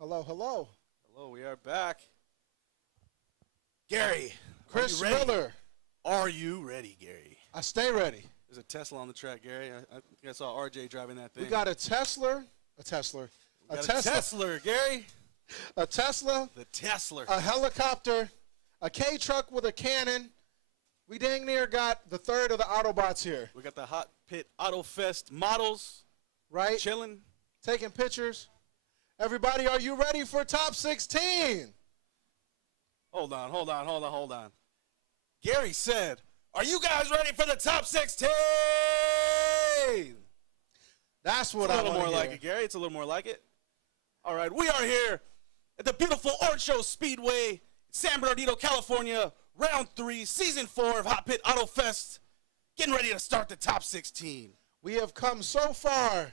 Hello, hello. Hello, we are back. Gary. Chris Miller. Are you ready, Gary? I stay ready. There's a Tesla on the track, Gary. I think I saw RJ driving that thing. We got a Tesla, Gary. A Tesla. The Tesla. A helicopter, a K-truck with a cannon. We dang near got the third of the Autobots here. We got the HOTPIT Autofest models. Right? Chilling. Taking pictures. Everybody, are you ready for top 16? Hold on. Gary said, are you guys ready for the top 16? That's what I want to hear. It's a little more like it, Gary. It's a little more like it. All right, we are here at the beautiful Art Show Speedway, San Bernardino, California, round 3, season 4 of HOTPIT Autofest. Getting ready to start the top 16. We have come so far.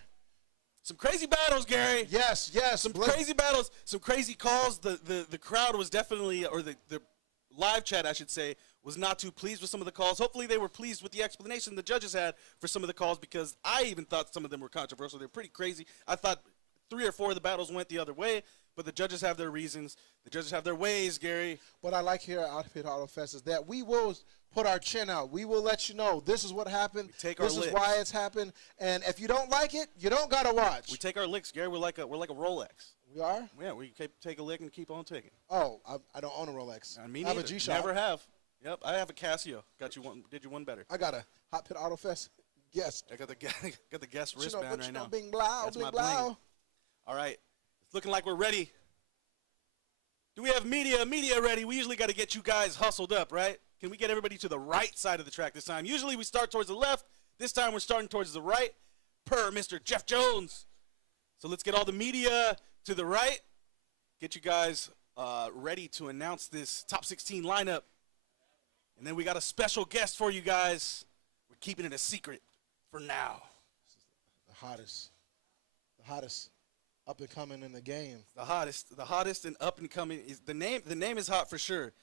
Some crazy battles, Gary. Yes. Some crazy battles, some crazy calls. The crowd was definitely, or the live chat, I should say, was not too pleased with some of the calls. Hopefully they were pleased with the explanation the judges had for some of the calls, because I even thought some of them were controversial. They're pretty crazy. I thought 3 or 4 of the battles went the other way, but the judges have their reasons. The judges have their ways, Gary. What I like here at HOTPIT Autofest is that we will put our chin out. We will let you know this is what happened. This is why it's happened. And if you don't like it, you don't gotta watch. We take our licks, Gary. We're like a Rolex. We are? Yeah, we take a lick and keep on taking. Oh, I don't own a Rolex. Me I have neither. a G-Shock. Never have. Yep, I have a Casio. Got you one. Did you one better? I got a HOTPIT Autofest guest. I got the guest wristband right now. Bing blow, That's bing my blow. bling. All right, it's looking like we're ready. Do we have media ready? We usually got to get you guys hustled up, right? Can we get everybody to the right side of the track this time? Usually we start towards the left. This time we're starting towards the right, per Mr. Jeff Jones. So let's get all the media to the right. Get you guys ready to announce this top 16 lineup. And then we got a special guest for you guys. We're keeping it a secret for now. The hottest up and coming in the game. The hottest and up and coming is the name. The name is hot for sure.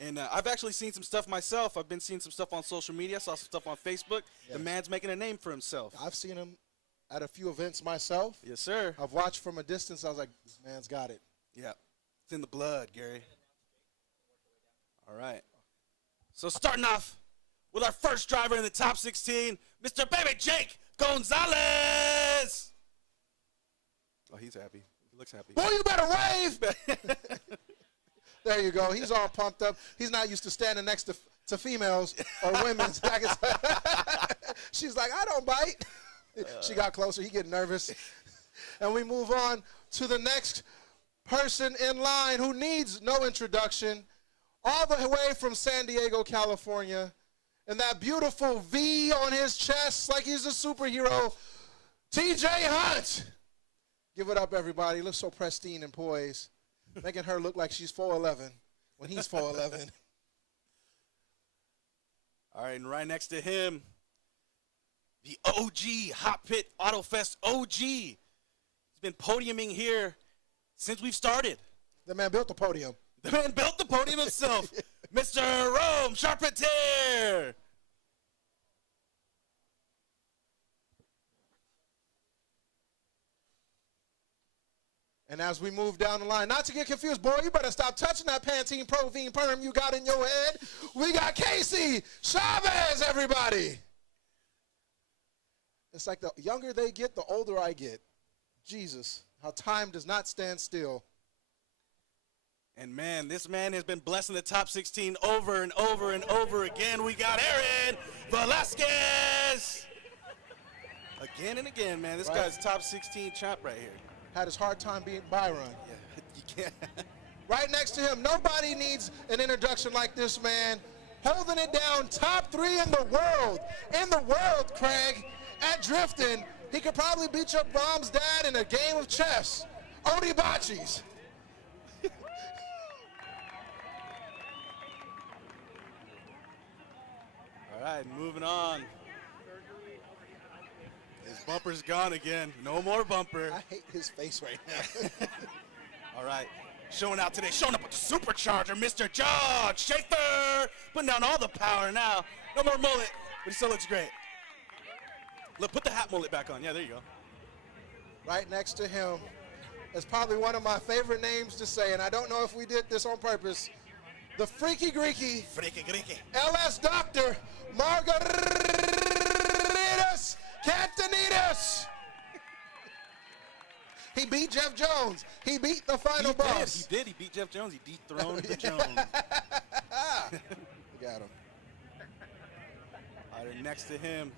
And I've actually seen some stuff myself. I've been seeing some stuff on social media. I saw some stuff on Facebook. Yes. The man's making a name for himself. I've seen him at a few events myself. Yes, sir. I've watched from a distance. I was like, this man's got it. Yeah. It's in the blood, Gary. All right. So starting off with our first driver in the top 16, Mr. Baby Jake Gonzalez. Oh, he's happy. He looks happy. Boy, you better wave. There you go. He's all pumped up. He's not used to standing next to females or women. She's like, I don't bite. She got closer. He getting nervous. And we move on to the next person in line who needs no introduction, all the way from San Diego, California, and that beautiful V on his chest like he's a superhero, TJ Hunt. Give it up, everybody. Looks so pristine and poised, making her look like she's 4'11" when he's 4'11". All right, and right next to him, the OG, HOTPIT Autofest OG. He's been podiuming here since we've started. The man built the podium. The man built the podium himself, Mr. Rome Charpentier. And as we move down the line, not to get confused, boy, you better stop touching that Pantene Provine perm you got in your head. We got Casey Chavez, everybody. It's like the younger they get, the older I get. Jesus, how time does not stand still. And, man, this man has been blessing the top 16 over and over and over again. We got Aaron Velasquez. Again and again, man. This guy's top 16 champ right here. Had his hard time beating Byron. Yeah, you can't. Right next to him, nobody needs an introduction like this man. Holding it down, top 3 in the world. In the world, Craig, at drifting. He could probably beat your mom's dad in a game of chess. Odie Bocce's. All right, moving on. His bumper's gone again. No more bumper. I hate his face right now. All right, showing out today, showing up with the supercharger, Mr. George Schaefer. Putting down all the power now. No more mullet, but he still looks great. Look, put the hat mullet back on. Yeah, there you go. Right next to him, It's probably one of my favorite names to say, and I don't know if we did this on purpose. The Freaky Greeky, LS Doctor, Margaritas Cantanitas. He beat Jeff Jones. He beat the final boss. He did. He beat Jeff Jones. He dethroned the Jones. Got him. All right, next to him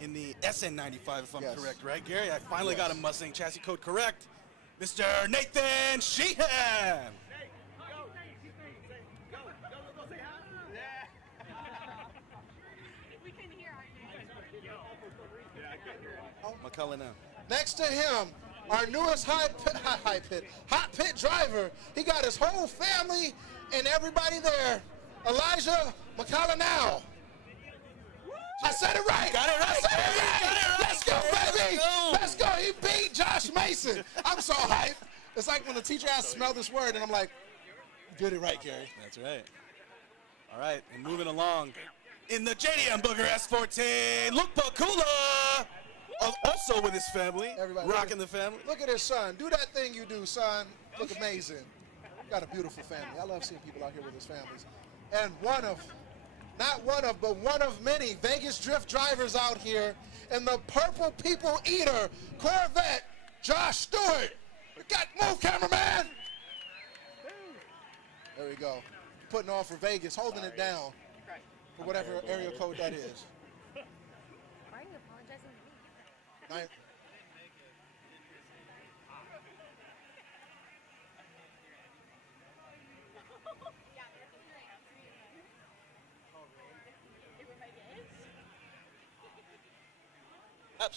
in the SN95, if I'm Yes. correct, right, Gary? I finally got a Mustang chassis code correct. Mr. Nathan Sheehan. McCullough now. Next to him, our newest hot pit driver. He got his whole family and everybody there. Elijah McCullough now. I said it right. Got it right. I said it right. Got it right. Let's go, baby. Let's go. Let's go. He beat Josh Mason. I'm so hyped. It's like when the teacher has to smell this word, and I'm like, you did it right, Gary. That's right. All right, and moving along. In the JDM Booger S14, Luke Pakula. Also with his family, Everybody, rocking the family. Look at his son. Do that thing you do, son. Look amazing. Got a beautiful family. I love seeing people out here with his families. And one of many Vegas Drift drivers out here in the Purple People Eater Corvette, Josh Stewart. Move, cameraman. There we go. Putting on for Vegas, holding it down for whatever area code that is. Why are you apologizing to me? Nine-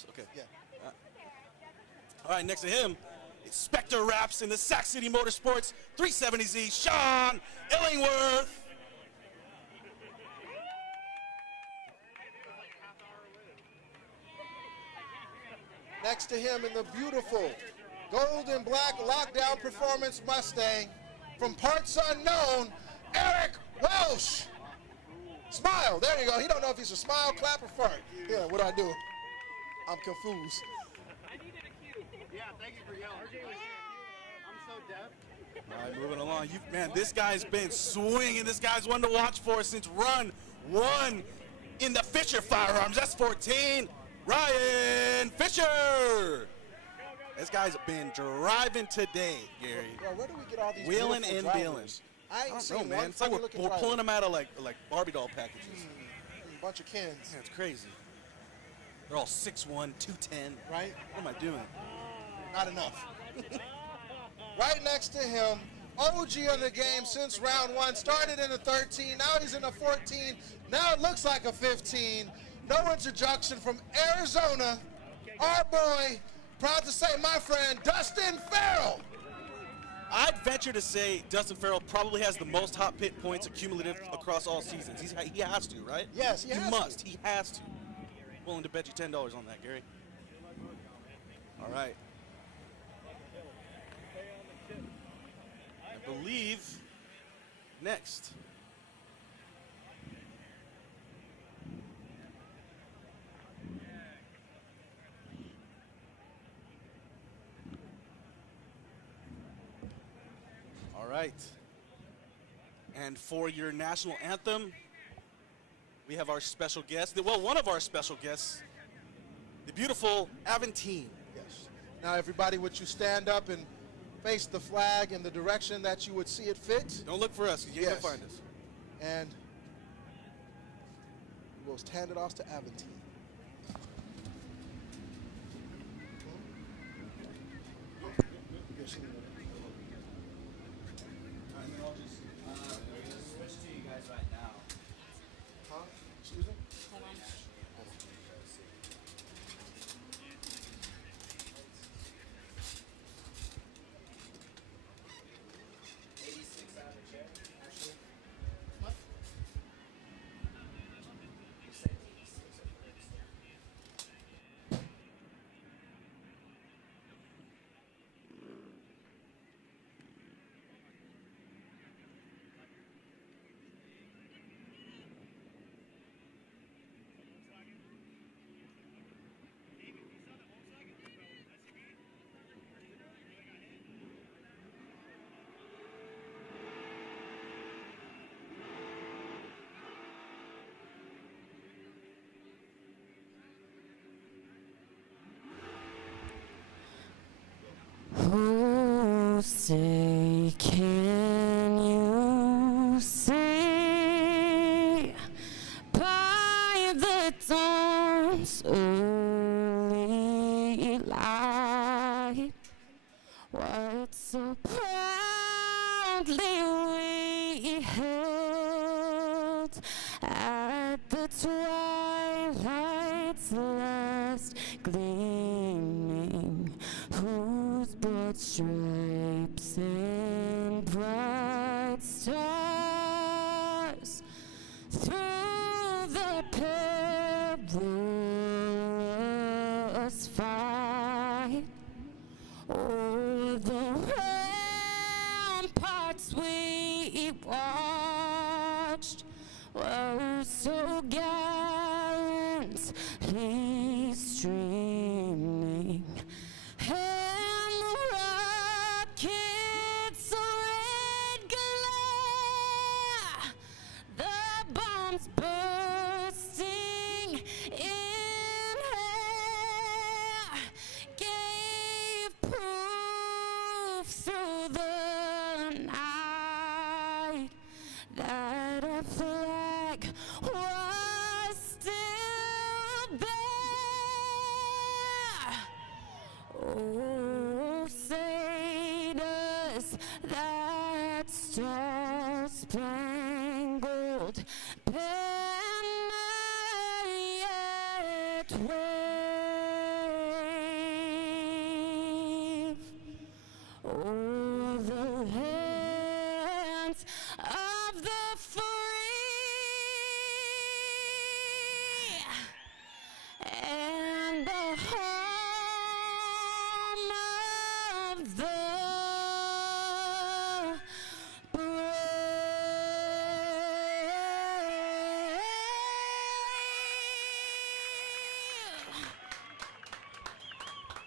Okay. Yeah. All right, next to him, Spectre Raps in the Sac City Motorsports 370Z, Sean Illingworth. Next to him in the beautiful gold and black lockdown performance Mustang from parts unknown, Eric Welsh. Smile, there you go. He don't know if he's a smile, clap, or fart. Yeah, what do I do? I'm confused. I needed a cue. Yeah, thank you for yelling. I'm so deaf. All right, moving along. Man, this guy's been swinging. This guy's one to watch for since run one in the Fisher Firearms S14. Ryan Fisher. This guy's been driving today, Gary. Bro, where do we get all these Wheeling beautiful and drivers? dealing. I I ain't don't seen know, man. one It's like funny-looking we're driver. pulling them out of like Barbie doll packages. A bunch of Kens, Man, it's crazy. They're all 6'1", 210. right? What am I doing? Not enough. Right next to him, OG of the game since round one. Started in a 13, now he's in a 14. Now it looks like a 15. No introduction from Arizona. Our boy, proud to say my friend, Dustin Farrell. I'd venture to say Dustin Farrell probably has the most hot pit points accumulative across all seasons. He has to, right? Yes, he has to. must. He has to. Willing to bet you $10 on that, Gary. All right. I believe next. All right. And for your national anthem, we have our special guest. Well, one of our special guests, the beautiful Aventine. Yes. Now everybody, would you stand up and face the flag in the direction that you would see it fit? Don't look for us, 'cause you ain't Yes. gonna find us. And we'll hand it off to Aventine. Switch to you guys right now. Huh? Excuse me? say, can you see by the dawn's early light what so proudly we held at the twilight's last gleaming, whose broad stripes and bright stars through the perilous fight o'er the ramparts we watched were so gallantly streaming, and the rockets' red glare, the bombs bursting in air, gave proof through the night that our flag was still there. Oh, say does that star-spangled banner yet wave o'er the lands of the free and the home of the brave.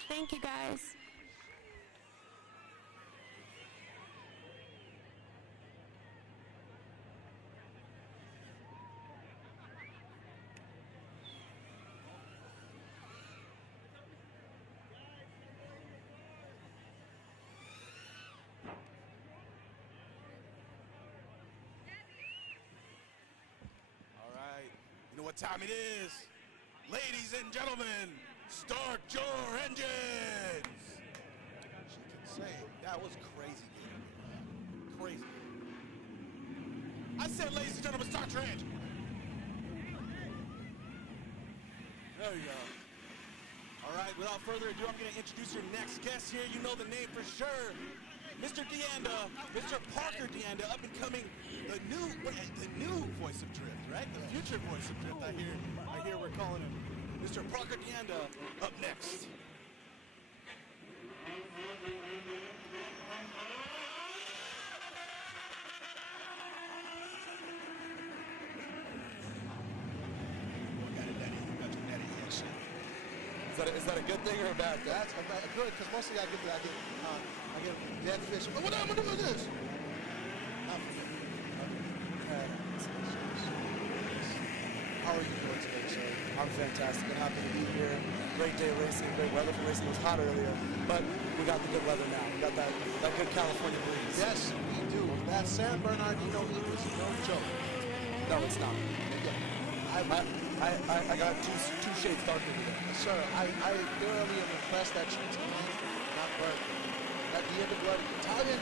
Thank you, guys. All right. You know what time it is? Ladies and gentlemen, start your engines! She can say, that was crazy good. Crazy. I said, ladies and gentlemen, start your engine. There you go. All right, without further ado, I'm going to introduce your next guest here. You know the name for sure. Mr. Deanda, Mr. Parker Deanda, up and coming, the new voice of Drift, right? The future voice of Drift, I hear we're calling him. Mr. Parker Deanda, up next. Is that a good thing or a bad thing? That's good, because mostly I get dead fish. Oh, what am I doing with this? How are you doing today, sir? I'm fantastic. I'm happy to be here. Great day racing, great weather for racing. It was hot earlier, but we got the good weather now. We got that good California breeze. Yes, we do. That San Bernardino heat is no joke. No, it's not. Yeah. I got two shades darker today. Sir, I thoroughly am impressed that you tan, not burnt. That the end of blood Italian?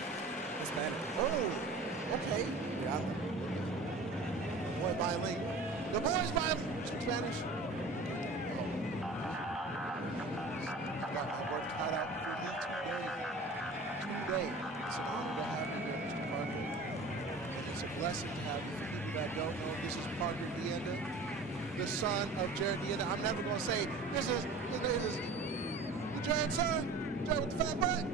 Hispanic. Oh, okay. Yeah. Boy, bilingual. The boy's bilingual. Speak Spanish. Got my work cut out for me today. It's an honor to have you here, Mr. Parker. It's a blessing to have you. For people that don't know, this is Parker Deanda, the son of Jared Deanda. I'm never going to say, this is Jared's son, Jared with the fat butt.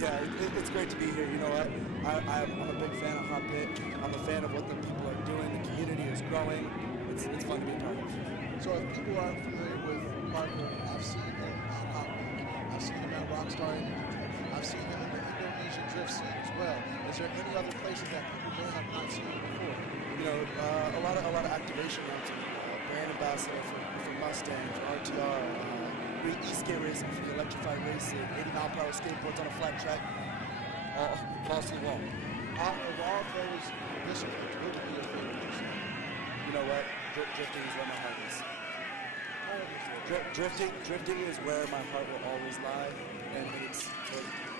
Yeah, it's great to be here. You know what? I'm a big fan of HOTPIT. I'm a fan of what the people are doing. The community is growing. It's fun to be a part of. So if people aren't familiar with Parker, I've seen him at HOTPIT. I've seen him at Rockstar Energy. I've seen him in the Indonesian drift scene as well. Is there any other places that people may have not seen him before? You know, a lot of activation routes. Brand ambassador for Mustang, for RTR. e-skate racing, for the electrified racing, 80-mile-per-hour skateboards on a flat track, all falls to the wall. Out of all those disciplines, what would be your favorite discipline? You know what? Drifting is where my heart is. Drifting is where my heart will always lie, and it's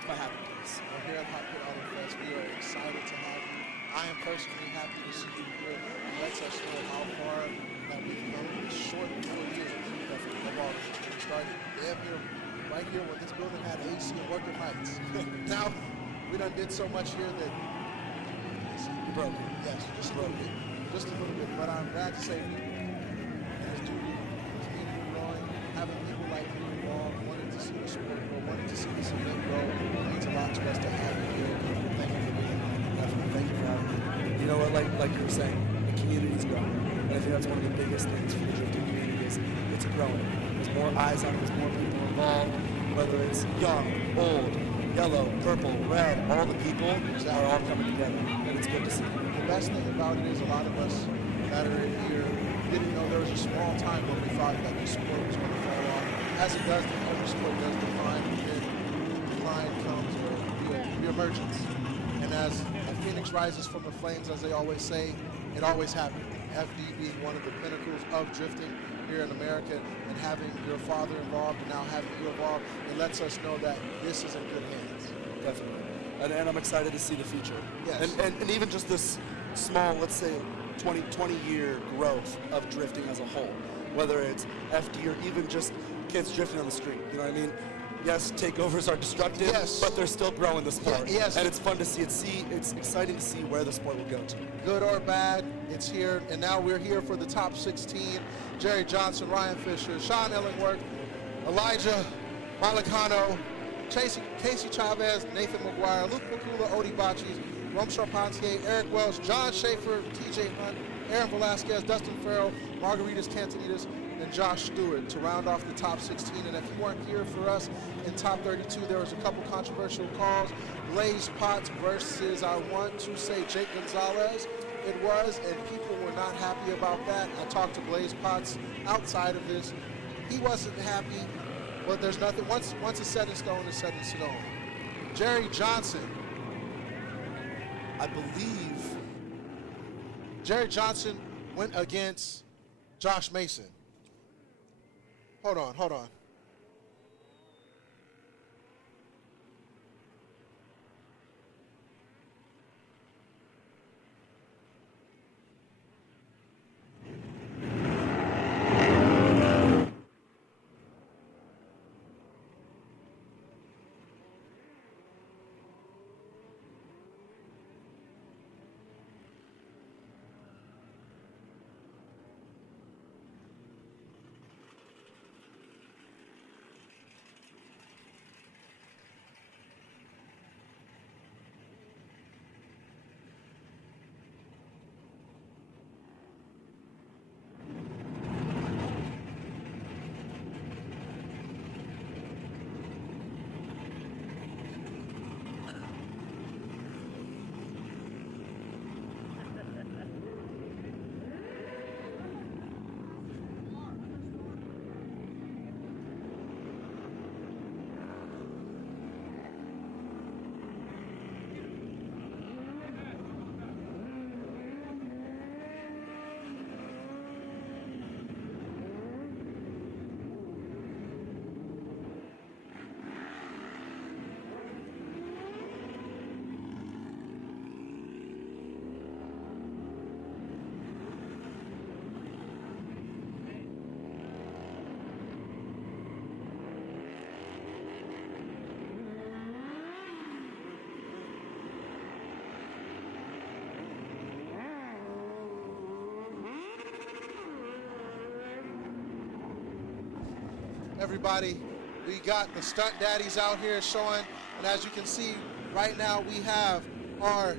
my happy place. Well, here at HOTPIT Autofest, we are excited to have you. I am personally happy to see you here. It lets us know how far that we've come in a short 4 years of all this. We started damn near right here when this building had AC and working lights. Now, we done did so much here that You broke it. yes, just a little bit. Just a little bit. But I'm glad to say we, as do we, community growing, having people like you involved, wanting to see the sport grow, wanting to see this event grow, it means a lot to us to have you here. Thank you for being here. Definitely. Thank you for having me. You know what, like you were saying, the community's growing. And I think that's one of the biggest things for the drifting community is it's growing. There's more eyes on it, there's more people involved, whether it's young, old, yellow, purple, red, all the people are all coming together, and it's good to see. The best thing about it is a lot of us that are in here didn't know there was a small time when we thought that the sport was going to fall off. As it does, every sport does decline, and then decline comes or reemergence. And as a phoenix rises from the flames, as they always say, it always happens. FD being one of the pinnacles of drifting here in America, and having your father involved and now having you involved, it lets us know that this is in good hands. Definitely. And I'm excited to see the future. Yes. And even just this small, let's say, 20-year growth of drifting as a whole, whether it's FD or even just kids drifting on the street. You know what I mean? Yes, takeovers are destructive, Yes. but they're still growing the sport. Yeah, yes. And it's fun to see it. It's exciting to see where the sport will go to. Good or bad, it's here. And now we're here for the top 16. Jerry Johnson, Ryan Fisher, Sean Illingworth, Elijah Malicano, Casey Chavez, Nathan McGuire, Luke Makula, Odie Bachis, Rome Charpentier, Eric Welsh, John Schaefer, TJ Hunt, Aaron Velasquez, Dustin Farrell, Margaritas Cantonitas, and Josh Stewart to round off the top 16. And if you weren't here for us in top 32, there was a couple controversial calls. Blaze Potts versus, I want to say, Jake Gonzalez. It was, and people were not happy about that. I talked to Blaze Potts outside of this. He wasn't happy, but there's nothing. Once it's set in stone, it's set in stone. Jerry Johnson. I believe Jerry Johnson went against Josh Mason. Hold on. Everybody, we got the stunt daddies out here showing, and as you can see right now, we have our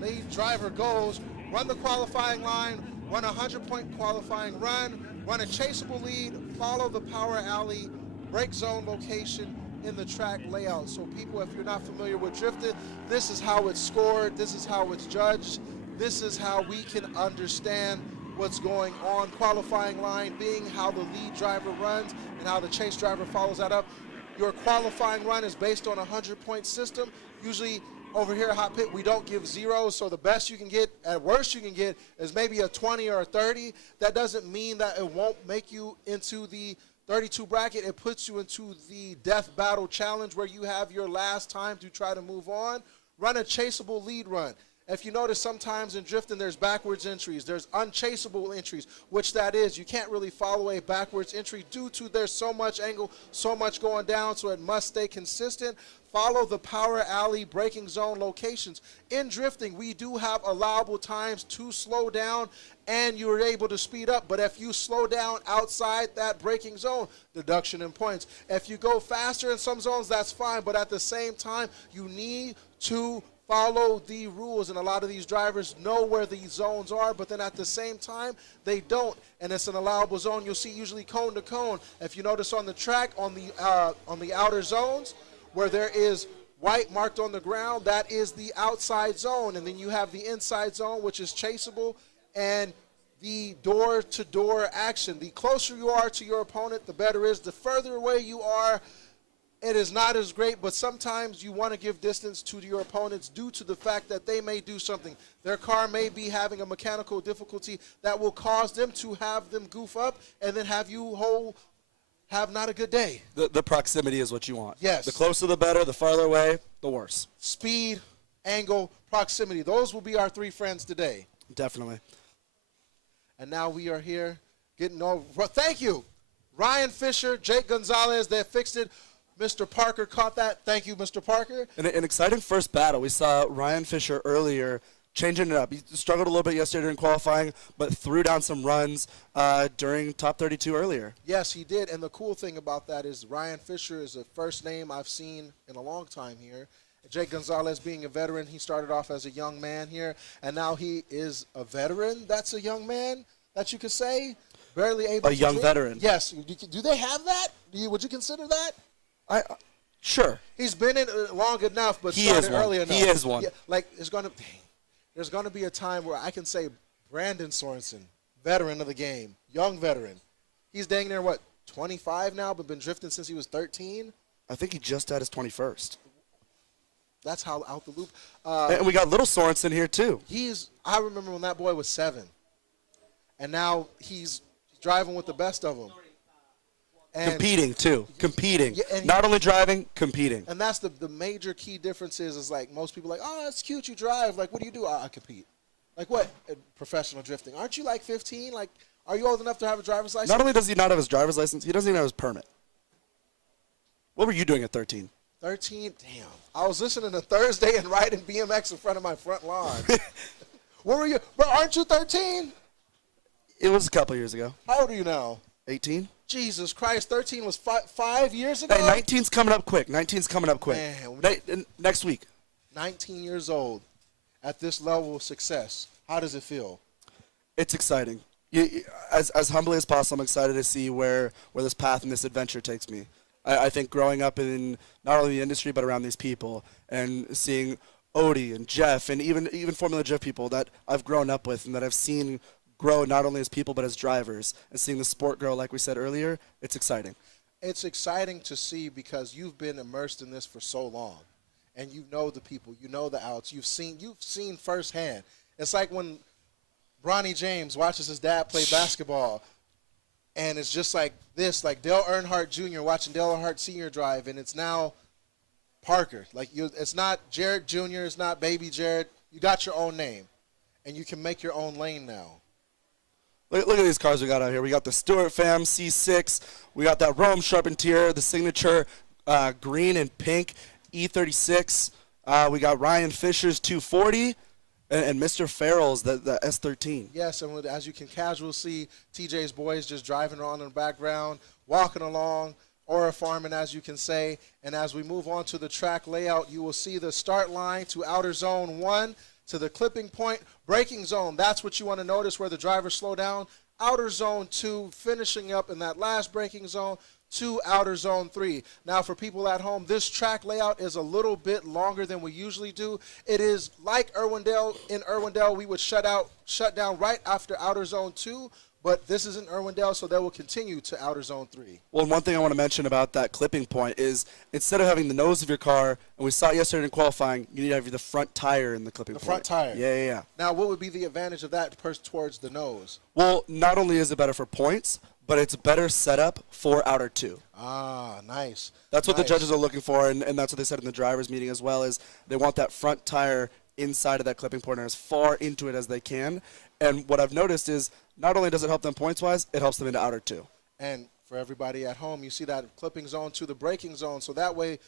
lead driver goes, run the qualifying line, run a 100-point qualifying run a chaseable lead, follow the power alley, break zone location in the track layout. So people, if you're not familiar with drifting, this is how it's scored, this is how it's judged, this is how we can understand what's going on. Qualifying line being how the lead driver runs and how the chase driver follows that up. Your qualifying run is based on a 100-point system. Usually over here at Hot Pit, we don't give zeros, so the best you can get, at worst you can get, is maybe a 20 or a 30. That doesn't mean that it won't make you into the 32 bracket. It puts you into the death battle challenge where you have your last time to try to move on. Run a chaseable lead run. If you notice, sometimes in drifting there's backwards entries, there's unchaseable entries, which that is, you can't really follow a backwards entry due to there's so much angle, so much going down, so it must stay consistent. Follow the power alley braking zone locations. In drifting, we do have allowable times to slow down and you're able to speed up, but if you slow down outside that braking zone, deduction in points. If you go faster in some zones, that's fine, but at the same time, you need to follow the rules, and a lot of these drivers know where these zones are, but then at the same time, they don't, and it's an allowable zone. You'll see usually cone to cone. If you notice on the track, on the outer zones, where there is white marked on the ground, that is the outside zone, and then you have the inside zone, which is chaseable, and the door-to-door action. The closer you are to your opponent, the better it is. The further away you are, it is not as great, but sometimes you want to give distance to your opponents due to the fact that they may do something. Their car may be having a mechanical difficulty that will cause them to have them goof up and then have you have not a good day. The proximity is what you want. Yes. The closer the better, the farther away, the worse. Speed, angle, proximity. Those will be our three friends today. Definitely. And now we are here getting over. Well, thank you. Ryan Fisher, Jake Gonzalez, they fixed it. Mr. Parker caught that. Thank you, Mr. Parker. An exciting first battle. We saw Ryan Fisher earlier changing it up. He struggled a little bit yesterday during qualifying, but threw down some runs during top 32 earlier. Yes, he did. And the cool thing about that is Ryan Fisher is the first name I've seen in a long time here. Jake Gonzalez being a veteran, he started off as a young man here, and now he is a veteran. That's a young man that you could say, barely able to A young veteran. Yes. Do they have that? Would you consider that? Sure. He's been in long enough, but He started is one. early enough. He is one. Yeah, like there's gonna be a time where I can say Brandon Sorensen, veteran of the game, young veteran. He's dang near 25 now, but been drifting since he was 13. I think he just had his 21st. That's how out the loop. And we got little Sorensen here too. I remember when that boy was 7, and now he's driving with the best of them. And Competing too. Competing. Yeah, and Not only driving, competing. And that's the major key difference is like most people are like, oh, that's cute, you drive. Like, what do you do? I compete. Like what? Professional drifting. Aren't you like 15? Like, are you old enough to have a driver's license? Not only does he not have his driver's license, he doesn't even have his permit. What were you doing at 13? 13? Damn. I was listening to Thursday and riding BMX in front of my front lawn. Where were you? Bro, aren't you 13? It was a couple years ago. How old are you now? 18? Jesus Christ, 13 was 5 years ago? Hey, 19's coming up quick. 19's coming up quick. Man, Next week. 19 years old at this level of success. How does it feel? It's exciting. As humbly as possible, I'm excited to see where this path and this adventure takes me. I think growing up in not only the industry but around these people and seeing Odie and Jeff and even Formula Drift people that I've grown up with and that I've seen grow not only as people but as drivers, and seeing the sport grow like we said earlier, it's exciting. It's exciting to see because you've been immersed in this for so long, and you know the people, you know the outs, you've seen firsthand. It's like when Bronny James watches his dad play basketball, and it's just like this, like Dale Earnhardt Jr. watching Dale Earnhardt Sr. drive, and it's now Parker. Like it's not Jared Jr., it's not Baby Jared. You got your own name, and you can make your own lane now. Look at these cars we got out here. We got the Stewart Fam C6. We got that Rome Charpentier, the signature green and pink E36. We got Ryan Fisher's 240 and Mr. Farrell's the S13. Yes, and as you can casually see, TJ's boys just driving around in the background, walking along, aura farming, as you can say. And as we move on to the track layout, you will see the start line to outer zone 1 to the clipping point, braking zone. That's what you want to notice where the drivers slow down. Outer zone 2, finishing up in that last braking zone to outer zone 3. Now, for people at home, this track layout is a little bit longer than we usually do. It is like Irwindale. In Irwindale, we would shut down right after outer zone 2, but this is in Irwindale, so they will continue to outer zone 3. Well, and one thing I want to mention about that clipping point is instead of having the nose of your car, and we saw it yesterday in qualifying, you need to have the front tire in the clipping point. The front tire. Yeah. Now, what would be the advantage of that towards the nose? Well, not only is it better for points, but it's better setup for outer 2. Ah, nice. That's what the judges are looking for, and that's what they said in the drivers' meeting as well, is they want that front tire inside of that clipping point and as far into it as they can. And what I've noticed is not only does it help them points-wise, it helps them into outer 2. And for everybody at home, you see that clipping zone to the braking zone, so that way,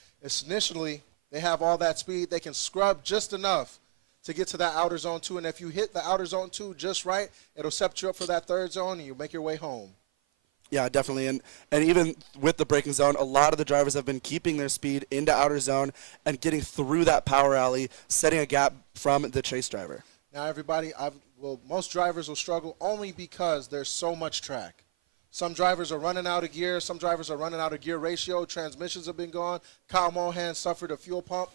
initially, they have all that speed. They can scrub just enough to get to that outer zone 2, and if you hit the outer zone 2 just right, it'll set you up for that third zone, and you make your way home. Yeah, definitely. And even with the braking zone, a lot of the drivers have been keeping their speed into outer zone and getting through that power alley, setting a gap from the chase driver. Now, everybody, most drivers will struggle only because there's so much track. Some drivers are running out of gear. Some drivers are running out of gear ratio. Transmissions have been gone. Kyle Mohan suffered a fuel pump,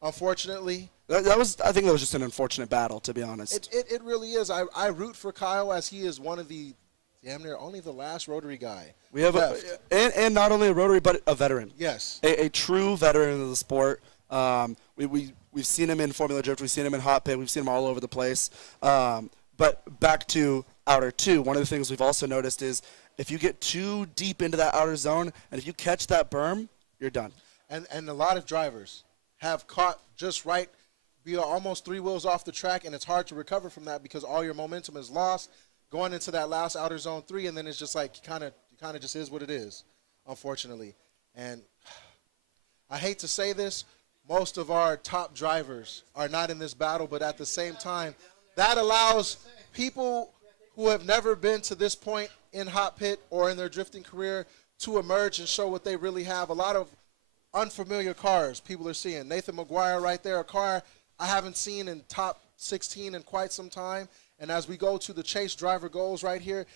unfortunately. I think that was just an unfortunate battle, to be honest. It really is. I root for Kyle as he is one of the damn near only the last rotary guy. We have and not only a rotary, but a veteran. Yes. A true veteran of the sport. We've seen him in Formula Drift. We've seen him in Hot Pit. We've seen him all over the place. But back to outer 2, one of the things we've also noticed is if you get too deep into that outer zone and if you catch that berm, you're done. And a lot of drivers have caught just right, be almost 3 wheels off the track, and it's hard to recover from that because all your momentum is lost going into that last outer zone 3, and then it's just like kind of just is what it is, unfortunately. And I hate to say this, most of our top drivers are not in this battle, but at the same time, that allows people who have never been to this point in Hot Pit or in their drifting career to emerge and show what they really have. A lot of unfamiliar cars people are seeing. Nathan McGuire right there, a car I haven't seen in top 16 in quite some time. And as we go to the chase driver goals right here,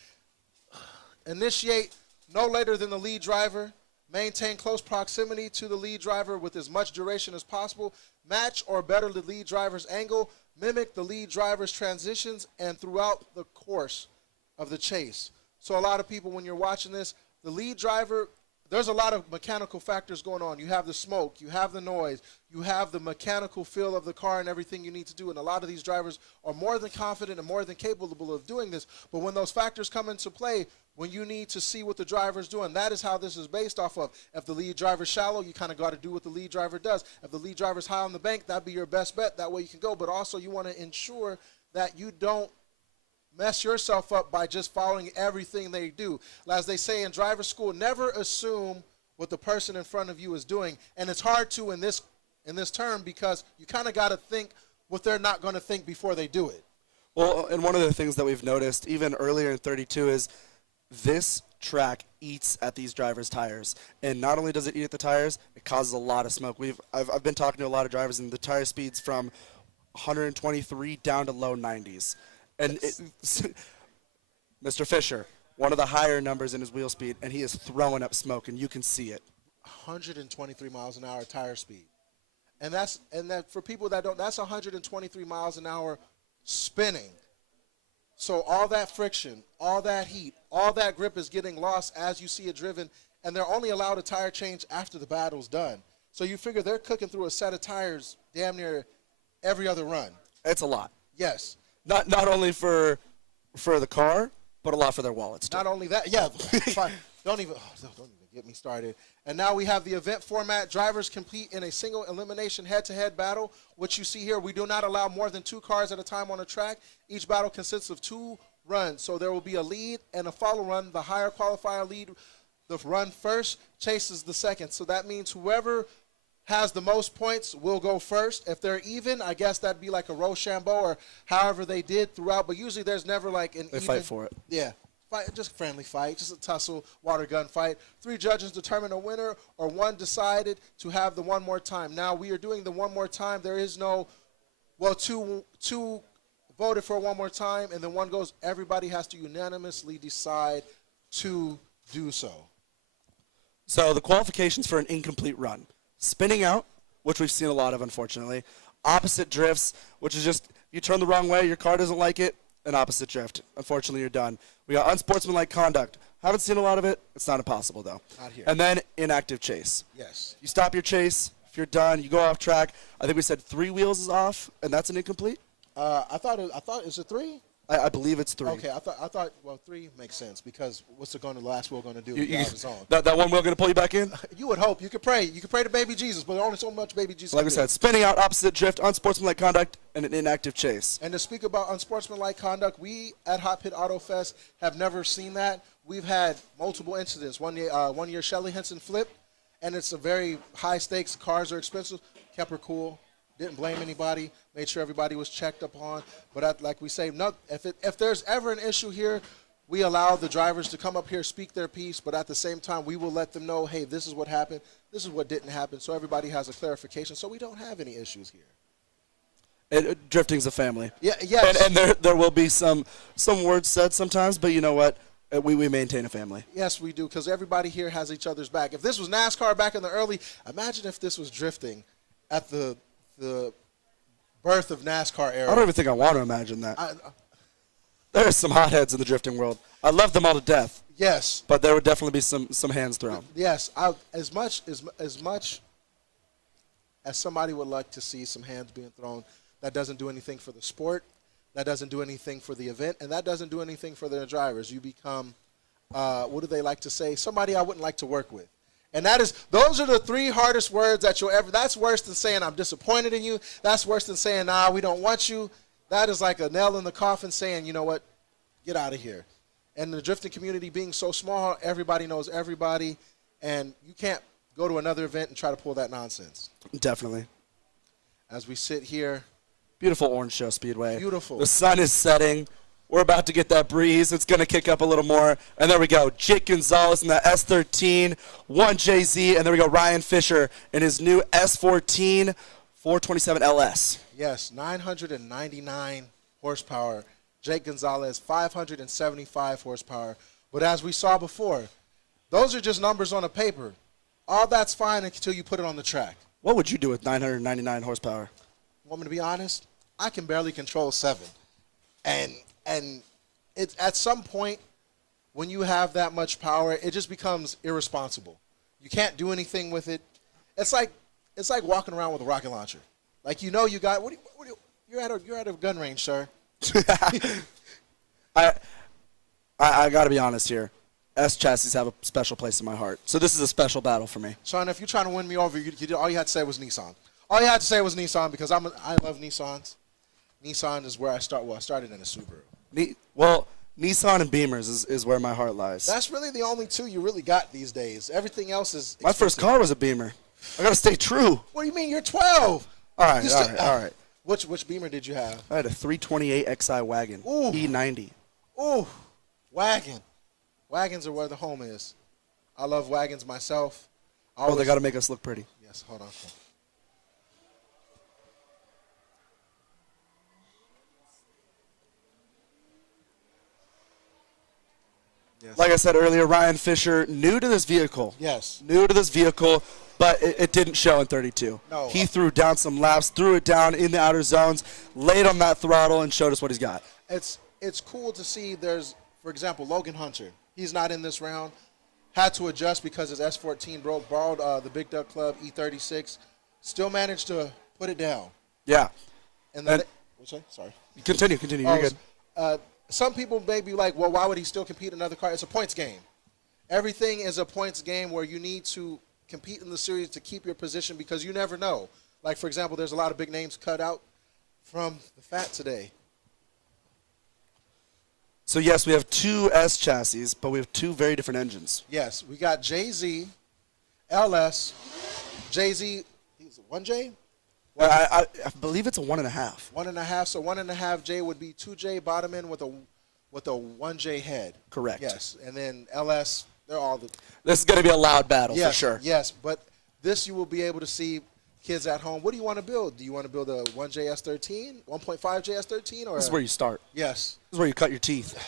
initiate no later than the lead driver, maintain close proximity to the lead driver with as much duration as possible, match or better the lead driver's angle, mimic the lead driver's transitions, and throughout the course of the chase. So a lot of people, when you're watching this, the lead driver, there's a lot of mechanical factors going on. You have the smoke, you have the noise, you have the mechanical feel of the car and everything you need to do. And a lot of these drivers are more than confident and more than capable of doing this. But when those factors come into play, when you need to see what the driver's doing, that is how this is based off of. If the lead driver's shallow, you kind of got to do what the lead driver does. If the lead driver's high on the bank, that'd be your best bet. That way you can go. But also you want to ensure that you don't mess yourself up by just following everything they do. As they say in driver school, never assume what the person in front of you is doing. And it's hard to in this term because you kind of got to think what they're not going to think before they do it. Well, and one of the things that we've noticed even earlier in 32 is this track eats at these drivers' tires. And not only does it eat at the tires, it causes a lot of smoke. I've been talking to a lot of drivers, and the tire speed's from 123 down to low 90s. And Mr. Fisher, one of the higher numbers in his wheel speed, and he is throwing up smoke, and you can see it. 123 miles an hour tire speed. And that for people that don't, that's 123 miles an hour spinning. So all that friction, all that heat, all that grip is getting lost as you see it driven, and they're only allowed a tire change after the battle's done. So you figure they're cooking through a set of tires damn near every other run. It's a lot. Yes. Not only for the car, but a lot for their wallets too. Not only that, yeah. Don't even get me started. And now we have the event format. Drivers compete in a single elimination head-to-head battle. What you see here, we do not allow more than 2 cars at a time on a track. Each battle consists of 2 runs. So there will be a lead and a follow run. The higher qualifier lead, the run first, chases the second. So that means whoever has the most points will go first. If they're even, I guess that'd be like a Rochambeau or however they did throughout. But usually there's never like an They even. fight for it. Yeah. Just a friendly fight, just a tussle, water gun fight. 3 judges determine a winner, or 1 decided to have the one more time. Now we are doing the one more time. There is no, well, two voted for one more time, and then 1 goes. Everybody has to unanimously decide to do so. So the qualifications for an incomplete run. Spinning out, which we've seen a lot of, unfortunately. Opposite drifts, which is just you turn the wrong way, your car doesn't like it, an opposite drift. Unfortunately, you're done. We got unsportsmanlike conduct. Haven't seen a lot of it. It's not impossible, though. Not here. And then inactive chase. Yes. You stop your chase. If you're done, you go off track. I think we said 3 wheels is off, and that's an incomplete? I thought is it 3? I believe it's 3. Okay, I thought well 3 makes sense because what's the last wheel going to do? That one wheel going to pull you back in? You would hope. You could pray. You could pray to baby Jesus, but only so much baby Jesus. Like we said, spinning out, opposite drift, unsportsmanlike conduct, and an inactive chase. And to speak about unsportsmanlike conduct, we at HOTPIT Autofest have never seen that. We've had multiple incidents. One year Shelly Henson flipped, and it's a very high stakes. Cars are expensive. Kept her cool. Didn't blame anybody. Made sure everybody was checked upon. But like we say, no, if there's ever an issue here, we allow the drivers to come up here, speak their piece. But at the same time, we will let them know, hey, this is what happened. This is what didn't happen. So everybody has a clarification. So we don't have any issues here. Drifting's a family. Yeah, yes. And there will be some words said sometimes, but you know what? We maintain a family. Yes, we do, because everybody here has each other's back. If this was NASCAR back in the early, imagine if this was drifting at the birth of NASCAR era. I don't even think I want to imagine that. There's some hotheads in the drifting world. I love them all to death. Yes. But there would definitely be some hands thrown. Yes. As much as somebody would like to see some hands being thrown, that doesn't do anything for the sport. That doesn't do anything for the event, and that doesn't do anything for their drivers. You become, what do they like to say? Somebody I wouldn't like to work with. And those are the 3 hardest words that you'll ever, that's worse than saying I'm disappointed in you. That's worse than saying, nah, we don't want you. That is like a nail in the coffin saying, you know what, get out of here. And the drifting community being so small, everybody knows everybody, and you can't go to another event and try to pull that nonsense. Definitely. As we sit here. Beautiful orange show, Speedway. Beautiful. The sun is setting. We're about to get that breeze. It's going to kick up a little more. And there we go. Jake Gonzalez in the S13, 1JZ. And there we go. Ryan Fisher in his new S14 427 LS. Yes, 999 horsepower. Jake Gonzalez, 575 horsepower. But as we saw before, those are just numbers on a paper. All that's fine until you put it on the track. What would you do with 999 horsepower? Want me to be honest? I can barely control 7. And it's at some point when you have that much power, it just becomes irresponsible. You can't do anything with it. It's like walking around with a rocket launcher. Like you got you're at a gun range, sir. I got to be honest here. S chassis have a special place in my heart. So this is a special battle for me. Son, if you're trying to win me over, all you had to say was Nissan. All you had to say was Nissan because I love Nissans. Nissan is where I started. Well, I started in a Subaru. Well, Nissan and Beamers is where my heart lies. That's really the only 2 you really got these days. Everything else is expensive. My first car was a Beamer. I got to stay true. What do you mean? You're 12. All right. Which Beamer did you have? I had a 328 XI wagon. Ooh. E90. Ooh, wagon. Wagons are where the home is. I love wagons myself. They got to make us look pretty. Yes, hold on. Yes. Like I said earlier, Ryan Fisher, new to this vehicle. Yes. New to this vehicle, but it didn't show in 32. No. He threw down some laps, threw it down in the outer zones, laid on that throttle, and showed us what he's got. It's cool to see there's, for example, Logan Hunter. He's not in this round. Had to adjust because his S14 borrowed the Big Duck Club E36. Still managed to put it down. Yeah. And then, sorry. Continue. You're good. Some people may be like, well, why would he still compete in another car? It's a points game. Everything is a points game where you need to compete in the series to keep your position because you never know. Like, for example, there's a lot of big names cut out from the fat today. So, yes, we have 2 S chassis, but we have 2 very different engines. Yes, we got JZ, LS, JZ, he's a 1J? I believe it's a 1.5. 1.5, so 1.5J would be 2J bottom end with a 1J head. Correct. Yes, and then LS, they're all the. This is going to be a loud battle yes, for sure. Yes, but this you will be able to see kids at home. What do you want to build? Do you want to build a 1J S13, 1.5J S13, or? This is where you start. Yes. This is where you cut your teeth.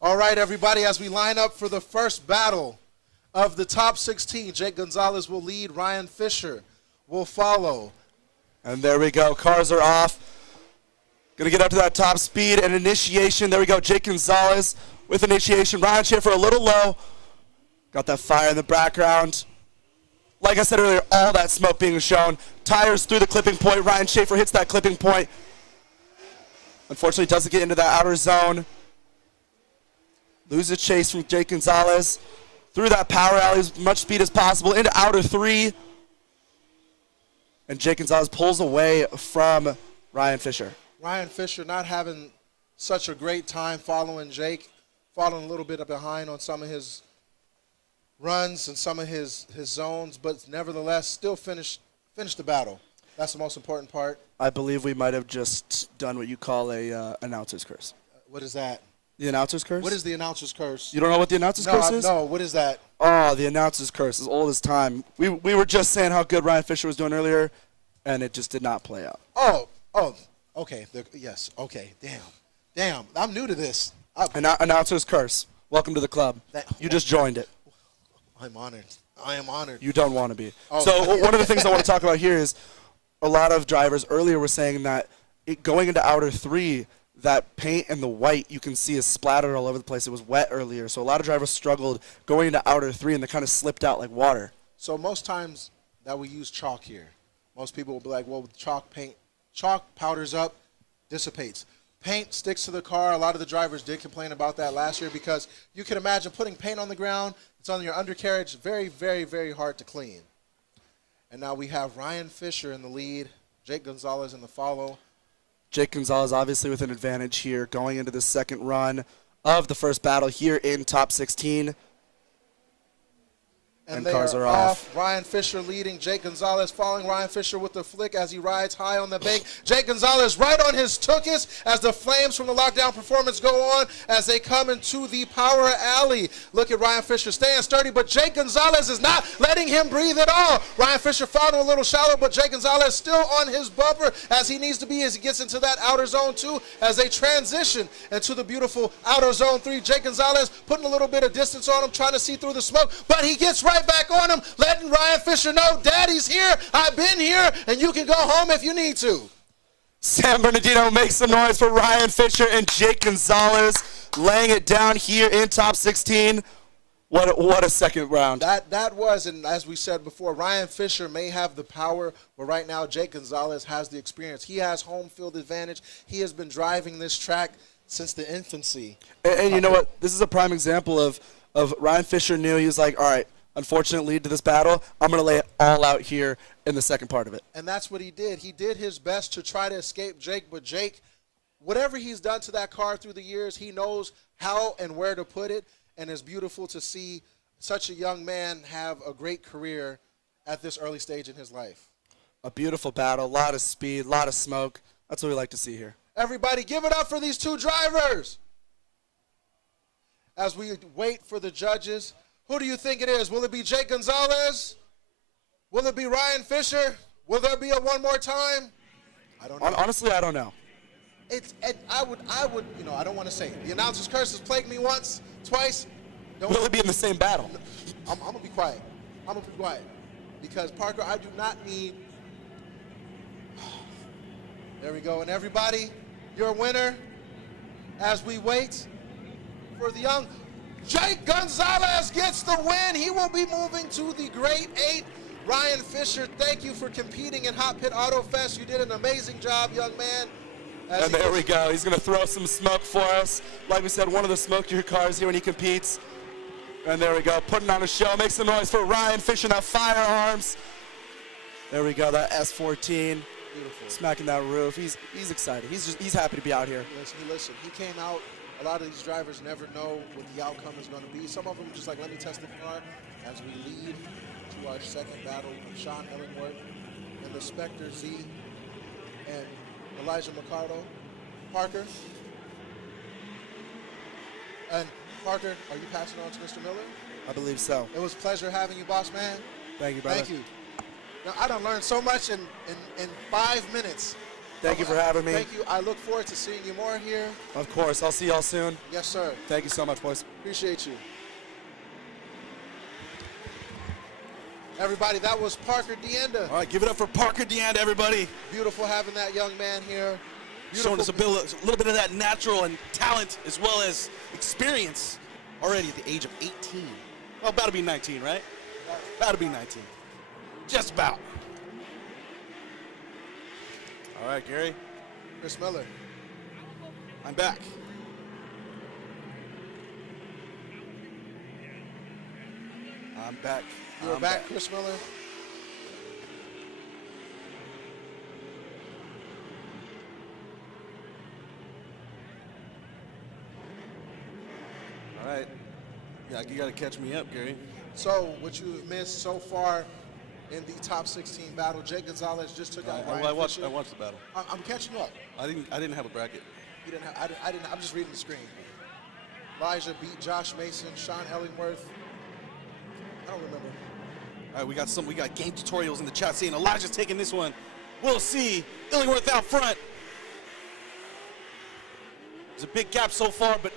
All right, everybody, as we line up for the first battle of the top 16. Jake Gonzalez will lead. Ryan Fisher will follow. And there we go. Cars are off. Going to get up to that top speed and initiation. There we go. Jake Gonzalez with initiation. Ryan Schaefer a little low. Got that fire in the background. Like I said earlier, all that smoke being shown. Tires through the clipping point. Ryan Schaefer hits that clipping point. Unfortunately, doesn't get into that outer zone. Loses chase from Jake Gonzalez. Through that power alley as much speed as possible into outer 3. And Jake Gonzalez pulls away from Ryan Fisher. Ryan Fisher not having such a great time following Jake, falling a little bit behind on some of his runs and some of his zones, but nevertheless still finished the battle. That's the most important part. I believe we might have just done what you call a announcer's curse. What is that? The announcer's curse? What is the announcer's curse? You don't know what the announcer's curse is? No, what is that? Oh, the announcer's curse is old as time. We were just saying how good Ryan Fisher was doing earlier, and it just did not play out. Oh, okay. Yes, okay. Damn. I'm new to this. Announcer's curse. Welcome to the club. You just joined it. I'm honored. I am honored. You don't want to be. Oh. So one of the things I want to talk about here is a lot of drivers earlier were saying that going into outer 3, that paint and the white you can see is splattered all over the place. It was wet earlier, so a lot of drivers struggled going into outer 3, and they kind of slipped out like water. So most times that we use chalk here, most people will be like, well, chalk powders up, dissipates. Paint sticks to the car. A lot of the drivers did complain about that last year because you can imagine putting paint on the ground. It's on your undercarriage. Very, very, very hard to clean. And now we have Ryan Fisher in the lead, Jake Gonzalez in the follow. Jake Gonzalez obviously with an advantage here going into the second run of the first battle here in top 16. And cars are off. Ryan Fisher leading, Jake Gonzalez following. Ryan Fisher with the flick as he rides high on the bank. Jake Gonzalez right on his tuchus as the flames from the lockdown performance go on as they come into the power alley. Look at Ryan Fisher staying sturdy, but Jake Gonzalez is not letting him breathe at all. Ryan Fisher found him a little shallow, but Jake Gonzalez still on his bumper as he needs to be as he gets into that outer zone 2 as they transition into the beautiful outer zone 3. Jake Gonzalez putting a little bit of distance on him, trying to see through the smoke, but he gets right back on him, letting Ryan Fisher know, Daddy's here, I've been here, and you can go home if you need to. San Bernardino makes some noise for Ryan Fisher and Jake Gonzalez laying it down here in top 16. What a second round. That was, and as we said before, Ryan Fisher may have the power, but right now Jake Gonzalez has the experience. He has home field advantage. He has been driving this track since the infancy. And you know what? This is a prime example of Ryan Fisher knew. He was like, all right, unfortunate lead to this battle. I'm going to lay it all out here in the second part of it. And that's what he did. He did his best to try to escape Jake, but Jake, whatever he's done to that car through the years, he knows how and where to put it, and it's beautiful to see such a young man have a great career at this early stage in his life. A beautiful battle, a lot of speed, a lot of smoke. That's what we like to see here. Everybody give it up for these two drivers. As we wait for the judges, who do you think it is? Will it be Jake Gonzalez? Will it be Ryan Fisher? Will there be a one more time? I don't know. Honestly, I don't know. I would, I don't want to say it. The announcer's curse has plagued me once, twice. Will it be in the same battle? I'm going to be quiet. I'm going to be quiet. Because, Parker, I do not need... There we go. And everybody, your winner, as we wait for the young... Jake Gonzalez gets the win. He will be moving to the Great 8. Ryan Fisher, thank you for competing in Hot Pit Autofest. You did an amazing job, young man. And there we go. He's going to throw some smoke for us. Like we said, one of the smokier cars here when he competes. And there we go, putting on a show. Make some noise for Ryan Fisher, that firearms. There we go, that S14. Beautiful. Smacking that roof. He's excited. He's happy to be out here. Listen, he came out. A lot of these drivers never know what the outcome is going to be. Some of them are just like, let me test the car as we lead to our second battle of Sean Ellingworth and the Spectre Z and Elijah Mercado. Parker. And Parker, are you passing on to Mr. Miller? I believe so. It was a pleasure having you, boss man. Thank you, brother. Thank you. Now, I done learned so much in 5 minutes. Thank you for having me. Thank you. I look forward to seeing you more here. Of course. I'll see y'all soon. Yes, sir. Thank you so much, boys. Appreciate you. Everybody, that was Parker Deanda. All right, give it up for Parker Deanda, everybody. Beautiful having that young man here. Showing us a little bit of that natural and talent as well as experience already at the age of 18. Well, about to be 19, right? About to be 19. Just about. All right, Gary. Chris Miller. I'm back. I'm back. You're back, Chris Miller. All right. Yeah, you got to catch me up, Gary. So, what you've missed so far in the top 16 battle, Jake Gonzalez just took out Ryan I watched Fisher. the battle. I'm catching you up. I didn't have a bracket. You didn't have, I didn't. I'm just reading the screen. Elijah beat Josh Mason, Sean Ellingworth. I don't remember. All right, we got game tutorials in the chat saying Elijah's taking this one. We'll see. Illingworth out front. There's a big gap so far, but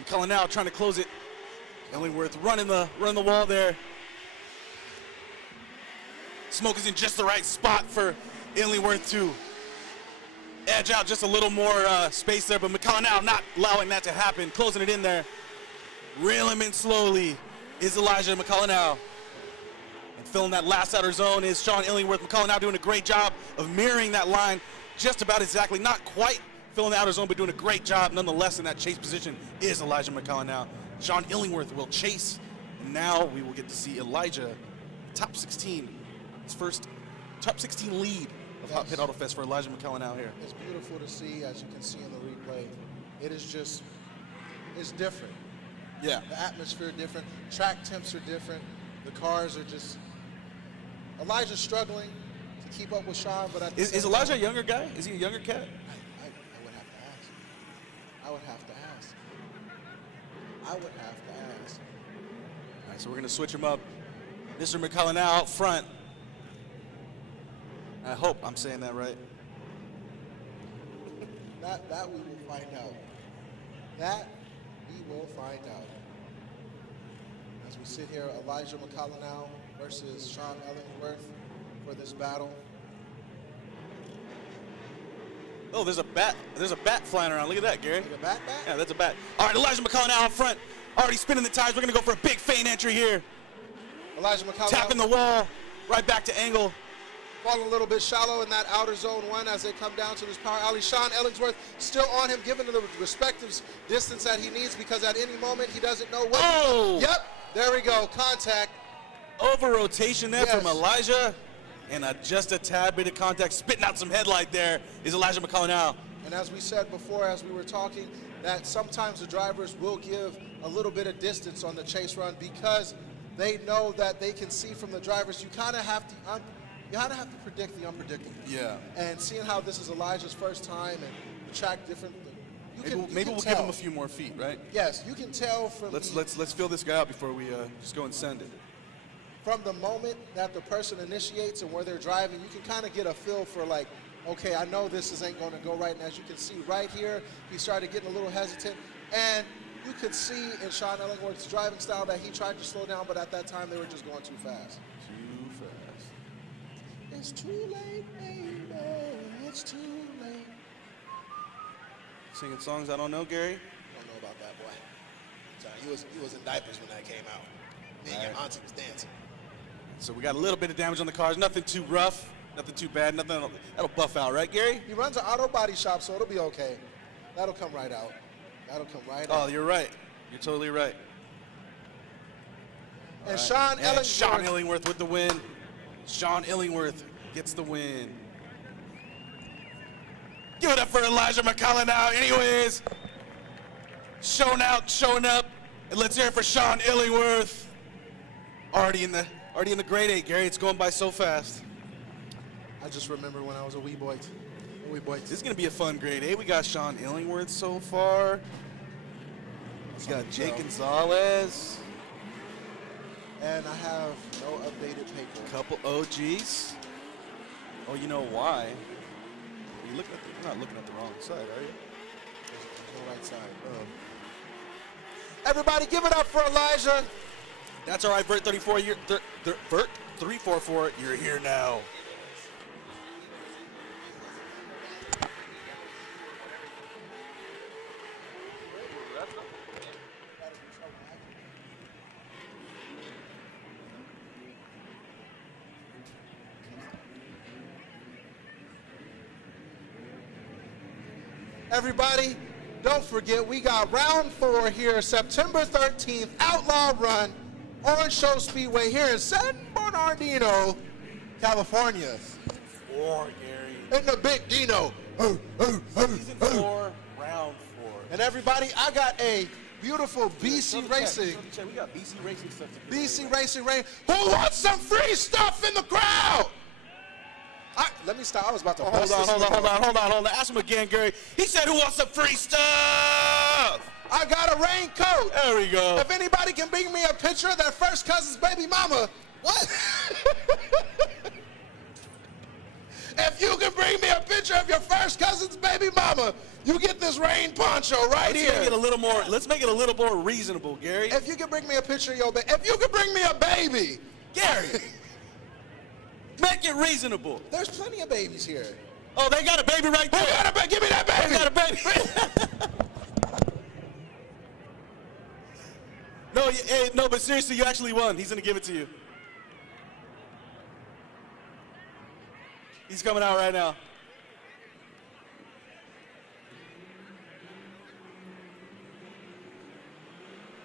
McCullough now trying to close it. Illingworth running the wall there. Smoke is in just the right spot for Illingworth to edge out just a little more space there, but McCullough now not allowing that to happen, closing it in there. Reel him in slowly is Elijah McCullough now. And filling that last outer zone is Sean Illingworth. McCullough now doing a great job of mirroring that line just about exactly, not quite filling the outer zone, but doing a great job nonetheless in that chase position is Elijah McCullough now. Sean Illingworth will chase, and now we will get to see Elijah, top 16, his first top 16 lead of HOTPIT Autofest for Elijah McCullough now here. It's beautiful to see, as you can see in the replay. It is just, it's different. Yeah. The atmosphere different, track temps are different, the cars are just, Elijah's struggling to keep up with Sean, but Is Elijah a younger guy? Is he a younger cat? I would have to ask. I would have to ask. I would have to ask. All right, so we're going to switch him up. Mr. McCullough now out front. I hope I'm saying that right. That we will find out. That we will find out. As we sit here, Elijah McCullough now versus Sean Ellingworth for this battle. Oh, there's a bat. There's a bat flying around. Look at that, Gary. Like a bat? Yeah, that's a bat. All right, Elijah McCullough now out front. Already spinning the tires. We're going to go for a big feint entry here. Elijah McCullough Tapping the wall. Right back to angle. falling a little bit shallow in that outer zone one as they come down to this power alley. Sean Ellingworth still on him, giving him the respective distance that he needs, because at any moment he doesn't know what. Oh! Yep, there we go, contact. Over rotation there Yes. from Elijah. And just a tad bit of contact, spitting out some headlight there is Elijah McCullough now. And as we said before, as we were talking, that sometimes the drivers will give a little bit of distance on the chase run because they know that they can see from the drivers. You kind of have to predict the unpredictable. Yeah. And seeing how this is Elijah's first time and the track different, Maybe we'll give him a few more feet, right? Yes, you can tell from Let's fill this guy out before we just go and send it. from the moment that the person initiates and where they're driving, you can kind of get a feel for like, okay, I know this ain't going to go right. And as you can see right here, he started getting a little hesitant. And you could see in Sean Ellingworth's driving style that he tried to slow down, but at that time they were just going too fast. Too fast. It's too late, baby. It's too late. Singing songs I don't know, Gary? I don't know about that boy. Sorry, he was in diapers when that came out. Me and your auntie was dancing. So we got a little bit of damage on the cars. Nothing too rough, nothing too bad. Nothing that'll buff out, right, Gary? He runs an auto body shop, so it'll be okay. That'll come right out. That'll come right out. Oh, you're right. You're totally right. And All Sean right. Ellingworth. Sean Illingworth with the win. Sean Illingworth gets the win. Give it up for Elijah McCullough now. Anyways, showing out, showing up. And let's hear it for Sean Illingworth. Already in the grade 8, Gary. It's going by so fast. I just remember when I was a wee boy. This is going to be a fun grade 8. We got Sean Illingworth so far. He's got Jake Gonzalez. And I have no updated paper. Couple OGs. Oh, you know why? You're not looking at the wrong side, are you? There's no right side. Everybody give it up for Elijah. That's all right, Vert 34 year, Vert 344, you're here now. Everybody, don't forget, we got round 4 here, September 13th, Outlaw Run, Orange Show Speedway here in San Bernardino, California. 4, Gary. In the big Dino. Season 4, round 4. And everybody, I got a beautiful BC Racing. We got BC Racing stuff to do. BC Racing Rain. Who wants some free stuff in the crowd? Let me stop. I was about to Hold on. Ask him again, Gary. He said, who wants some free stuff? I got a raincoat. There we go. If anybody can bring me a picture of their first cousin's baby mama. What? If you can bring me a picture of your first cousin's baby mama, you get this rain poncho right here. Let's make it a little more reasonable, Gary. If you can bring me a picture of your baby. If you can bring me a baby. Gary. Make it reasonable. There's plenty of babies here. Oh, they got a baby right there. Who got a baby? Give me that baby. They got a baby. No, but seriously, you actually won. He's going to give it to you. He's coming out right now.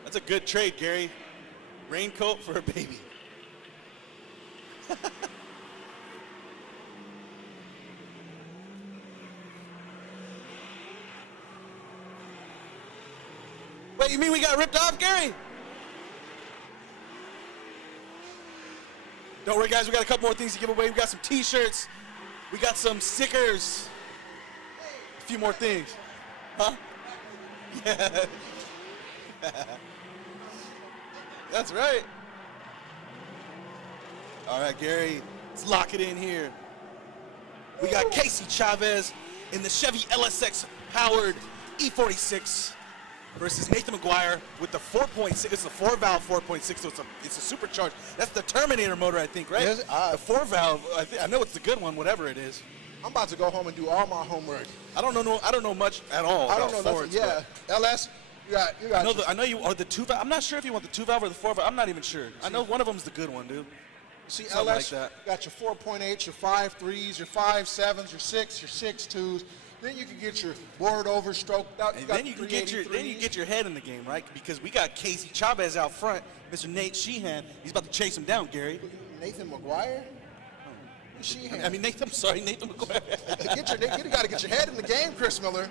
That's a good trade, Gary. Raincoat for a baby. Wait, you mean we got ripped off, Gary? Don't worry, guys. We got a couple more things to give away. We got some T-shirts. We got some stickers. A few more things. Huh? Yeah. That's right. All right, Gary. Let's lock it in here. We got Casey Chavez in the Chevy LSX powered E46 versus Nathan McGuire with the 4.6. It's a 4-valve 4.6, so it's a supercharged. That's the Terminator motor, I think, right? Yes, the 4-valve. I know it's the good one, whatever it is. I'm about to go home and do all my homework. I don't know much at all. I don't know Fords, nothing. Yeah, LS. You got. I know you are the 2-valve. I'm not sure if you want the 2-valve or the 4-valve. I'm not even sure. I know one of them's the good one, dude. See, Something LS, like that. you got your 4.8, your 5.3s, your 5.7s, your 6, your 6.2s. Then you can get your board over stroked out. And then you can get your head in the game, right? Because we got Casey Chavez out front, Mr. Nate Sheehan. He's about to chase him down, Gary. Nathan McGuire? Sheehan. I mean, Nathan McGuire. You got to get your head in the game, Chris Miller.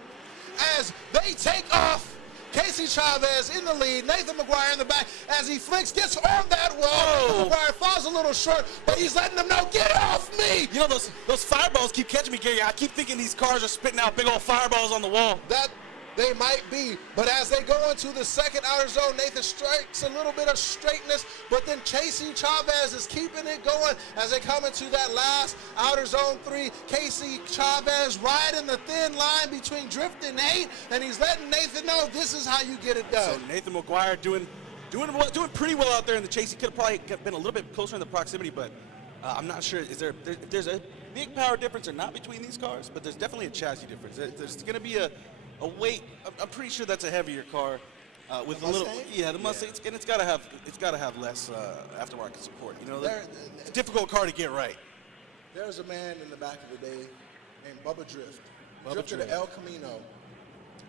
As they take off, Casey Chavez in the lead, Nathan McGuire in the back. As he flicks, gets on that wall. Oh. McGuire falls a little short, but he's letting them know, get off me. You know, those fireballs keep catching me, Gary. I keep thinking these cars are spitting out big old fireballs on the wall. That they might be, but as they go into the second outer zone, Nathan strikes a little bit of straightness, but then Casey Chavez is keeping it going as they come into that last outer zone 3. Casey Chavez right in the thin line between Drift and Nate, and he's letting Nathan know this is how you get it done. So Nathan McGuire doing pretty well out there in the chase. He could have probably been a little bit closer in the proximity, but I'm not sure if there's a big power difference or not between these cars, but there's definitely a chassis difference. There's going to be a weight. I'm pretty sure that's a heavier car with the little the Mustang, and it's got to have less aftermarket support. You know, it's a difficult car to get right. There's a man in the back of the day named Bubba Drift. Drifted to El Camino,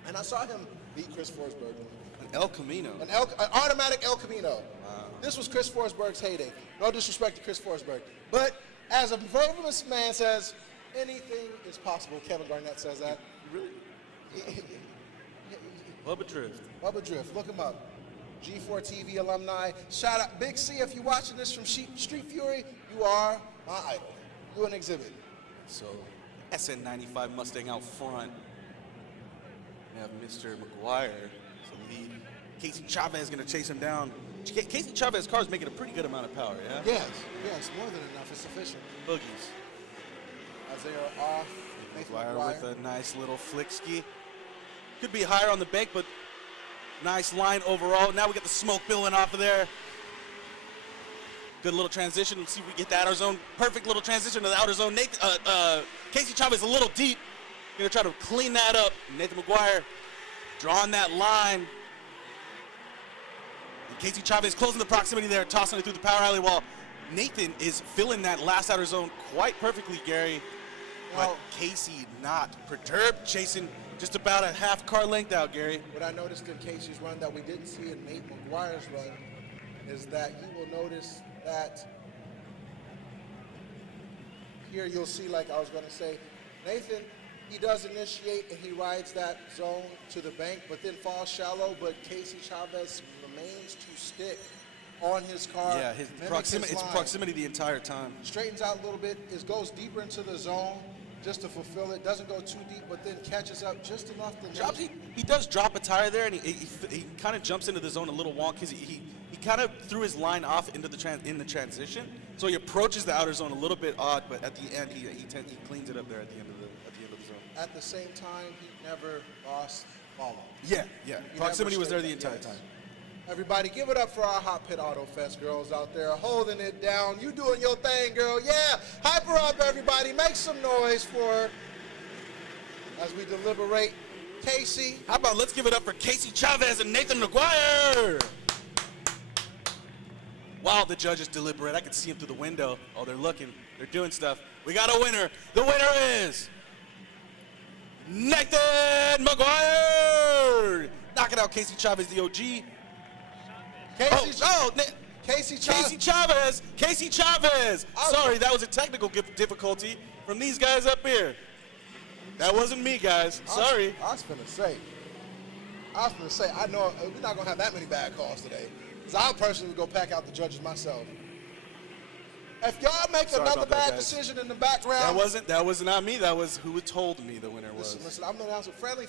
and I saw him beat Chris Forsberg. An El Camino. An automatic El Camino. Wow. This was Chris Forsberg's heyday. No disrespect to Chris Forsberg, but as a famous man says, anything is possible. Kevin Garnett says that. Really? Bubba Drift. Bubba Drift, look him up. G4 TV alumni. Shout out, Big C, if you're watching this from Street Fury, you are my idol. You an exhibit. So, SN95 Mustang out front. We have Mr. McGuire as the lead. Casey Chavez is going to chase him down. Casey Chavez's car is making a pretty good amount of power, yeah? Yes, more than enough. It's sufficient. Boogies. As they are off, Nathan McGuire with a nice little flick ski. Could be higher on the bank, but nice line overall. Now we got the smoke billowing off of there. Good little transition. Let's see if we get the outer zone. Perfect little transition to the outer zone. Casey Chavez a little deep. Gonna try to clean that up. Nathan McGuire drawing that line. And Casey Chavez closing the proximity there, tossing it through the power alley while Nathan is filling that last outer zone quite perfectly, Gary. But Casey not perturbed, chasing just about a half car length out, Gary. What I noticed in Casey's run that we didn't see in Nate McGuire's run is that you will notice that here you'll see, like I was going to say, Nathan, he does initiate and he rides that zone to the bank, but then falls shallow, but Casey Chavez remains to stick on his car. Yeah, his proximity, it's proximity the entire time. Straightens out a little bit, goes deeper into the zone just to fulfill it. Doesn't go too deep, but then catches up just enough to He does drop a tire there, and he kind of jumps into the zone a little wonk because he kind of threw his line off into the transition. So he approaches the outer zone a little bit odd, but at the end he cleans it up there at the end of the zone. At the same time, he never lost follow. Yeah. Proximity was there the entire time. Everybody, give it up for our HOTPIT Autofest girls out there holding it down. You doing your thing, girl. Yeah, hype her up, everybody. Make some noise for her as we deliberate. Casey. How about let's give it up for Casey Chavez and Nathan McGuire. Wow, the judges deliberate. I can see them through the window. Oh, they're looking. They're doing stuff. We got a winner. The winner is Nathan McGuire. Knocking out Casey Chavez, the OG. Casey Chavez. Sorry, that was a technical difficulty from these guys up here. That wasn't me, guys. Sorry. I was finna say, I know we're not gonna have that many bad calls today. So I'll personally go pack out the judges myself. If y'all make another bad decision in the background. That was not me. That was who told me the winner was. Listen, I'm gonna announce a friendly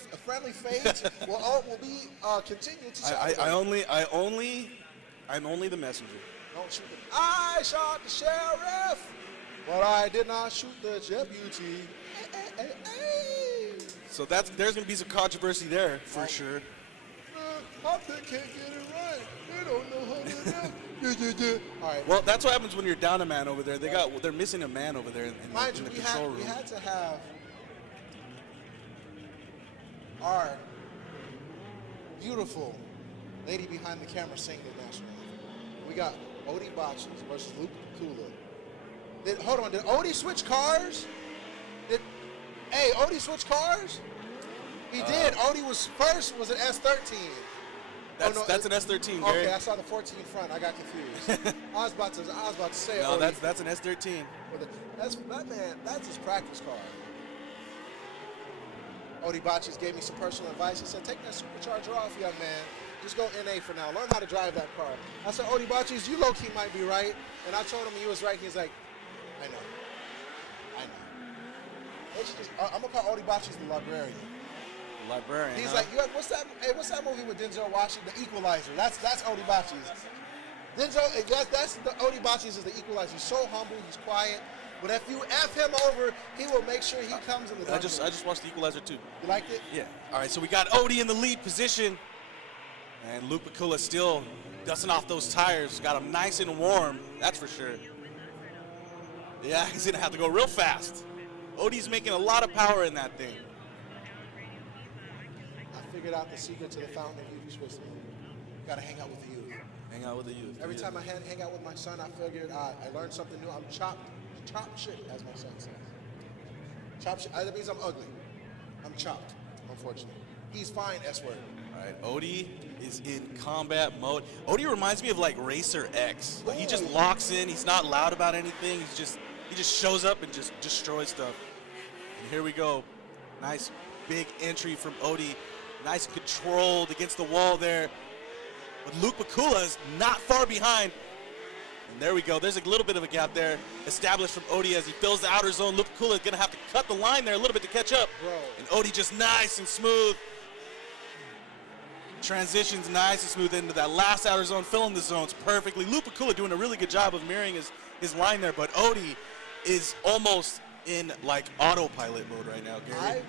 fade will be continued to I'm only the messenger. Don't shoot the. I shot the sheriff, but I did not shoot the deputy. So there's gonna be some controversy there for sure. HOTPIT can't get it right. They don't know how to do. All right. Well, that's what happens when you're down a man over there. They're missing a man over there in the control room. We had to have our beautiful lady behind the camera sing the national anthem. We got Odie Botches versus Luke Kula. Hold on, did Odie switch cars? Hey, Odie switch cars? He did. Odie was an S13. That's an S13, Gary. Okay, I saw the 14 front. I got confused. I was about to say. No, that's an S13. That's his practice car. Odie Botches gave me some personal advice. He said, "Take that supercharger off, young man. Just go NA for now. Learn how to drive that car." I said, "Odie Botches, you low-key might be right." And I told him he was right. He's like, "I know. I'm gonna call Odie Botches the librarian." Librarian. He's like, what's that movie with Denzel Washington? The Equalizer. That's Odie Botches. That's the Odie Botches is the Equalizer. He's so humble, he's quiet, but if you F him over, he will make sure he comes in the I just watched the Equalizer too. You liked it? Yeah. All right, so we got Odie in the lead position, and Luke Picula still dusting off those tires. Got him nice and warm, that's for sure. Yeah, he's gonna have to go real fast. Odie's making a lot of power in that thing. Figured out the secret to the fountain of youth wisdom. Got to hang out with the youth. Hang out with the youth. Every time I hang out with my son, I figured I learned something new. I'm chopped shit, as my son says. Chopped shit. That means I'm ugly. I'm chopped, unfortunately. He's fine, S-word. All right, Odie is in combat mode. Odie reminds me of like Racer X. Like he just locks in. He's not loud about anything. He just shows up and just destroys stuff. And here we go. Nice big entry from Odie. Nice and controlled against the wall there. But Luke Picula is not far behind. And there we go. There's a little bit of a gap there established from Odie as he fills the outer zone. Luke Picula is going to have to cut the line there a little bit to catch up. And Odie just nice and smooth. Transitions nice and smooth into that last outer zone, filling the zones perfectly. Luke Picula doing a really good job of mirroring his line there. But Odie is almost in like autopilot mode right now, Gary.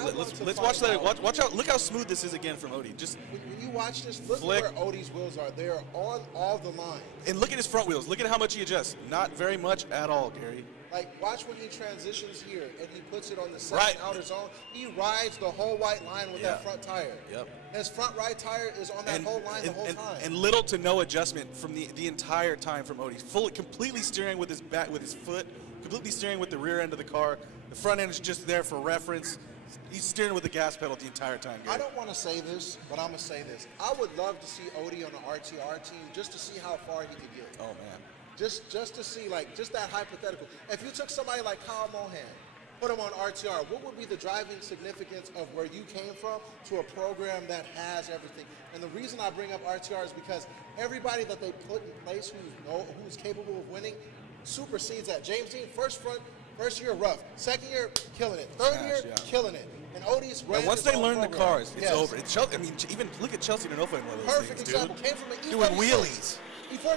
Let's watch that. Watch out! Look how smooth this is again from Odie. Just When you watch this, look flick. at where Odie's wheels are. They're on all the lines. and look at his front wheels. Look at how much he adjusts. Not very much at all, Gary. Like, watch when he transitions here and he puts it on the Right. second outer zone. He rides the whole white line with Yeah. that front tire. Yep. His front right tire is on that whole line the whole time. And little to no adjustment from the entire time from Odie. Completely steering with his back, with his foot. Completely steering with the rear end of the car. The front end is just there for reference. He's steering with the gas pedal the entire time, Gary. I don't want to say this, but I'm going to say this. I would love to see Odie on the RTR team just to see how far he could get. Oh man. Just to see, like, just that hypothetical. If you took somebody like Kyle Mohan, put him on RTR, what would be the driving significance of where you came from to a program that has everything? And the reason I bring up RTR is because everybody that they put in place who's capable of winning supersedes that. James Dean, first year rough, second year killing it, third Smash, year yeah. killing it. And Odie's And once they learn the cars, it's Yes. over. It's I mean, even look at Chelsea Denofa in one of those Perfect things, example. dude. Came from an Doing E46. wheelies.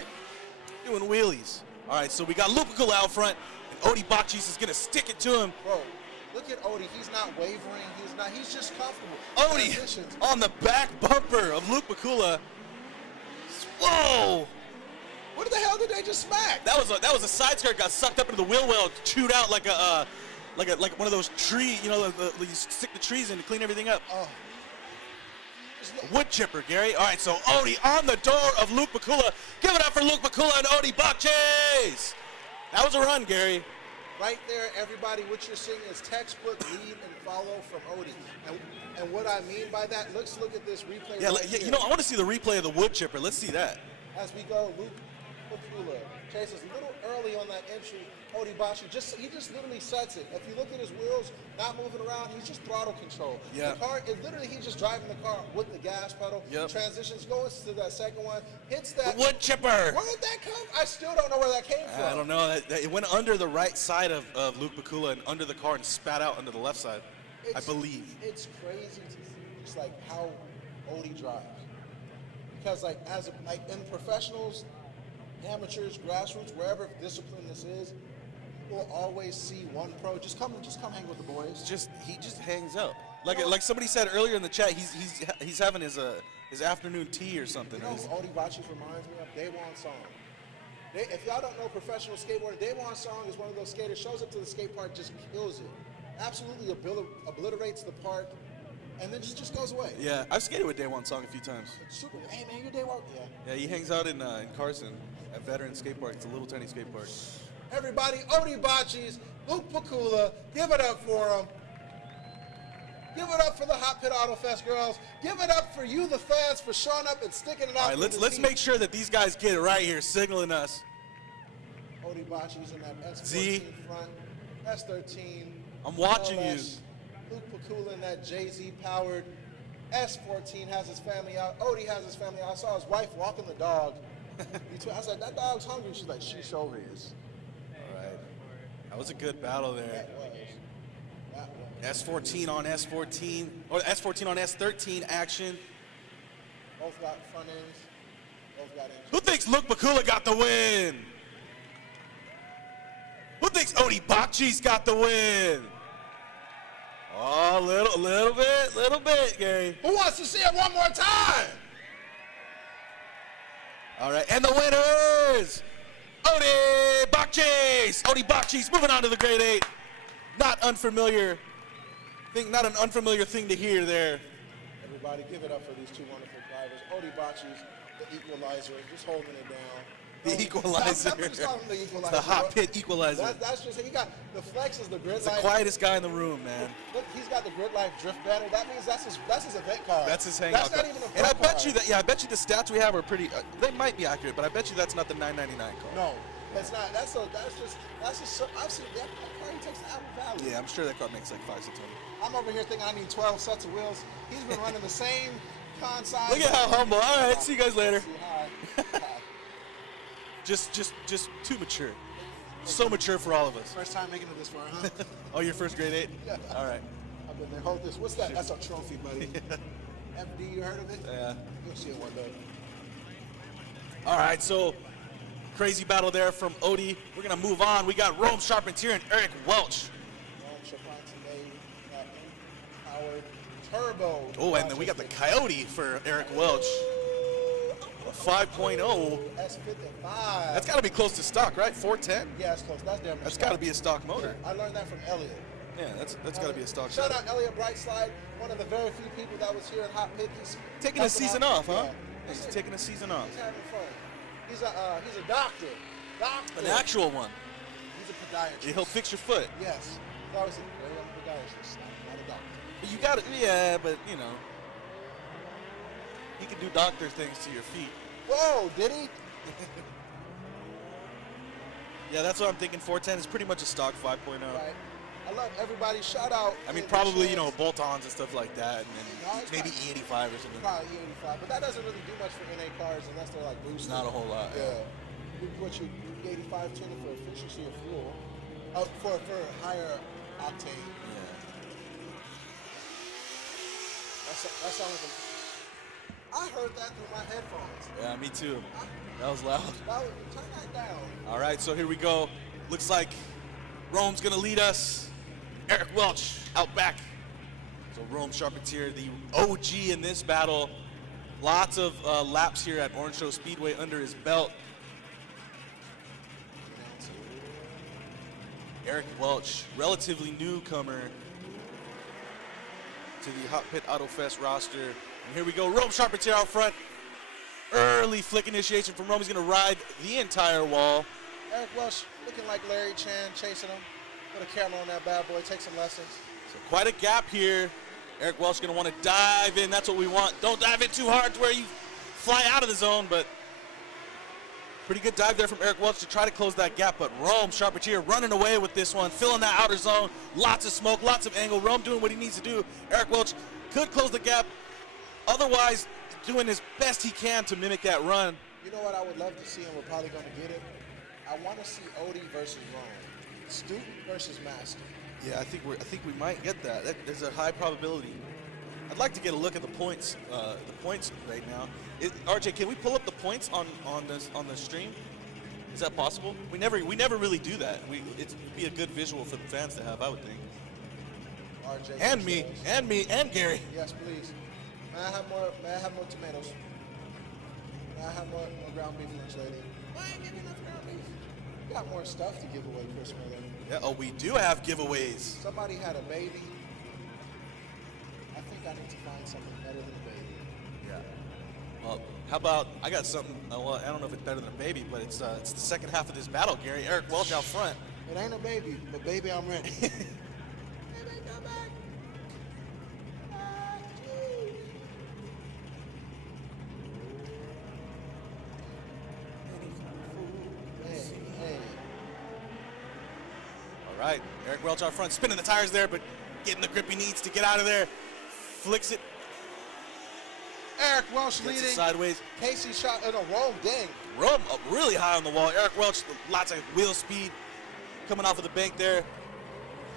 Doing wheelies. All right, so we got Lupicula out front, and Odie Bachis is going to stick it to him. Bro, look at Odie. He's not wavering. He's just comfortable. Odie Transitions. on the back bumper of Lupicula. Whoa! What the hell did they just smack? That was a side skirt, got sucked up into the wheel well, chewed out like one of those tree, you stick the trees in to clean everything up. Oh. Wood chipper, Gary. All right, so Odie on the door of Luke Bakula. Give it up for Luke Bakula and Odie Bachis. That was a run, Gary. Right there, everybody, what you're seeing is textbook lead and follow from Odie. And what I mean by that, let's look at this replay. Yeah, right you here. know, I want to see the replay of the wood chipper. Let's see that. As we go, Luke Bakula chases a little early on that entry. Odie Bashi, he just literally sets it. If you look at his wheels, not moving around, he's just throttle control. Yeah. The car, literally, he's just driving the car with the gas pedal. Yep. Transitions, goes to that second one, hits that. The wood chipper. Where did that come? I still don't know where that came from. I don't know. It went under the right side of Luke Bakula and under the car and spat out under the left side, I believe. It's crazy to see just like how Odie drives. Because like in professionals, amateurs, grassroots, wherever discipline this is, we'll always see one pro. Just come hang with the boys. He just hangs out. Like somebody said earlier in the chat, he's having his afternoon tea or something. You know who Odie Bachis reminds me of? Daewon Song. If y'all don't know professional skateboarding, Daewon Song is one of those skaters, shows up to the skate park, just kills it. Absolutely obliterates the park, and then just goes away. Yeah, I've skated with Daewon Song a few times. Super. Hey man, you're Daewon. Yeah. Yeah, he hangs out in Carson at Veteran Skate Park. It's a little tiny skate park. Everybody, Odie Bachis, Luke Bakula, give it up for him. Give it up for the HOTPIT Autofest girls. Give it up for you, the fans, for showing up and sticking it out. All right, let's make sure that these guys get it right here, signaling us. Odie Bachis in that S14 Z. front, S13. I'm watching you. Luke Bakula in that Jay-Z powered S14 has his family out. Odie has his family out. I saw his wife walking the dog. I was like, that dog's hungry. She's like, she sure is. All right, that was a good battle there. That was. S14 on S14, or S14 on S13 action. Both got front ends. Both got engines. Who thinks Luke Bakula got the win? Who thinks Odie Bachis got the win? Oh, little bit, Gary. Who wants to see it one more time? All right, and the winner is Odie Bachis. Odie Bachis moving on to the grade 8. Not an unfamiliar thing to hear there. Everybody, give it up for these two wonderful drivers. Odie Bachis, the equalizer, just holding it down. The equalizer. Just call him the equalizer. The hot pit equalizer. That's just, he got, the flex is the grid He's the life. quietest guy in the room, man. Look, he's got the grid life drift banner. That means that's his event card. That's his hangout That's not card. even a pro And I bet card. you that, I bet you the stats we have are pretty, they might be accurate, but I bet you that's not the $9.99 card. No, it's not. That's just, I've seen that car he takes to Apple Valley. Yeah, I'm sure that car makes like 5 600. I'm over here thinking I need 12 sets of wheels. He's been running the same con size. Look at how humble. All right, see you guys later. Hi. Hi. Just too mature. So mature for all of us. First time making it this far, huh? Oh, your first grade 8? Yeah. All right. I've been there. Hold this. What's that? That's a trophy, buddy. FD, you heard of it? Yeah. You'll see it one day. All right, so crazy battle there from Odie. We're going to move on. We got Rome Charpentier and Eric Welch. Rome Charpentier, powered turbo. Oh, and then we got the Coyote for Eric Welch. A 5.0. S55. That's got to be close to stock, right? 410? Yeah, it's close. That's damn. That's got to be a stock motor. I learned that from Elliot. Yeah, that's got to be a stock Shout setup. out Elliot Brightslide, one of the very few people that was here in Hot Pit. He's Taking a season off, huh? Yeah. He's taking a season off. He's having fun. He's a doctor. An actual one. He's a podiatrist. He'll fix your foot. Yes. He's always a podiatrist, not a doctor. But you got to, yeah, but you know, he can do doctor things to your feet. Whoa, did he? Yeah, that's what I'm thinking. 410 is pretty much a stock 5.0. Right. I love everybody. Shout out. I mean, Ed probably, Chance. you know, bolt-ons and stuff like that, and then No, it's maybe not- E85 or something. Probably E85, but that doesn't really do much for NA cars unless they're like boosted. Not a whole lot. Yeah. What you E85 tuning for efficiency of fuel, for higher octane. Yeah. That sounds like I heard that through my headphones. Yeah, me too. That was loud. Turn that down. All right, so here we go. Looks like Rome's gonna lead us. Eric Welch out back. So Rome Charpentier, the OG in this battle. Lots of laps here at Orange Show Speedway under his belt. Eric Welch, relatively newcomer to the Hot Pit Autofest roster. And here we go, Rome Charpentier out front. Early flick initiation from Rome. He's gonna ride the entire wall. Eric Welch looking like Larry Chan, chasing him. Put a camera on that bad boy, take some lessons. So quite a gap here. Eric Welch gonna want to dive in. That's what we want. Don't dive in too hard to where you fly out of the zone, but pretty good dive there from Eric Welch to try to close that gap. But Rome Charpentier running away with this one, filling that outer zone. Lots of smoke, lots of angle. Rome doing what he needs to do. Eric Welch could close the gap. Otherwise, doing his best he can to mimic that run. You know what I would love to see, and we're probably going to get it? I want to see Odie versus Rome. Student versus master. Yeah, I think we might get that. There's a high probability. I'd like to get a look at the points right now. RJ, can we pull up the points on the stream? Is that possible? We never really do that. It'd be a good visual for the fans to have, I would think. RJ And me, and Gary. Yes, please. May I have more tomatoes? May I have more ground beef, lunch lady? Why ain't giving enough ground beef? We got more stuff to give away, Chris Miller. Yeah, oh, we do have giveaways. Somebody had a baby. I think I need to find something better than a baby. Yeah. Well, how about I got something? Well, I don't know if it's better than a baby, but it's the second half of this battle, Gary. Eric Welch out front. It ain't a baby, but baby, I'm ready. All right, Eric Welch out front, spinning the tires there, but getting the grip he needs to get out of there. Flicks it. Eric Welch Gets it leading. sideways. Casey shot in a roll. Dang. Rome up really high on the wall. Eric Welch, lots of wheel speed coming off of the bank there.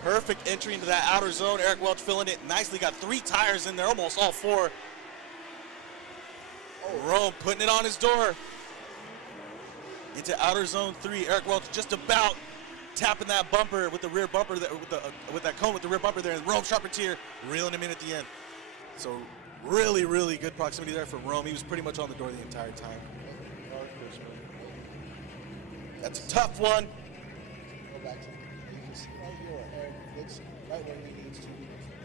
Perfect entry into that outer zone. Eric Welch filling it nicely. Got 3 tires in there, almost all 4. Rome putting it on his door. Into outer zone 3. Eric Welch just about tapping that bumper with the rear bumper, with that cone with the rear bumper there. And Rome Charpentier reeling him in at the end. So really, really good proximity there for Rome. He was pretty much on the door the entire time. That's a tough one. Go back to you can see right here where Eric flicks right where he needs to.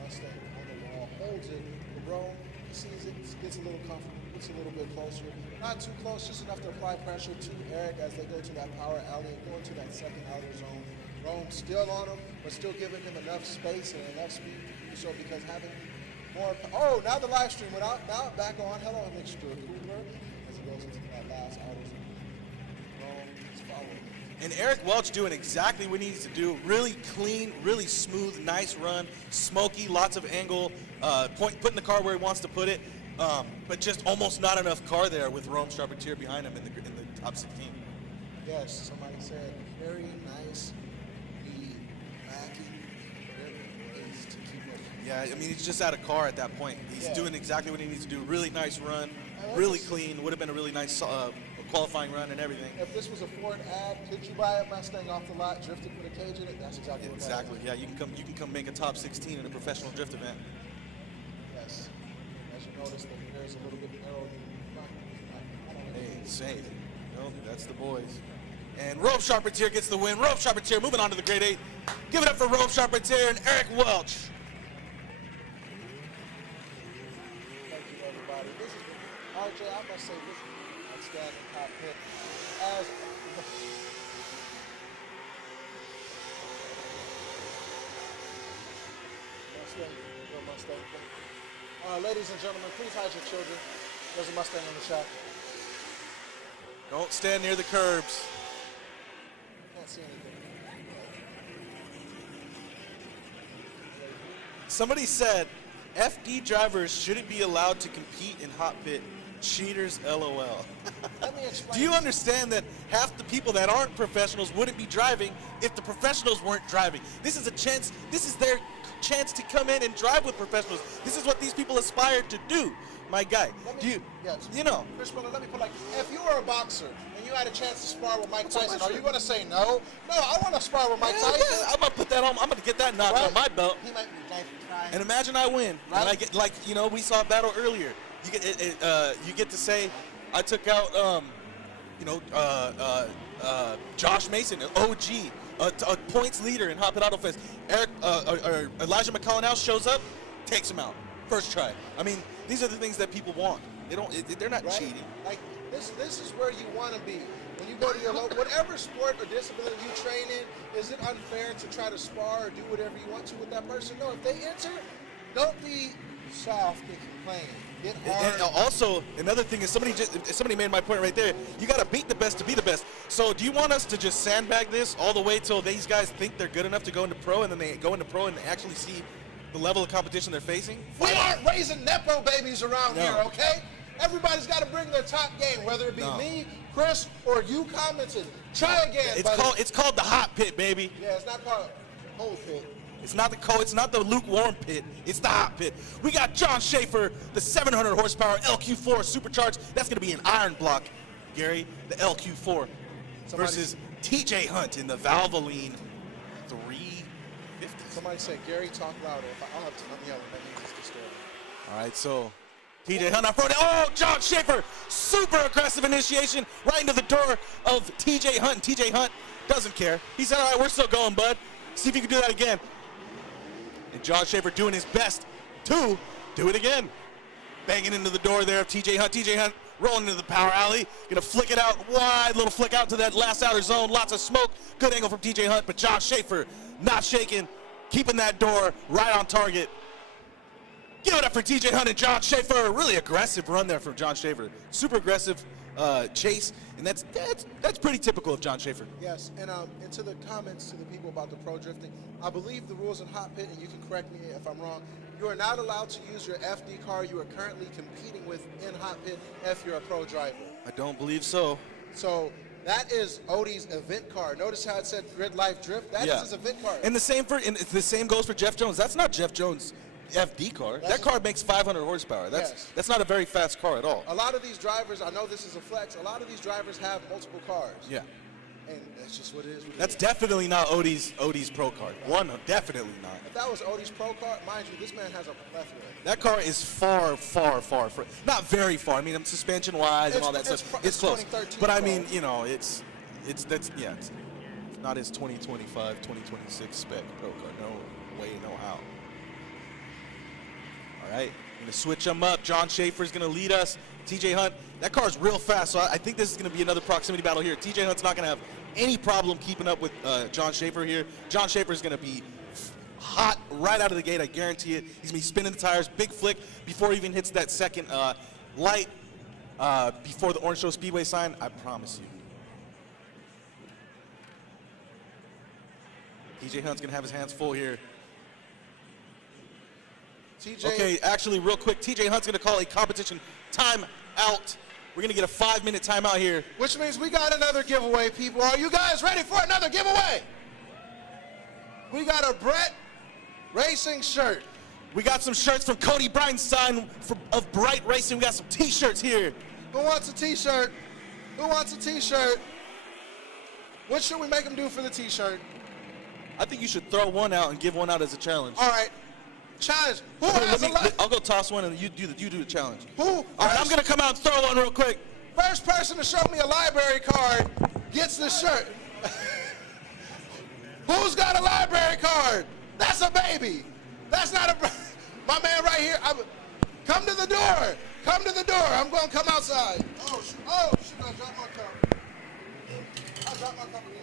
Mustang on the wall, holds it. Rome sees it, gets a little comfortable, gets a little bit closer. Not too close, just enough to apply pressure to Eric as they go to that power alley and go into that second outer zone. Rome still on him, but still giving him enough space and enough speed to do so because having more. Oh, now the live stream went out. Now back on. Hello, Mr. Cooper. As he goes into that last outer zone. Rome is following. And Eric Welch doing exactly what he needs to do. Really clean, really smooth, nice run. Smoky, lots of angle. Putting the car where he wants to put it. But just almost not enough car there with Rome Charpentier behind him in the top 16. Yes, somebody said very nice. To keep up. Yeah, I mean, he's just out of car at that point. He's doing exactly what he needs to do. Really nice run, really clean. Would have been a really nice qualifying run and everything. If this was a Ford ad, could you buy a Mustang off the lot, drift it with a cage in it? That's exactly what Exactly. Yeah, you can come make a top 16 in a professional drift event. Yes. As you notice, the hair is a little bit narrow. Hey, same. No, that's the boys. And Rope Charpentier gets the win. Rope Charpentier moving on to the grade 8. Give it up for Rope Charpentier and Eric Welch. Thank you, everybody. This is RJ. I must say this is an outstanding top hit. As Mustang. Ladies and gentlemen, please hide your children. There's a Mustang on the shot. Don't stand near the curbs. Can't see anything. Somebody said FD drivers shouldn't be allowed to compete in hot pit. Cheaters, LOL. Let me explain. Do you understand that half the people that aren't professionals wouldn't be driving if the professionals weren't driving? This is a chance. This is their chance to come in and drive with professionals. This is what these people aspire to do. My guy, Yes. you know. Chris Miller, let me put like, if you were a boxer and you had a chance to spar with Mike Tyson, are you going to say no? No, I want to spar with Mike Tyson. Yeah, I'm gonna put that on. I'm gonna get that knocked on my belt. He might be trying. And imagine I win. Right. And I get, like, you know, we saw a battle earlier. You get to say, I took out, Josh Mason, an OG, a points leader in HOTPIT Autofest. Elijah McCullough now shows up, takes him out, first try. I mean, these are the things that people want. They're not cheating. Like this is where you want to be. When you go to your local, whatever sport or discipline you train in, is it unfair to try to spar or do whatever you want to with that person? No, if they enter, don't be soft and complain. Get hard. And also, another thing is somebody made my point right there. You got to beat the best to be the best. So do you want us to just sandbag this all the way till these guys think they're good enough to go into pro, and then they go into pro and actually see the level of competition they're facing? We aren't raising Nepo babies around here, okay? Everybody's got to bring their top game, whether it be me, Chris, or you commented. Try again, It's called the hot pit, baby. Yeah, it's not called cold pit. It's not the lukewarm pit. It's the hot pit. We got John Schaefer, the 700 horsepower LQ4 supercharged. That's going to be an iron block, Gary, the LQ4 versus TJ Hunt in the Valvoline 350. Somebody said, Gary, talk louder. I'll have to yell. That means it's disturbing. All right, so TJ Hunt on front. Oh, John Schaefer, super aggressive initiation right into the door of TJ Hunt. TJ Hunt doesn't care. He said, all right, we're still going, bud. See if you can do that again. And John Schaefer doing his best to do it again. Banging into the door there of TJ Hunt. TJ Hunt rolling into the power alley. Gonna flick it out wide, little flick out to that last outer zone. Lots of smoke. Good angle from TJ Hunt, but John Schaefer not shaking, keeping that door right on target. Give it up for TJ Hunt and John Schaefer. Really aggressive run there from John Schaefer. Super aggressive chase, and that's pretty typical of John Schaefer. Yes, and to the comments to the people about the pro drifting, I believe the rules in hot pit, and you can correct me if I'm wrong, you are not allowed to use your FD car you are currently competing with in hot pit if you're a pro driver. I don't believe so. So that is Odie's event car. Notice how it said Grid Life Drift? That is his event car. And the same goes for Jeff Jones. That's not Jeff Jones' FD car. That car makes 500 horsepower. That's not a very fast car at all. A lot of these drivers, I know this is a flex, a lot of these drivers have multiple cars. Yeah. And that's just what it is. That's definitely not Odie's pro car. Definitely not. If that was Odie's pro car, mind you, this man has a plethora. That car is far, not very far. I mean, suspension wise and all that stuff. It's close. But I mean, you know, it's not his 2025, 2026 spec pro car. No way, no how. All right, going to switch them up. John Schaefer's going to lead us. TJ Hunt, that car's real fast, so I think this is going to be another proximity battle here. TJ Hunt's not going to have any problem keeping up with John Schaefer here. John Schaefer's going to be hot right out of the gate, I guarantee it. He's going to be spinning the tires, big flick before he even hits that second light before the Orange Show Speedway sign, I promise you. TJ Hunt's going to have his hands full here. Okay, actually, real quick, TJ Hunt's going to call a competition timeout. We're going to get a 5-minute timeout here. Which means we got another giveaway, people. Are you guys ready for another giveaway? We got a Brett Racing shirt. We got some shirts from Cody Breinstein of Bright Racing. We got some T-shirts here. Who wants a T-shirt? Who wants a T-shirt? What should we make him do for the T-shirt? I think you should throw one out and give one out as a challenge. All right. Challenge. Who has a light? I'll go toss one and you do the challenge. Who? All right, I'm gonna come out and throw one real quick. First person to show me a library card gets the shirt. Who's got a library card? That's a baby. That's not a. My man right here. Come to the door. Come to the door. I'm going to come outside. Oh, shoot. I dropped my cup. I dropped my cup again.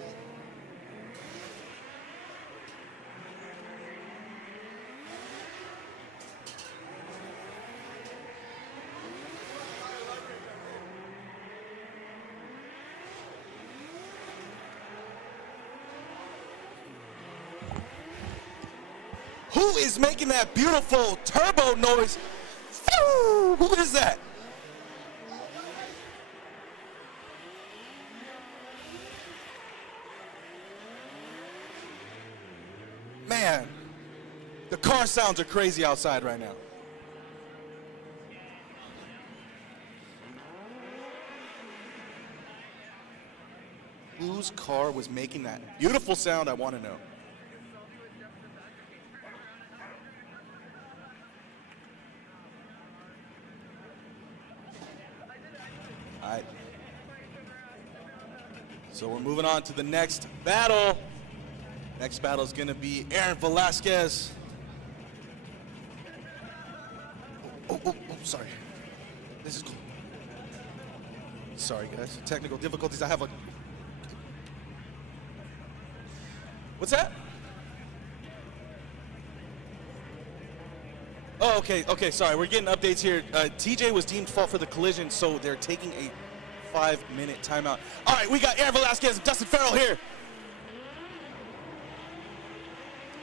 Who is making that beautiful turbo noise? Phew! Who is that? Man, the car sounds are crazy outside right now. Whose car was making that beautiful sound? I want to know. All right. So we're moving on to the next battle. Next battle is going to be Aaron Velasquez. Oh, sorry. This is cool. Sorry, guys. Technical difficulties. I have a... What's that? Oh, okay, sorry. We're getting updates here. TJ was deemed fault for the collision, so they're taking a 5-minute timeout. All right, we got Aaron Velasquez and Dustin Farrell here.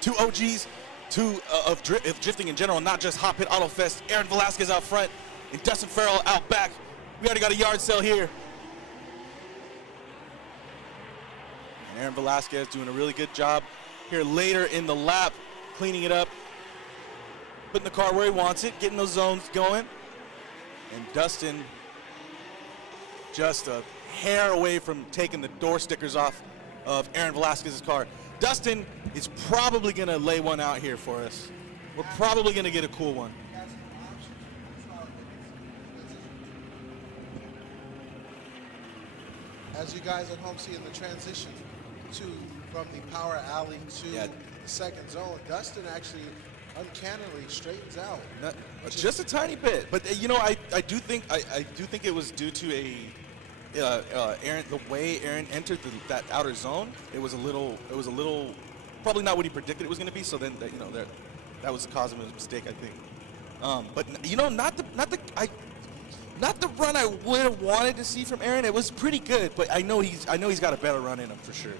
Two OGs, of drifting in general, not just HOTPIT Autofest. Aaron Velasquez out front and Dustin Farrell out back. We already got a yard sale here. And Aaron Velasquez doing a really good job here later in the lap, cleaning it up, putting the car where he wants it, getting those zones going. And Dustin just a hair away from taking the door stickers off of Aaron Velasquez's car. Dustin is probably going to lay one out here for us. We're probably going to get a cool one. As you guys at home see in the transition from the power alley to the second zone, Dustin actually uncannily straightens out. Just a tiny bit, but you know, I do think it was due to Aaron, the way Aaron entered that outer zone. It was a little probably not what he predicted it was going to be. So then that was the cause of his mistake, I think. But you know, not the run I would have wanted to see from Aaron. It was pretty good, but I know he's got a better run in him for sure.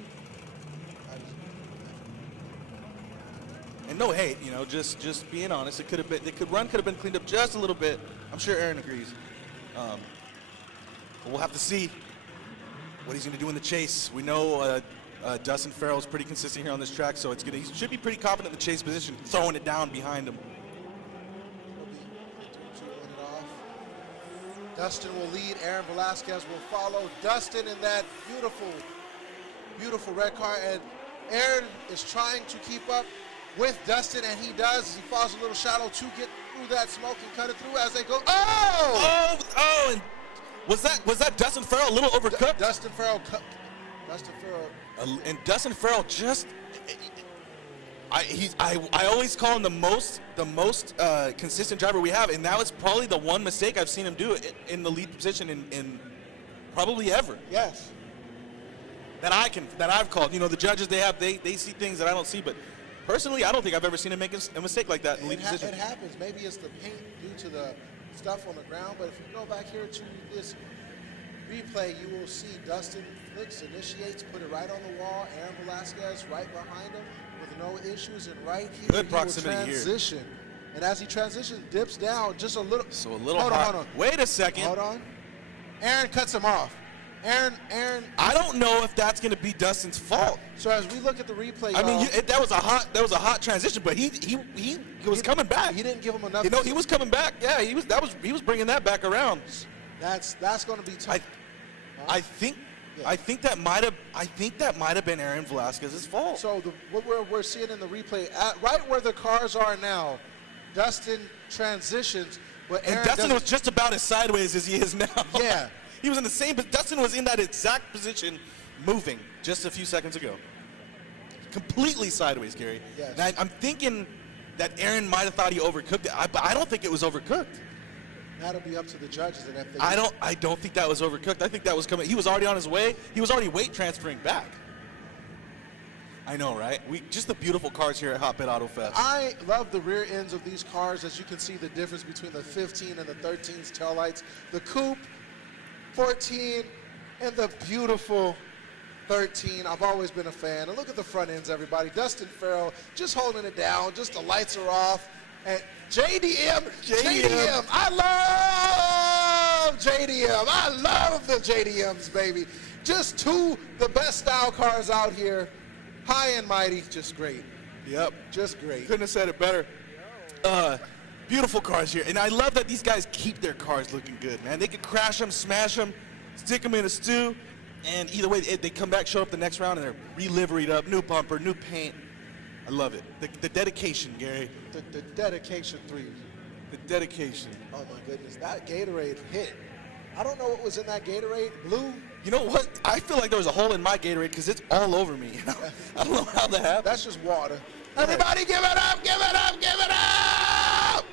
And no hate, you know, just being honest. It could have been could have been cleaned up just a little bit. I'm sure Aaron agrees. But we'll have to see what he's going to do in the chase. We know Dustin Farrell is pretty consistent here on this track, so he should be pretty confident in the chase position, throwing it down behind him. Dustin will lead, Aaron Velasquez will follow. Dustin in that beautiful, beautiful red car, and Aaron is trying to keep up with Dustin, and he does. He falls a little shallow to get through that smoke and cut it through as they go. Oh! And was that Dustin Farrell a little overcooked? Dustin Farrell. And Dustin Farrell just. I always call him the most consistent driver we have, and that was probably the one mistake I've seen him do in the lead position in probably ever. Yes. That I've called. You know, the judges they see things that I don't see, but personally I don't think I've ever seen him make a mistake like that in the lead position. It happens. Maybe it's the paint due to the stuff on the ground, but if you go back here to this replay, you will see Dustin flicks, initiates, put it right on the wall. Aaron Velasquez right behind him with no issues, and right here good proximity he will transition. Here. And as he transitions, dips down just a little. So a little hold hot. on. Wait a second. Hold on. Aaron cuts him off. Aaron. I don't know if that's going to be Dustin's fault. So as we look at the replay, I mean, that was a hot transition, but he was coming back. He didn't give him enough. You know, he was coming back. Yeah, he was bringing that back around. That's going to be tough. I think that might have been Aaron Velasquez's fault. So what we're seeing in the replay, right where the cars are now, Dustin transitions, but And Aaron Dustin was doesn't- just about as sideways as he is now. Yeah. He was in the same, but Dustin was in that exact position, moving just a few seconds ago. Completely sideways, Gary. Yes. And I'm thinking that Aaron might have thought he overcooked it, but I don't think it was overcooked. That'll be up to the judges. And if they I don't think that was overcooked. I think that was coming. He was already on his way. He was already weight transferring back. I know, right? Just the beautiful cars here at HOTPIT Autofest. I love the rear ends of these cars. As you can see, the difference between the 15 and the 13's taillights. The coupe, 14, and the beautiful 13. I've always been a fan. And look at the front ends, everybody. Dustin Farrell just holding it down. Just the lights are off. And JDM. I love JDM. I love the JDMs, baby. Just two the best style cars out here. High and mighty, just great. Yep. Just great. Couldn't have said it better. Beautiful cars here. And I love that these guys keep their cars looking good, man. They could crash them, smash them, stick them in a stew, and either way, they come back, show up the next round, and they're re-liveried up, new bumper, new paint. I love it. The dedication, Gary. The dedication 3. The dedication. Oh, my goodness. That Gatorade hit. I don't know what was in that Gatorade. Blue? You know what? I feel like there was a hole in my Gatorade because it's all over me. You know? I don't know how that happened. That's just water. Everybody give it up, give it up, give it up!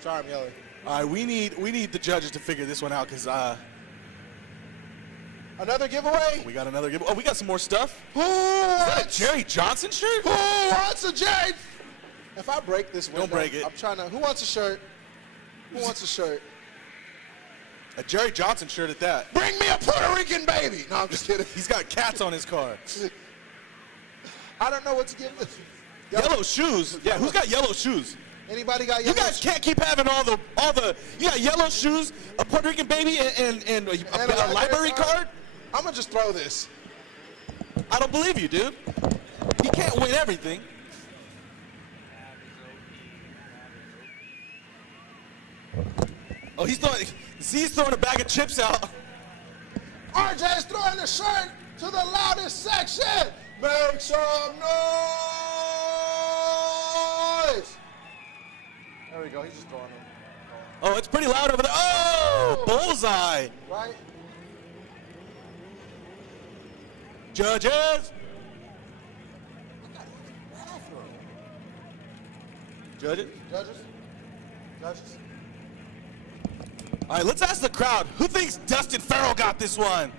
Sorry, I'm yelling. All right, we need the judges to figure this one out because Another giveaway? we got another giveaway. Oh, we got some more stuff. Who Is that a wants, Jerry Johnson shirt? who wants a Jerry? If I break this window, Don't break it. I'm trying to, who wants a shirt? Who wants a shirt? A Jerry Johnson shirt at that. Bring me a Puerto Rican baby. No, I'm just kidding. He's got cats on his car. I don't know what to give this. Yellow shoes. Yeah, who's got yellow shoes? Anybody got You yellow guys can't keep having all the. You got yellow shoes, a Puerto Rican baby, and a library card. I'm gonna just throw this. I don't believe you, dude. You can't win everything. Oh, he's throwing a bag of chips out. RJ's throwing the shirt to the loudest section. Make some noise. There we go. He's just throwing them. Oh, it's pretty loud over there. Oh, bullseye. Right? Judges. Judges. Judges? Judges? All right, let's ask the crowd. Who thinks Dustin Farrell got this one?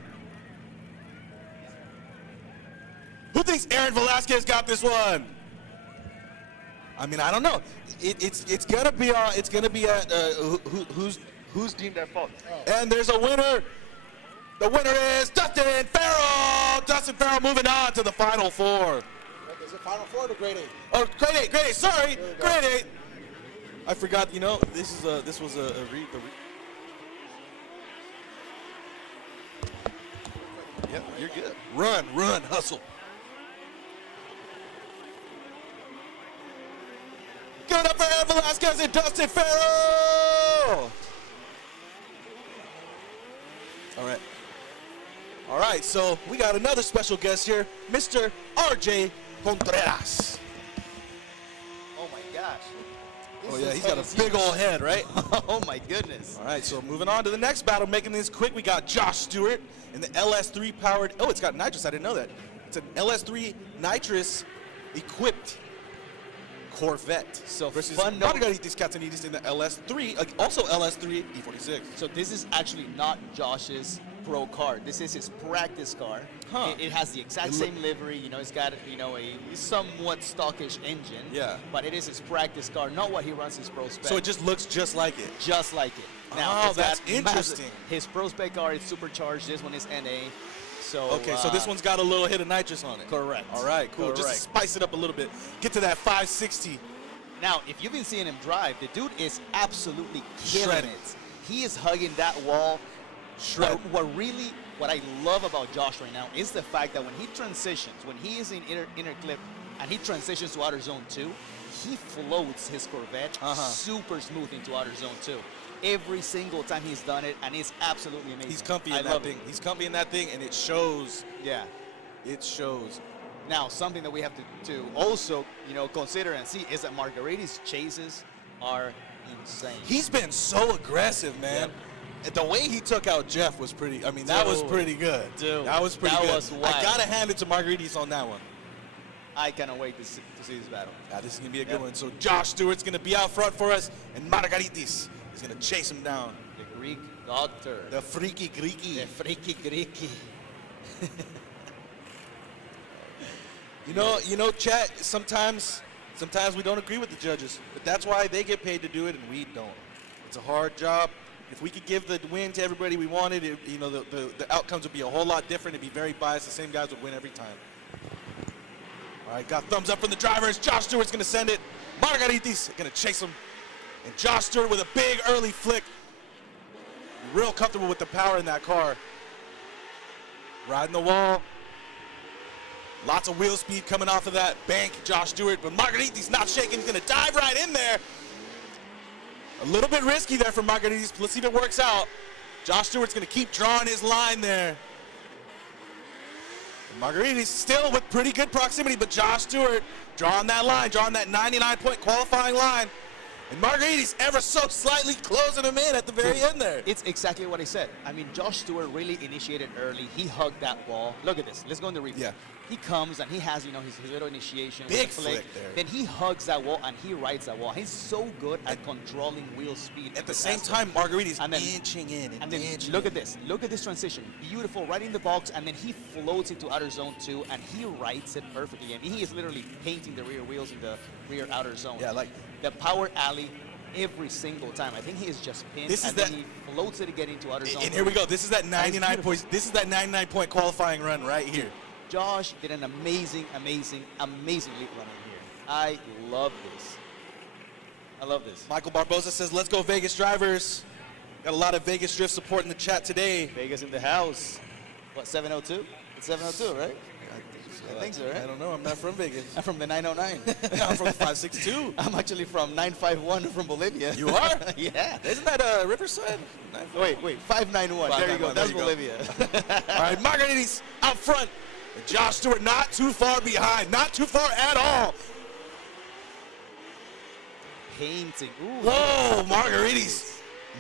Who thinks Aaron Velasquez got this one? I mean, I don't know. It's gonna be at who's deemed at fault. Oh. And there's a winner. The winner is Dustin Farrell. Dustin Farrell moving on to the Final Four. Is it Final Four or grade 8? Oh, grade 8. Sorry, grade 8. I forgot. You know, this was a read. Yep, you're good. Run, hustle. Give it up for Aaron Velasquez and Dustin Farrell. All right, so we got another special guest here, Mr. RJ Contreras. Oh my gosh. Oh yeah, he's got a big old head, right? Oh my goodness. All right, so moving on to the next battle, making this quick, we got Josh Stewart in the LS3 powered, oh, it's got nitrous, I didn't know that. It's an LS3 nitrous equipped Corvette. So versus fun note. Margaritas Catanidis in the LS3, also LS3 E46. So this is actually not Josh's pro car. This is his practice car. Huh. It has the exact same livery. You know, it's got a somewhat stockish engine. Yeah. But it is his practice car, not what he runs his pro spec. So it just looks just like it. Just like it. Oh, it's that's got interesting. His pro spec car is supercharged. This one is NA. So Okay, so this one's got a little hit of nitrous on it. Correct. All right, cool. Just to Correct. spice it up a little bit. Get to that 560. Now, if you've been seeing him drive, the dude is absolutely killing Shredding. it. He is hugging that wall. What I love about Josh right now is the fact that when he transitions, when he is in inner clip and he transitions to outer zone 2, he floats his Corvette super smooth into outer zone 2. Every single time he's done it, and it's absolutely amazing. He's comfy I in that love thing. it. He's comfy in that thing, and it shows. Yeah. It shows. Now, something that we have to also, consider and see is that Margaritas chases are insane. He's been so aggressive, man. Yep. The way he took out Jeff was pretty. I mean, that was pretty good. Dude, that was pretty good. was wild. I gotta hand it to Margaritas on that one. I cannot wait to see this battle. Yeah, this is gonna be a good one. So Josh Stewart's gonna be out front for us, and Margaritas is gonna chase him down. The Greek doctor. The freaky Greeky. The freaky Greeky. You know, chat. Sometimes we don't agree with the judges, but that's why they get paid to do it, and we don't. It's a hard job. If we could give the win to everybody we wanted, the outcomes would be a whole lot different. It'd be very biased. The same guys would win every time. All right, got thumbs up from the drivers. Josh Stewart's going to send it. Margaritas going to chase him. And Josh Stewart with a big early flick. Real comfortable with the power in that car. Riding the wall. Lots of wheel speed coming off of that bank. Josh Stewart, but Margaritas not shaking. He's going to dive right in there. A little bit risky there for Margaritas. Let's see if it works out. Josh Stewart's going to keep drawing his line there. Margaritas still with pretty good proximity, but Josh Stewart drawing that line, drawing that 99-point qualifying line. And Margaritas ever so slightly closing him in at the very end there. It's exactly what I said. I mean, Josh Stewart really initiated early. He hugged that wall. Look at this. Let's go in the replay. Yeah. He comes and he has, his little initiation. Big with the flick. flick there. Then he hugs that wall and he rides that wall. He's so good at controlling wheel speed. At the same time, Margaritas and then, inching in and then inching look in. at this. Look at this transition. Beautiful, right in the box, and then he floats into outer zone 2 and he rides it perfectly. I mean, he is literally painting the rear wheels in the rear outer zone. Yeah, like the power alley every single time. I think he is just pinned then he floats it again into outer zone. And here we go. This is that 99-point qualifying run right here. Josh did an amazing lead run in here. I love this. I love this. Michael Barbosa says, let's go Vegas drivers. Got a lot of Vegas Drift support in the chat today. Vegas in the house. What, 702? It's 702, right? I think so, right? I don't know. I'm not from Vegas. I'm from the 909. I'm from the 562. I'm actually from 951 from Bolivia. You are? Yeah. Isn't that Riverside? Wait, 591. There you go. That's Bolivia. All right, Margaritas out front. And Josh Stewart not too far behind. Not too far at all. Painting. Ooh, whoa, Margaritas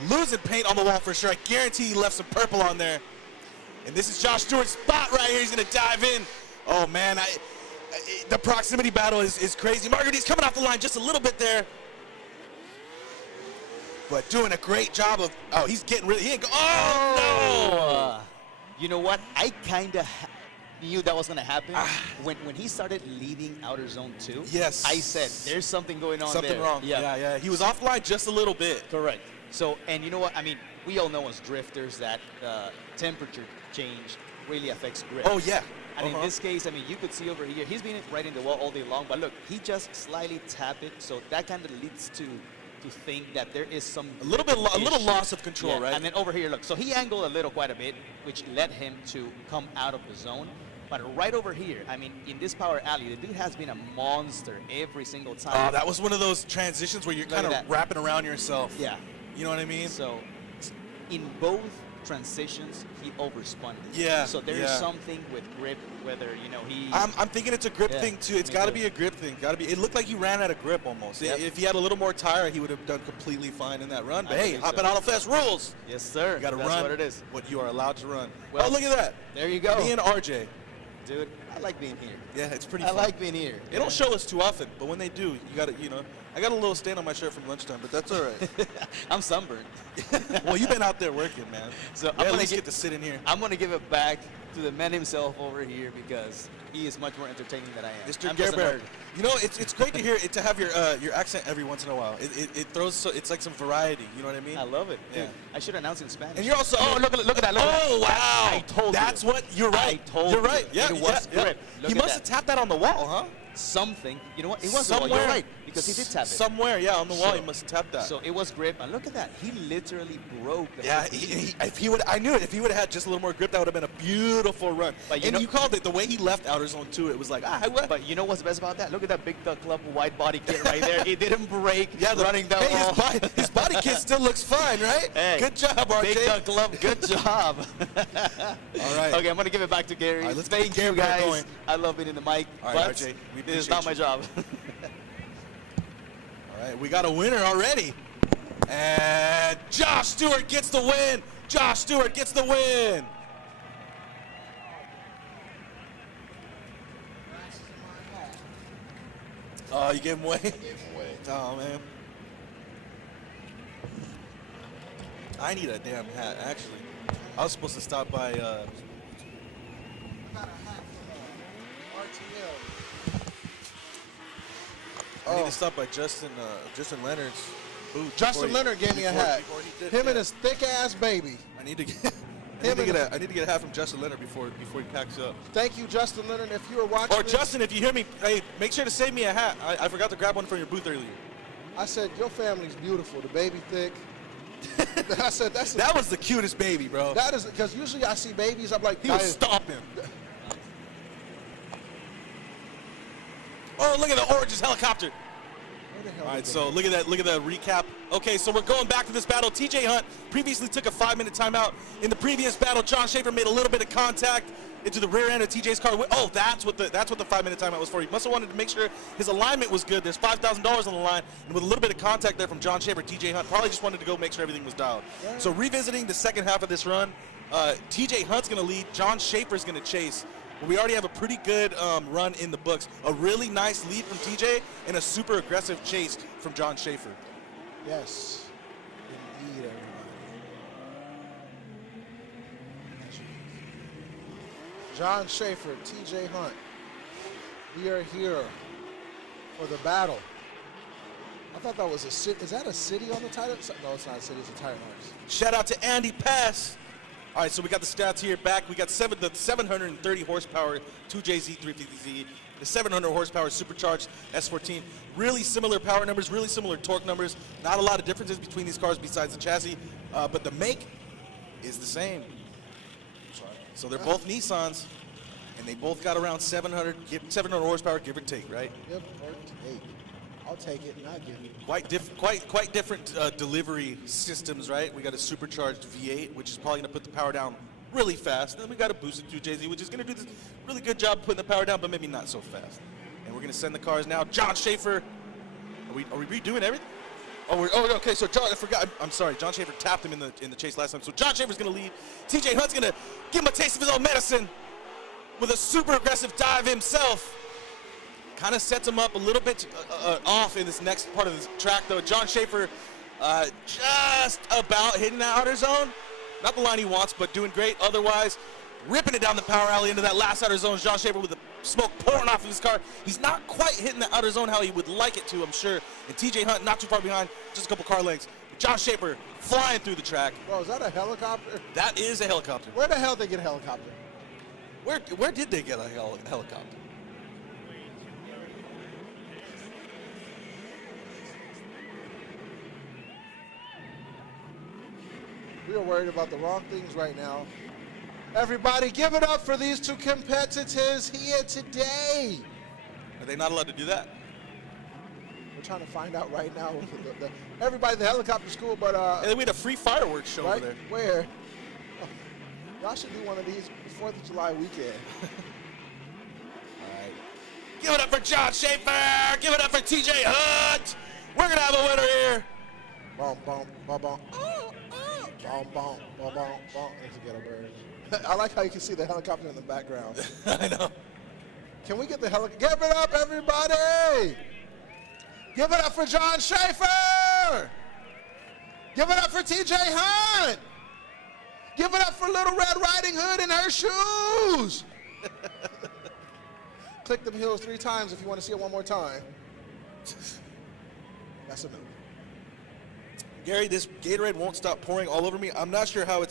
losing paint on the wall for sure. I guarantee he left some purple on there. And this is Josh Stewart's spot right here. He's going to dive in. Oh, man, the proximity battle is crazy. Margaritas coming off the line just a little bit there. But doing a great job of, he's getting really, no! You know what? I kind of knew that was going to happen. When he started leaving outer zone 2, yes, I said, there's something going on something there. wrong. Yeah. He was offline just a little bit. Correct. So, and you know what? I mean, we all know as drifters that temperature change really affects grip. Oh, yeah. And in this case, I mean, you could see over here, he's been right in the wall all day long, but look, he just slightly tapped it, so that kind of leads to think that there is some a little loss of control, right? And then over here, look, so he angled quite a bit, which led him to come out of the zone. But right over here, I mean, in this power alley, the dude has been a monster every single time. Oh, that was one of those transitions where you're kind of wrapping around yourself. Yeah. You know what I mean? So in both transitions, he overspun. Yeah. So there is something with grip, whether he. I'm thinking it's a grip thing too. It's got to be a grip thing. Got to be. It looked like he ran out of grip almost. Yep. If he had a little more tire, he would have done completely fine in that run. But hey, HOTPIT Autofest rules. Yes, sir. You got to run. That's what it is. What you are allowed to run. Well, oh, look at that. There you go. Me and RJ. Dude, I like being here. Yeah, it's pretty. I fun. like being here. They don't show us too often, but when they do, you got to, I got a little stain on my shirt from lunchtime, but that's all right. I'm sunburned. Well, you've been out there working, man. So I'm gonna get to sit in here. I'm gonna give it back to the man himself over here because he is much more entertaining than I am. Mr. Gerber. It's great to hear it, to have your accent every once in a while. It throws it's like some variety. You know what I mean? I love it. Yeah. Dude, I should announce in Spanish. And you're also look at that. Oh wow! I told you. That's what you're right. I told you're right. you. Yeah, it was grip. He must have tapped that on the wall, huh? Something. You know what? It was somewhere. You're right, because he did tap it. Somewhere, yeah, on the wall, he must have tapped that. So it was grip, and look at that. He literally broke the if he would, I knew it. If he would have had just a little more grip, that would have been a beautiful run. But you called it the way he left outer zone 2. It was like, But you know what's best about that? Look at that Big Duck Club wide body kit right there. It didn't break. Running down wall. His body kit still looks fine, right? Hey, good job, RJ. Big Duck Club, good job. All right. Okay, I'm gonna give it back to Gary. All right, let's Thank you guys. Going. I love being in the mic. All right, RJ, this is not my job. All right, we got a winner already. And Josh Stewart gets the win. Josh Stewart gets the win. Oh, you gave him away? Gave him away. Oh, man. I need a damn hat, actually. I was supposed to stop by, I got a hat from RTL. I need to stop by Justin Leonard's booth. Justin Leonard gave me a hat. Him and his thick ass baby. I need to get a hat from Justin Leonard before he packs up. Thank you, Justin Leonard. If you were watching, Or Justin, if you hear me, hey, make sure to save me a hat. I forgot to grab one from your booth earlier. I said your family's beautiful. The baby thick. I said that was the cutest baby, bro. That is because usually I see babies. I'm like, he was stomping. Oh, look at the Orange's helicopter. All right, so look at that recap. Okay, so we're going back to this battle. TJ Hunt previously took a 5-minute timeout. In the previous battle, John Schaefer made a little bit of contact into the rear end of TJ's car. Oh, that's what the 5-minute timeout was for. He must have wanted to make sure his alignment was good. There's $5,000 on the line, and with a little bit of contact there from John Schaefer, TJ Hunt probably just wanted to go make sure everything was dialed. Yeah. So revisiting the second half of this run, TJ Hunt's going to lead. John Schaefer's going to chase. We already have a pretty good run in the books. A really nice lead from TJ and a super aggressive chase from John Schaefer. Yes, indeed, everybody. John Schaefer, TJ Hunt. We are here for the battle. I thought that was a city. Is that a city on the title? No, it's not a city. It's a tire marks. Shout out to Andy Pass. All right, so we got the stats here back. We got the 730 horsepower 2JZ 350Z, the 700 horsepower supercharged S14. Really similar power numbers, really similar torque numbers. Not a lot of differences between these cars besides the chassis, but the make is the same. So they're both Nissans, and they both got around 700 horsepower, give or take, right? Give or take. I'll take it, not give it. Quite different delivery systems, right? We got a supercharged V8, which is probably going to put the power down really fast. And then we got a boosted 2JZ, which is going to do this really good job putting the power down, but maybe not so fast. And we're going to send the cars now. John Schaefer. Are we redoing everything? Okay. So John, I forgot. I'm sorry. John Schaefer tapped him in the chase last time. So John Schaefer's going to lead. TJ Hunt's going to give him a taste of his own medicine with a super aggressive dive himself. Kind of sets him up a little bit off in this next part of this track, though. John Schaefer just about hitting that outer zone. Not the line he wants, but doing great otherwise. Ripping it down the power alley into that last outer zone. John Schaefer with the smoke pouring off of his car. He's not quite hitting the outer zone how he would like it to, I'm sure. And TJ Hunt not too far behind, just a couple car lengths. John Schaefer flying through the track. Bro, is that a helicopter? That is a helicopter. Where the hell did they get a helicopter? Where did they get a helicopter? We are worried about the wrong things right now. Everybody, give it up for these two competitors here today. Are they not allowed to do that? We're trying to find out right now. Everybody, the helicopter school, but and then we had a free fireworks show right over there. Where? Y'all should do one of these 4th of July weekend. All right. Give it up for John Schaefer. Give it up for TJ Hunt. We're gonna have a winner here. Boom, boom, boom, boom. Boom, boom, boom, boom, boom. That's a ghetto bird. I like how you can see the helicopter in the background. I know. Can we get the helicopter? Give it up, everybody! Give it up for John Schaefer! Give it up for TJ Hunt! Give it up for Little Red Riding Hood in her shoes! Click them heels 3 times if you want to see it one more time. That's enough. Gary, this Gatorade won't stop pouring all over me. I'm not sure how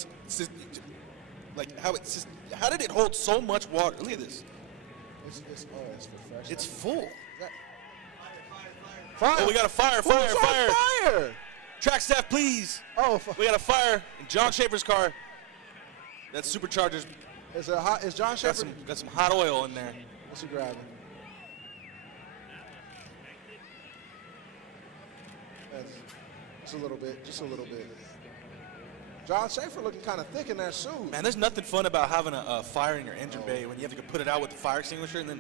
how did it hold so much water? Look at this. It's refreshing. It's full. Fire! Oh, we got a fire. Track staff, please. Oh, we got a fire in John Schaefer's car. That's superchargers. Is John Schaefer? Got some hot oil in there. What's he grabbing? Just a little bit. John Schaefer looking kind of thick in that suit. Man, there's nothing fun about having a fire in your engine bay when you have to go put it out with the fire extinguisher and then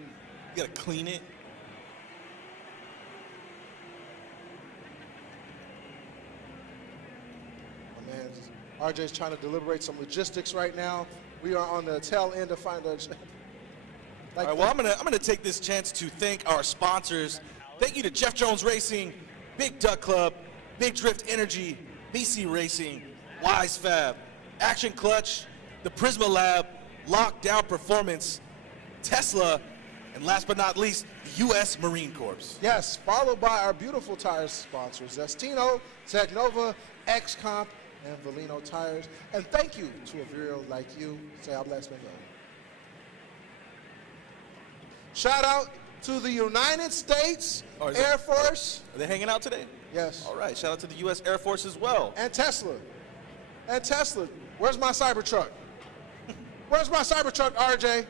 you got to clean it. RJ's trying to deliberate some logistics right now. We are on the tail end of finding. All right, well, I'm gonna take this chance to thank our sponsors. Thank you to Jeff Jones Racing, Big Duck Club, Big Drift Energy, BC Racing, Wise Fab, Action Clutch, the Prisma Lab, Lockdown Performance, Tesla, and last but not least, the U.S. Marine Corps. Yes, followed by our beautiful tire sponsors, Zestino, Technova, XComp, and Valino Tires. And thank you to a Vero like you. Say, how blessed may go. Shout out to the United States Air Force. Are they hanging out today? Yes. All right, shout out to the U.S. Air Force as well. And Tesla. And Tesla. Where's my Cybertruck? Where's my Cybertruck, RJ?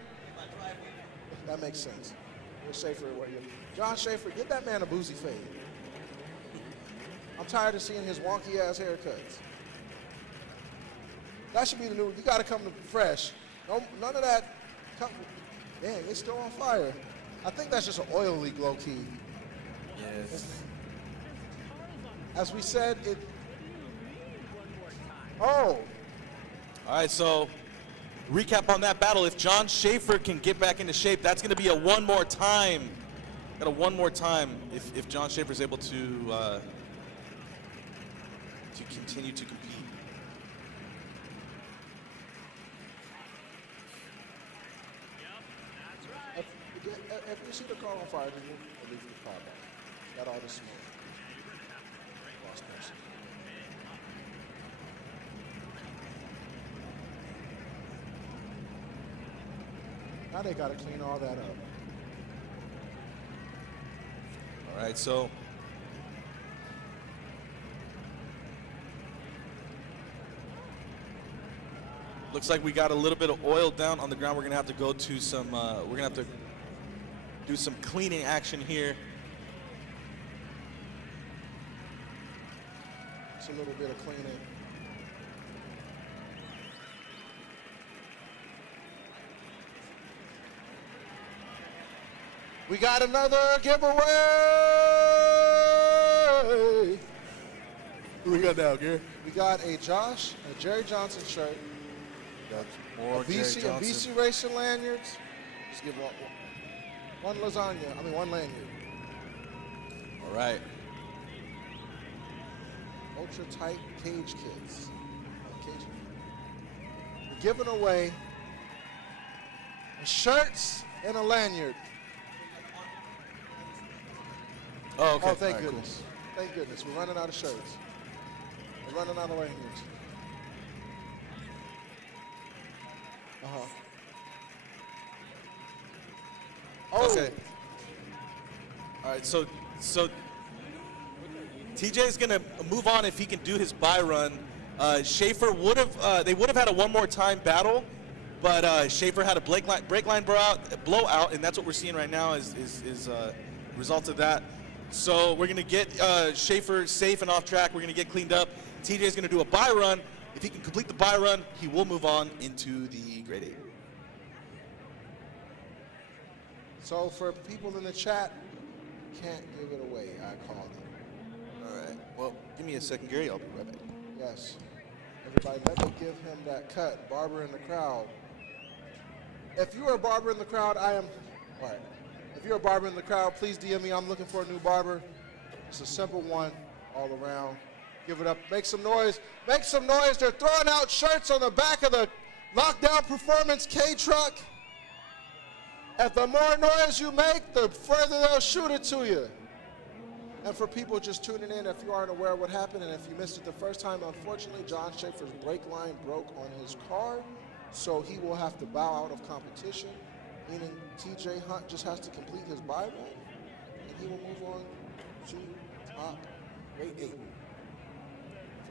That makes sense. Schaefer, John Schaefer, get that man a boozy fade. I'm tired of seeing his wonky ass haircuts. That should be the new. You got to come to fresh. No, none of that. Dang, it's still on fire. I think that's just an oil leak, low key. Yes. As we said, it. Oh. All right, so recap on that battle. If John Schaefer can get back into shape, that's going to be a one more time. Got a one more time if John Schaefer is able to continue to compete. If you see the car on fire, then we'll leave the car back. Got all the smoke. Lost person. Now they got to clean all that up. All right, so looks like we got a little bit of oil down on the ground. We're gonna have to go to some. We're gonna have to do some cleaning action here. It's a little bit of cleaning. We got another giveaway. Who we got now, Gary? We got a Jerry Johnson shirt. Got more BC Racing lanyards. Just give one lanyard. All right. Ultra tight cage kits. We're giving away shirts and a lanyard. Oh, okay. Oh, thank goodness. Cool. Thank goodness. We're running out of shirts. We're running out of lanyards. Oh. Okay. All right, so TJ is gonna move on if he can do his buy run. Schaefer would have they would have had a one more time battle, but Schaefer had a brake line blowout, and that's what we're seeing right now is result of that. So we're gonna get Schaefer safe and off track. We're gonna get cleaned up. TJ is gonna do a buy run. If he can complete the buy run, he will move on into the grade 8. So for people in the chat, can't give it away. I called it. All right. Well, give me a second, Gary. I'll be right back. Yes. Everybody, let me give him that cut. Barber in the crowd. If you are a barber in the crowd, I am. All right. If you're a barber in the crowd, please DM me. I'm looking for a new barber. It's a simple one all around. Give it up. Make some noise. Make some noise. They're throwing out shirts on the back of the Lockdown Performance K-Truck. And the more noise you make, the further they'll shoot it to you. And for people just tuning in, if you aren't aware of what happened, and if you missed it the first time, unfortunately, John Schaefer's brake line broke on his car, so he will have to bow out of competition, meaning TJ Hunt just has to complete his buy run, and he will move on to top grade 8.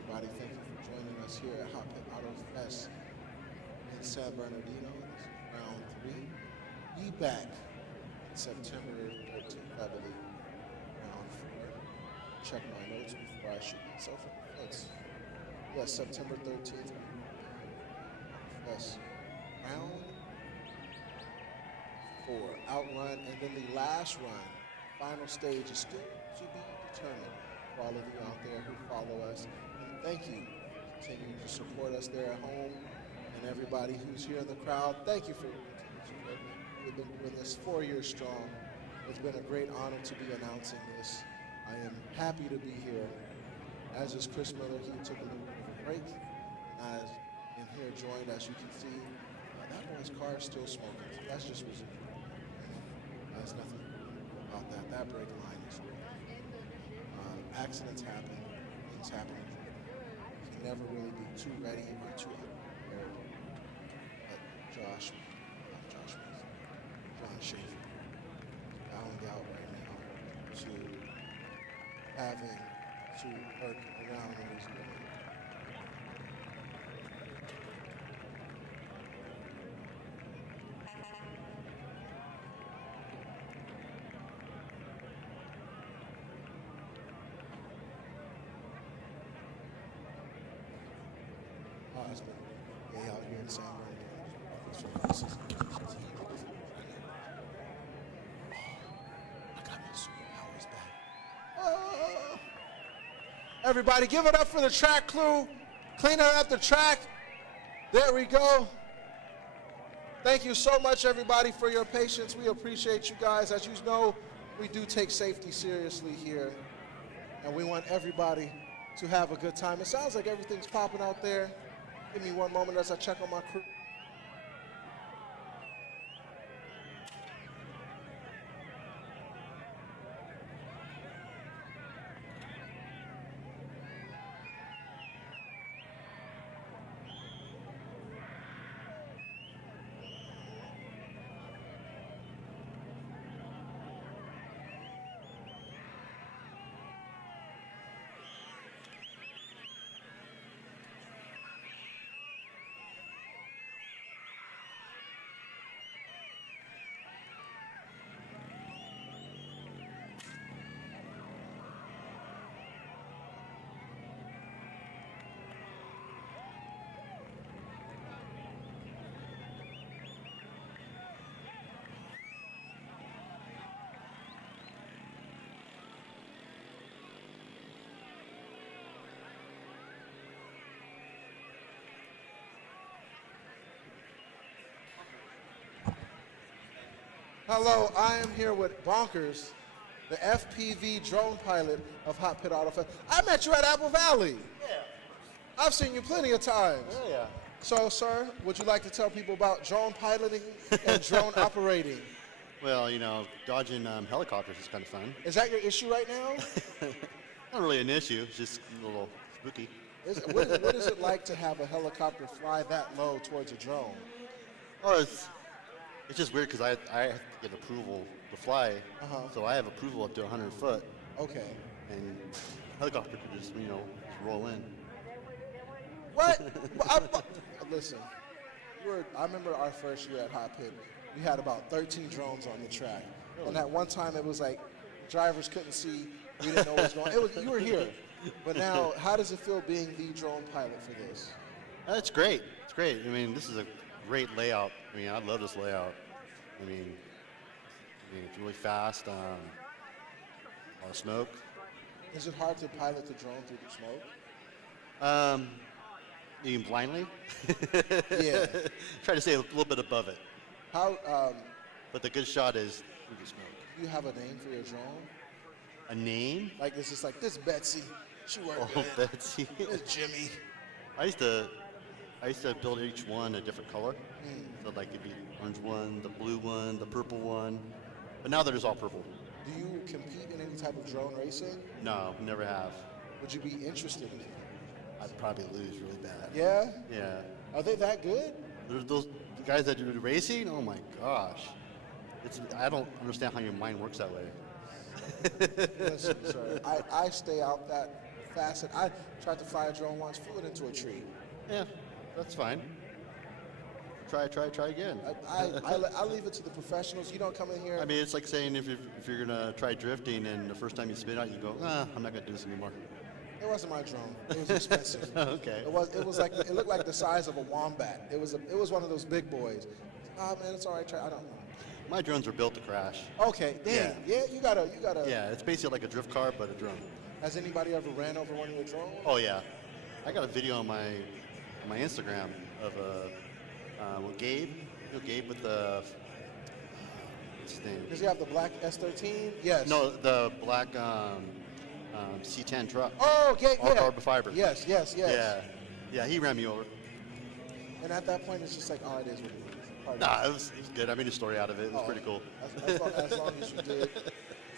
Everybody, thank you for joining us here at HOTPIT Autofest in San Bernardino. This is round 3. Be back September 13th, I believe. Round 4. Check my notes before I shoot myself in the foot. Yes, September 13th. Yes. Round 4. Outrun, and then the last run, final stage, is still to be determined for all of you out there who follow us. And thank you continue to support us there at home, and everybody who's here in the crowd, thank you for continuing. We've been doing this 4 years strong. It's been a great honor to be announcing this. I am happy to be here. As is Chris Miller, he took a little bit of a break. I am here joined, as you can see. That boy's car is still smoking. That's just residual. There's nothing about that. That brake line is real. Accidents happen. Things happen. You can never really be too ready or too unprepared. But John Schaefer, bowing out right now to having to work around what he's doing. Oh, it's been way out here in San Bernardino. I got my superpowers back. Oh. Everybody, give it up for the track crew. Cleaning up the track. There we go. Thank you so much, everybody, for your patience. We appreciate you guys. As you know, we do take safety seriously here, and we want everybody to have a good time. It sounds like everything's popping out there. Give me one moment as I check on my crew. Hello, I am here with Bonkers, the FPV drone pilot of HOTPIT Autofest. I met you at Apple Valley. Yeah. I've seen you plenty of times. Oh, yeah. So, sir, would you like to tell people about drone piloting and drone operating? Well, you know, dodging helicopters is kind of fun. Is that your issue right now? Not really an issue, it's just a little spooky. What is it like to have a helicopter fly that low towards a drone? Oh, it's just weird because I have to get approval to fly. So I have approval up to 100 foot. Okay. And helicopter could just, you know, just roll in. What? Listen, I remember our first year at HOTPIT. We had about 13 drones on the track. And at one time it was like drivers couldn't see, we didn't know what was going on. You were here. But now, how does it feel being the drone pilot for this? It's great. It's great. I mean, this is a great layout. I mean, I love this layout. I mean it's really fast. A lot of smoke. Is it hard to pilot the drone through the smoke? You mean blindly? Yeah. Try to stay a little bit above it. How? But the good shot is through the smoke. Do you have a name for your drone? A name? Like it's just like this Betsy. She worked Oh, good. Betsy. This Jimmy. I used to build each one a different color. So like it'd be the orange one, the blue one, the purple one. But now they're just all purple. Do you compete in any type of drone racing? No, never have. Would you be interested in it? I'd probably lose really bad. Yeah? Yeah. Are they that good? There's those guys that do racing, oh my gosh. I don't understand how your mind works that way. Listen, sir, I stay out that fast. I tried to fly a drone once, flew it into a tree. Yeah, that's fine. Try again. I leave it to the professionals. You don't come in here. I mean, it's like saying if you're gonna try drifting and the first time you spin out, you go, I'm not gonna do this anymore. It wasn't my drone. It was expensive. Okay. It was like it looked like the size of a wombat. It was one of those big boys. Man, it's all right. I don't know. My drones are built to crash. Okay, dang. Yeah, you gotta. Yeah, it's basically like a drift car, but a drone. Has anybody ever ran over one of your drones? Oh yeah. I got a video on my Instagram of Gabe. You know Gabe with the what's his name? Does he have the black S13? Yes. No, the black C10 truck. Oh, yeah. Carbon fiber. Yes. Yeah, he ran me over. And at that point, it's just like, oh, it is what it is. Part of Nah, it was good. I made a story out of it. It was pretty cool. As long as you did.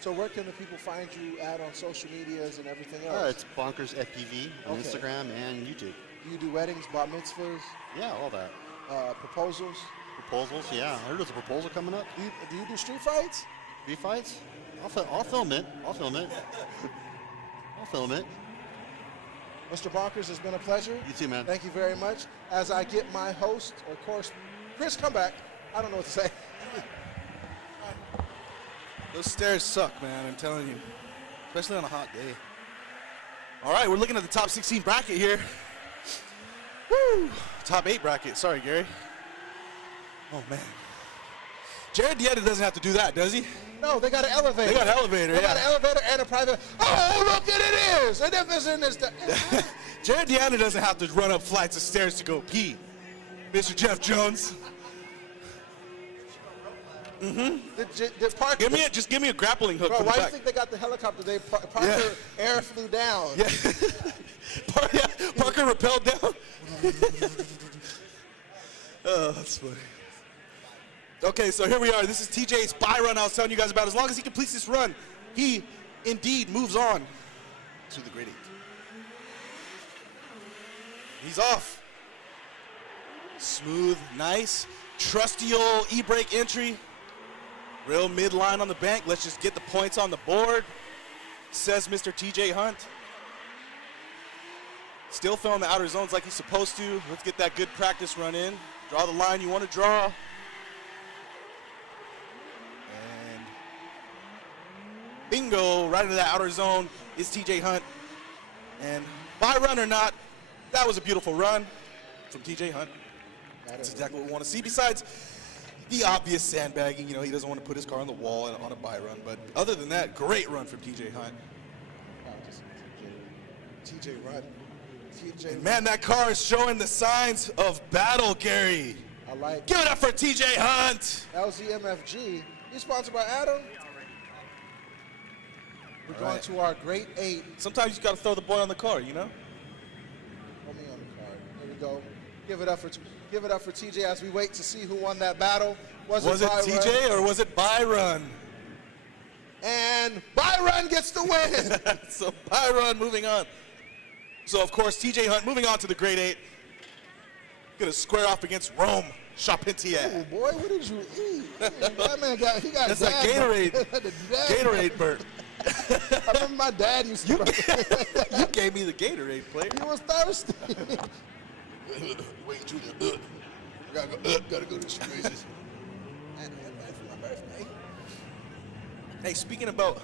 So where can the people find you at on social medias and everything else? It's Bonkers FPV on Instagram and YouTube. Do you do weddings, bat mitzvahs? Yeah, all that. Proposals? Proposals, yeah. I heard there's a proposal coming up. Do you do street fights? Street fights? I'll film it. I'll film it. Mr. Bonkers, it's been a pleasure. You too, man. Thank you very much. As I get my host, of course, Chris, come back. I don't know what to say. Those stairs suck, man, I'm telling you. Especially on a hot day. All right, we're looking at the top 16 bracket here. Woo! Top 8 bracket. Sorry, Gary. Oh, man. Jared Dieta doesn't have to do that, does he? No, they got an elevator. They got an elevator, They got an elevator and a private. Oh, look at it is. And if it's in this. Jared Dieta doesn't have to run up flights of stairs to go pee. Mr. Jeff Jones. Did Parker, Just give me a grappling hook. bro, from the why do you back. think they got the helicopter? Parker air flew down. Yeah. Parker rappelled down. Oh, that's funny. Okay, so here we are. This is TJ's bye run I was telling you guys about. As long as he completes this run, he indeed moves on to the grade 8. He's off. Smooth, nice, trusty old e-brake entry. Real midline on the bank. Let's just get the points on the board, says Mr. TJ Hunt. Still filling the outer zones like he's supposed to. Let's get that good practice run in. Draw the line you want to draw. And bingo, right into that outer zone is TJ Hunt. And by run or not, that was a beautiful run from TJ Hunt. That's exactly what we want to see. Besides the obvious sandbagging, you know, he doesn't want to put his car on the wall on a bye run. But other than that, great run from TJ Hunt. TJ run. And man, that car is showing the signs of battle, Gary. I like. Give it up for TJ Hunt. LZMFG. You sponsored by Adam. We're going to our grade 8. Sometimes you got to throw the boy on the car, you know. Throw me on the card. Here we go. Give it up for TJ as we wait to see who won that battle. Was it TJ or was it Byron? And Byron gets the win. So Byron moving on. So of course TJ Hunt moving on to the grade 8. Gonna square off against Rome Charpentier. Oh boy, what did you eat? That man got That's a Gatorade. Gatorade burp. I remember my dad used to. You gave me the Gatorade, player. He was thirsty. Wait, Junior. Gotta go to some races. And for my birthday. Hey, speaking about.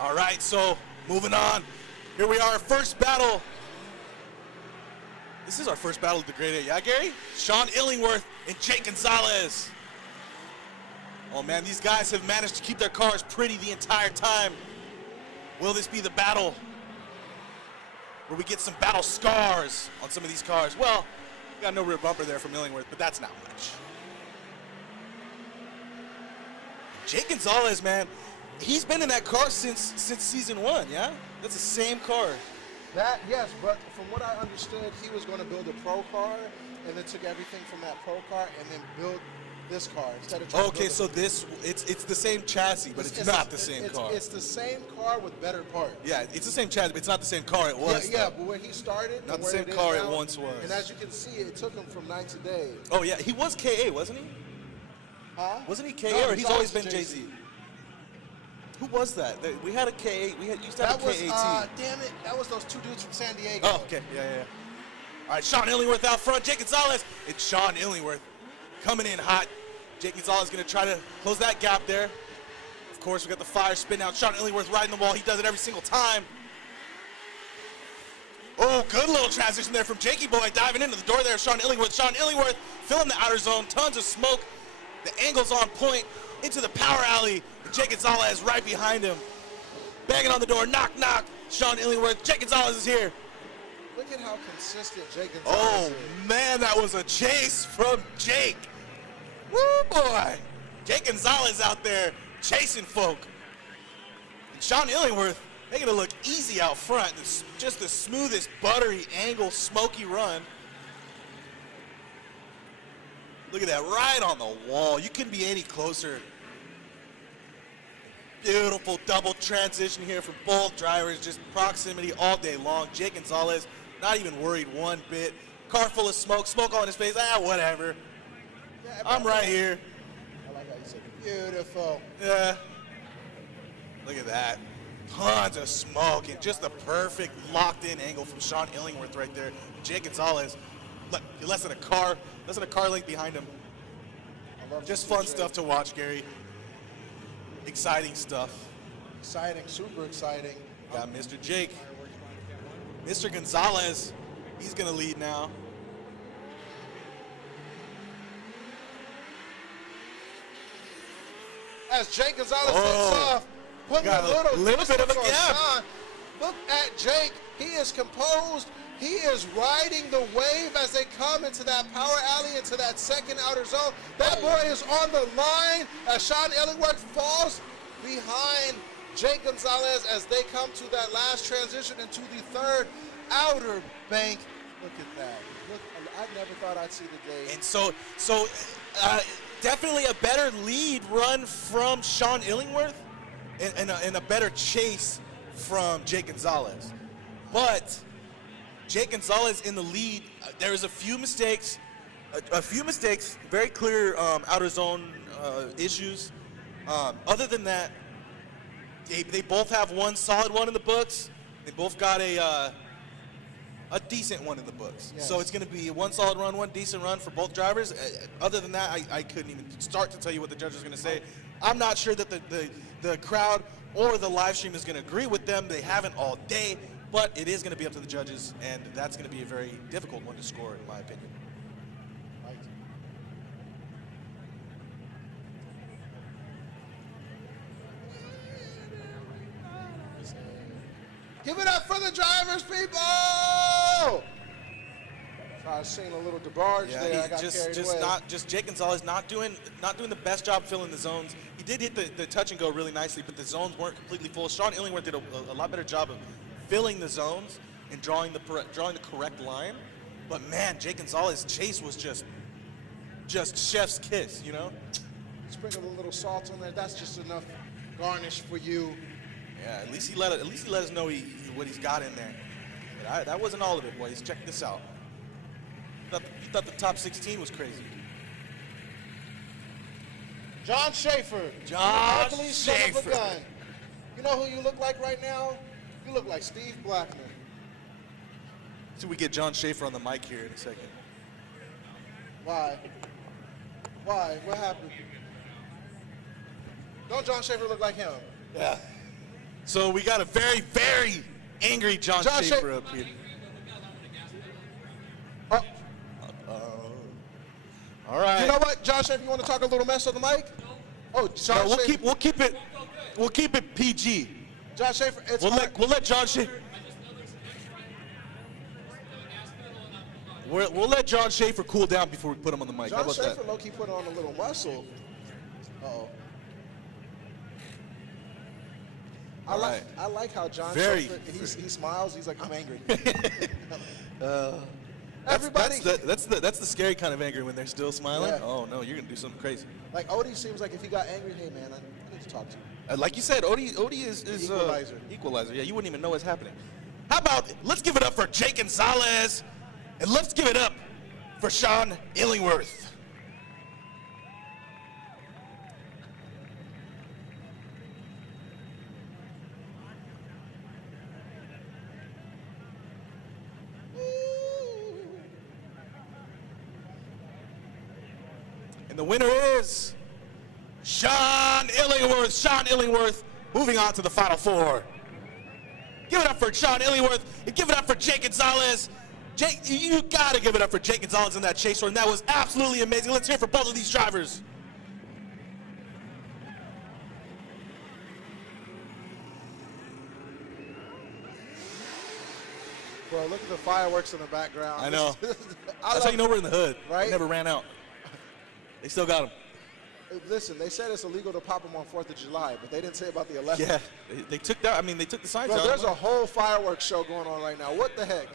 All right, so moving on. Here we are, first battle. This is our first battle of the grade 8, yeah, Gary? Sean Illingworth and Jake Gonzalez. Oh man, these guys have managed to keep their cars pretty the entire time. Will this be the battle where we get some battle scars on some of these cars? Well, we got no rear bumper there from Illingworth, but that's not much. Jake Gonzalez, man, he's been in that car since season 1, yeah? That's the same car. That, yes, but from what I understood, he was going to build a pro car and then took everything from that pro car and then build this car instead of trying to build so this, it's the same chassis, but it's not the same car. It's the same car with better parts. Yeah, it's the same chassis, but it's not the same car it was. Yeah, but when he started, not the where same it is car now, it once was. And as you can see, it took him from night to day. Oh yeah, he was KA, wasn't he? Huh? Wasn't he KA, No, or he's always been JZ. JZ? Who was that? We had a KA. We used to have That a was, KA team. damn it, that was those two dudes from San Diego. Oh, okay, yeah. All right, Sean Illingworth out front, Jake Gonzalez. It's Sean Illingworth coming in hot. Jake Gonzalez going to try to close that gap there. Of course, we got the fire spin out. Sean Illingworth riding the wall. He does it every single time. Oh, good little transition there from Jakey Boy, diving into the door there. Sean Illingworth. Sean Illingworth filling the outer zone. Tons of smoke. The angle's on point. Into the power alley. Jake Gonzalez right behind him. Banging on the door. Knock, knock. Sean Illingworth. Jake Gonzalez is here. Look at how consistent Jake Gonzalez Oh, is. man, that was a chase from Jake. Woo, boy. Jake Gonzalez out there chasing folk. And Sean Illingworth making it look easy out front. It's just the smoothest, buttery angle, smoky run. Look at that, right on the wall. You couldn't be any closer. Beautiful double transition here from both drivers, just proximity all day long. Jake Gonzalez, not even worried one bit. Car full of smoke, smoke all in his face, whatever. Yeah, I'm right here. I like how you said it. Beautiful. Yeah. Look at that. Tons of smoke and just the perfect locked-in angle from Sean Illingworth right there. Jake Gonzalez, less than a car length behind him. I love Just this fun Jake. stuff to watch, Gary. Exciting stuff. Exciting, super exciting. Got Mr. Jake. Mr. Gonzalez, he's gonna lead now. As Jake Gonzalez Oh, takes off, putting got a a little bit of a distance on gap. Sean. Look at Jake. He is composed. He is riding the wave as they come into that power alley, into that second outer zone. That boy is on the line as Sean Illingworth falls behind Jake Gonzalez as they come to that last transition into the third outer bank. Look at that. Look, I never thought I'd see the day. And so definitely a better lead run from Sean Illingworth and a better chase from Jake Gonzalez. But Jake Gonzalez in the lead, there was a few mistakes, very clear outer zone issues. Other than that, they both have one solid one in the books. They both got a decent one in the books. Yes. So it's going to be one solid run, one decent run for both drivers. Other than that, I couldn't even start to tell you what the judge is going to say. I'm not sure that the crowd or the live stream is going to agree with them. They haven't all day, but it is going to be up to the judges, and that's going to be a very difficult one to score, in my opinion. Give it up for the drivers, people! I seen a little debarge there. I got carried away. Jake Gonzalez not doing the best job filling the zones. He did hit the touch and go really nicely, but the zones weren't completely full. Sean Illingworth did a lot better job of filling the zones and drawing the correct line. But man, Jake Gonzalez's chase was just chef's kiss, you know? Sprinkle a little salt on there. That's just enough garnish for you. Yeah, at least he let us know what he's got in there. But that wasn't all of it, boys. Check this out. You thought the top 16 was crazy. John Schaefer. John Ugly son of a Schaefer. gun. You know who you look like right now? You look like Steve Blackman. So we get John Schaefer on the mic here in a second. Why? Why? What happened? Don't John Schaefer look like him? Yeah. So we got a very, very angry John Schaefer up here. Oh. All right. You know what, John Schaefer, you want to talk a little mess on the mic? Oh, John No, Schaefer. we'll keep it PG. John Schaefer, it's We'll let John Schaefer. We'll let John Schaefer cool down before we put him on the mic. How John about Schaefer that? low-key put on a little muscle. Uh-oh. I like how John Schaefer, he smiles, he's like, I'm angry. Everybody. That's the scary kind of anger when they're still smiling. Yeah. Oh no, you're gonna do something crazy. Like Odie seems like if he got angry, hey man, I need to talk to you. Like you said, Odie is Equalizer. Equalizer. Yeah, you wouldn't even know what's happening. How about let's give it up for Jake Gonzalez, and let's give it up for Sean Illingworth. And the winner is Sean Illingworth. Sean Illingworth moving on to the Final Four. Give it up for Sean Illingworth and give it up for Jake Gonzalez. Jake, you gotta give it up for Jake Gonzalez in that chase run. That was absolutely amazing. Let's hear it for both of these drivers. Bro, look at the fireworks in the background. I know. That's how you know we're in the hood. Right? They never ran out. They still got them. Listen, they said it's illegal to pop them on 4th of July, but they didn't say about the 11th. Yeah, they took that. I mean, they took the signs Bro, out. there's a whole fireworks show going on right now. What the heck?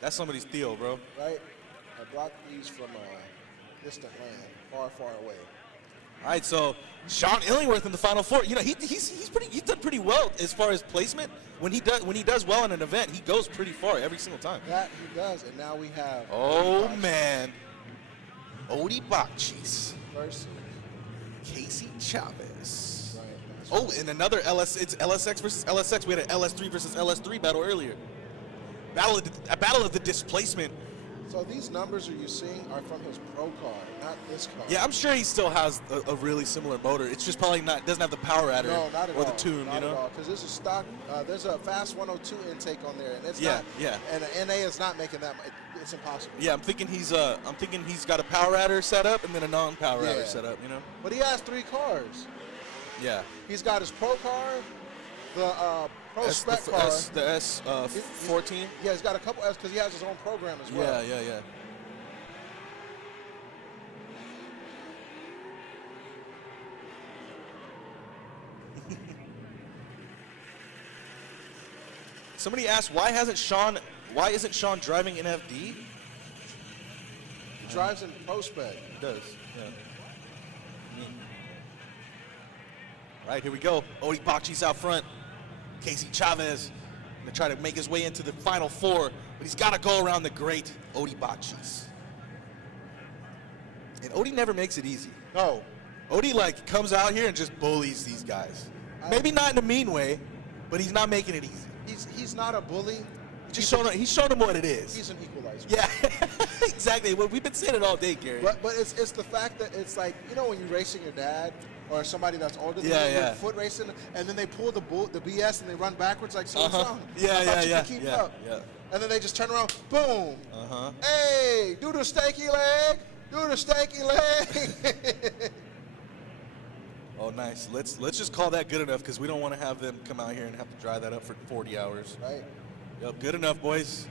That's somebody's deal, bro. Right? I brought these from a distant land, far, far away. All right, so Sean Illingworth in the Final Four. You know, he's done pretty well as far as placement. When he does well in an event, he goes pretty far every single time. That he does, and now we have. Oh man, Odi Bakchis Versus Casey Chavez. Right, oh, and another it's LSX versus LSX. We had an LS3 versus LS3 battle earlier. A battle of the displacement. So these numbers are you seeing are from his pro car, not this car. Yeah, I'm sure he still has a really similar motor. It's just probably doesn't have the power adder No, not at or all. the tune, not you know? Because this is stock. There's a fast 102 intake on there, and it's Yeah, not. yeah. And the NA is not making that. It's impossible. Yeah, I'm thinking he's got a power adder set up and then a non-power adder set up, you know? But he has 3 cars. Yeah. He's got his pro car, the pro spec car. The S14. Yeah, he's got a couple S because he has his own program as well. Yeah. Somebody asked why isn't Sean driving NFD? He drives in pro spec. He does, yeah. All right, here we go. Odi Bakchis out front. Casey Chavez gonna try to make his way into the Final Four, but he's got to go around the great Odi Bakchis. And Odi never makes it easy. No. Odi comes out here and just bullies these guys. Maybe not in a mean way, but he's not making it easy. He's not a bully. He's showing them what it is. He's an equalizer. Yeah, exactly. Well, we've been saying it all day, Gary. But it's the fact that it's like, you know, when you're racing your dad or somebody that's older than you, yeah. foot racing, and then they pull the BS and they run backwards like so. Yeah. Keep up. And then they just turn around, boom. Hey, do the steaky leg. Do the steaky leg. Oh, nice. Let's just call that good enough because we don't want to have them come out here and have to dry that up for 40 hours. Right. Yep, good enough, boys.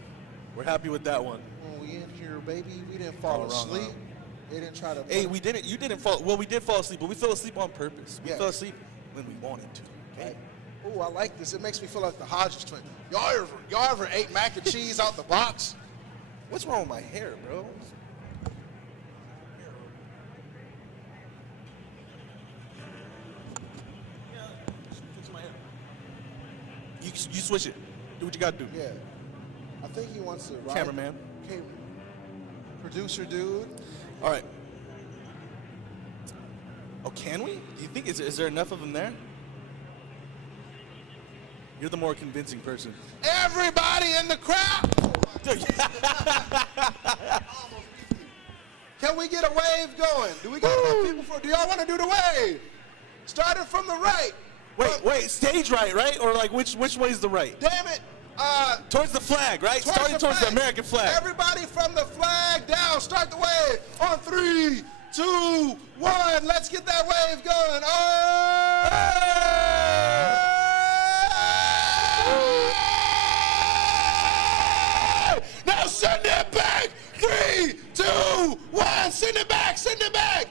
We're happy with that one. When we in here, baby, we didn't fall asleep. They didn't try to. Hey, we didn't. You didn't fall. Well, we did fall asleep, but we fell asleep on purpose. We fell asleep when we wanted to. Okay. Right. Oh, I like this. It makes me feel like the Hodges twin. Y'all ever ate mac and cheese out the box? What's wrong with my hair, bro? You switch it. Do what you got to do. Yeah. I think he wants to ride. Cameraman. Okay. Producer dude. All right. Oh, can we? Do you think, is there enough of them there? You're the more convincing person. Everybody in the crowd. Can we get a wave going? Do we got enough people for? Do y'all want to do the wave? Starting from the right. Wait, stage right? Or which way is the right? Damn it. Towards the flag, right? Starting towards the American flag. Everybody from the flag down. Start the wave on 3, 2, 1. Let's get that wave going. Oh! Hey! Now send it back. 3, 2, 1. Send it back. Send it back.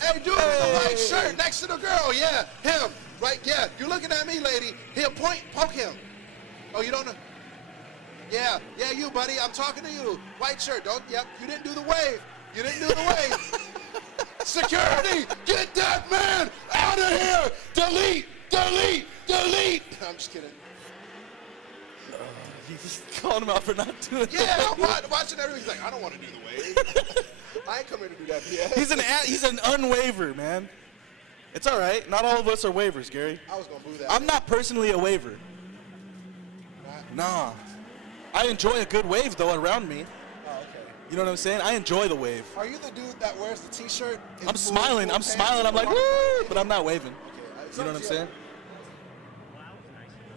Hey, dude in the white shirt next to the girl. Yeah, him. Right, yeah. You're looking at me, lady. Here, poke him. Oh, you don't know? Yeah, you, buddy. I'm talking to you. White shirt. You didn't do the wave. You didn't do the wave. Security, get that man out of here. Delete. I'm just kidding. You just called him out for not doing it. Yeah, I'm watching everything. He's like, I don't want to do the wave. I ain't coming to do that. Yeah. He's an unwaver, man. It's all right. Not all of us are waivers, Gary. I was gonna boo that. I'm not personally a waiver. Nah. I enjoy a good wave though around me. Oh, okay. You know what I'm saying? I enjoy the wave. Are you the dude that wears the T-shirt? in I'm full- smiling. full I'm pants? smiling. I'm like, woo, but I'm not waving. Okay, You know what I'm saying?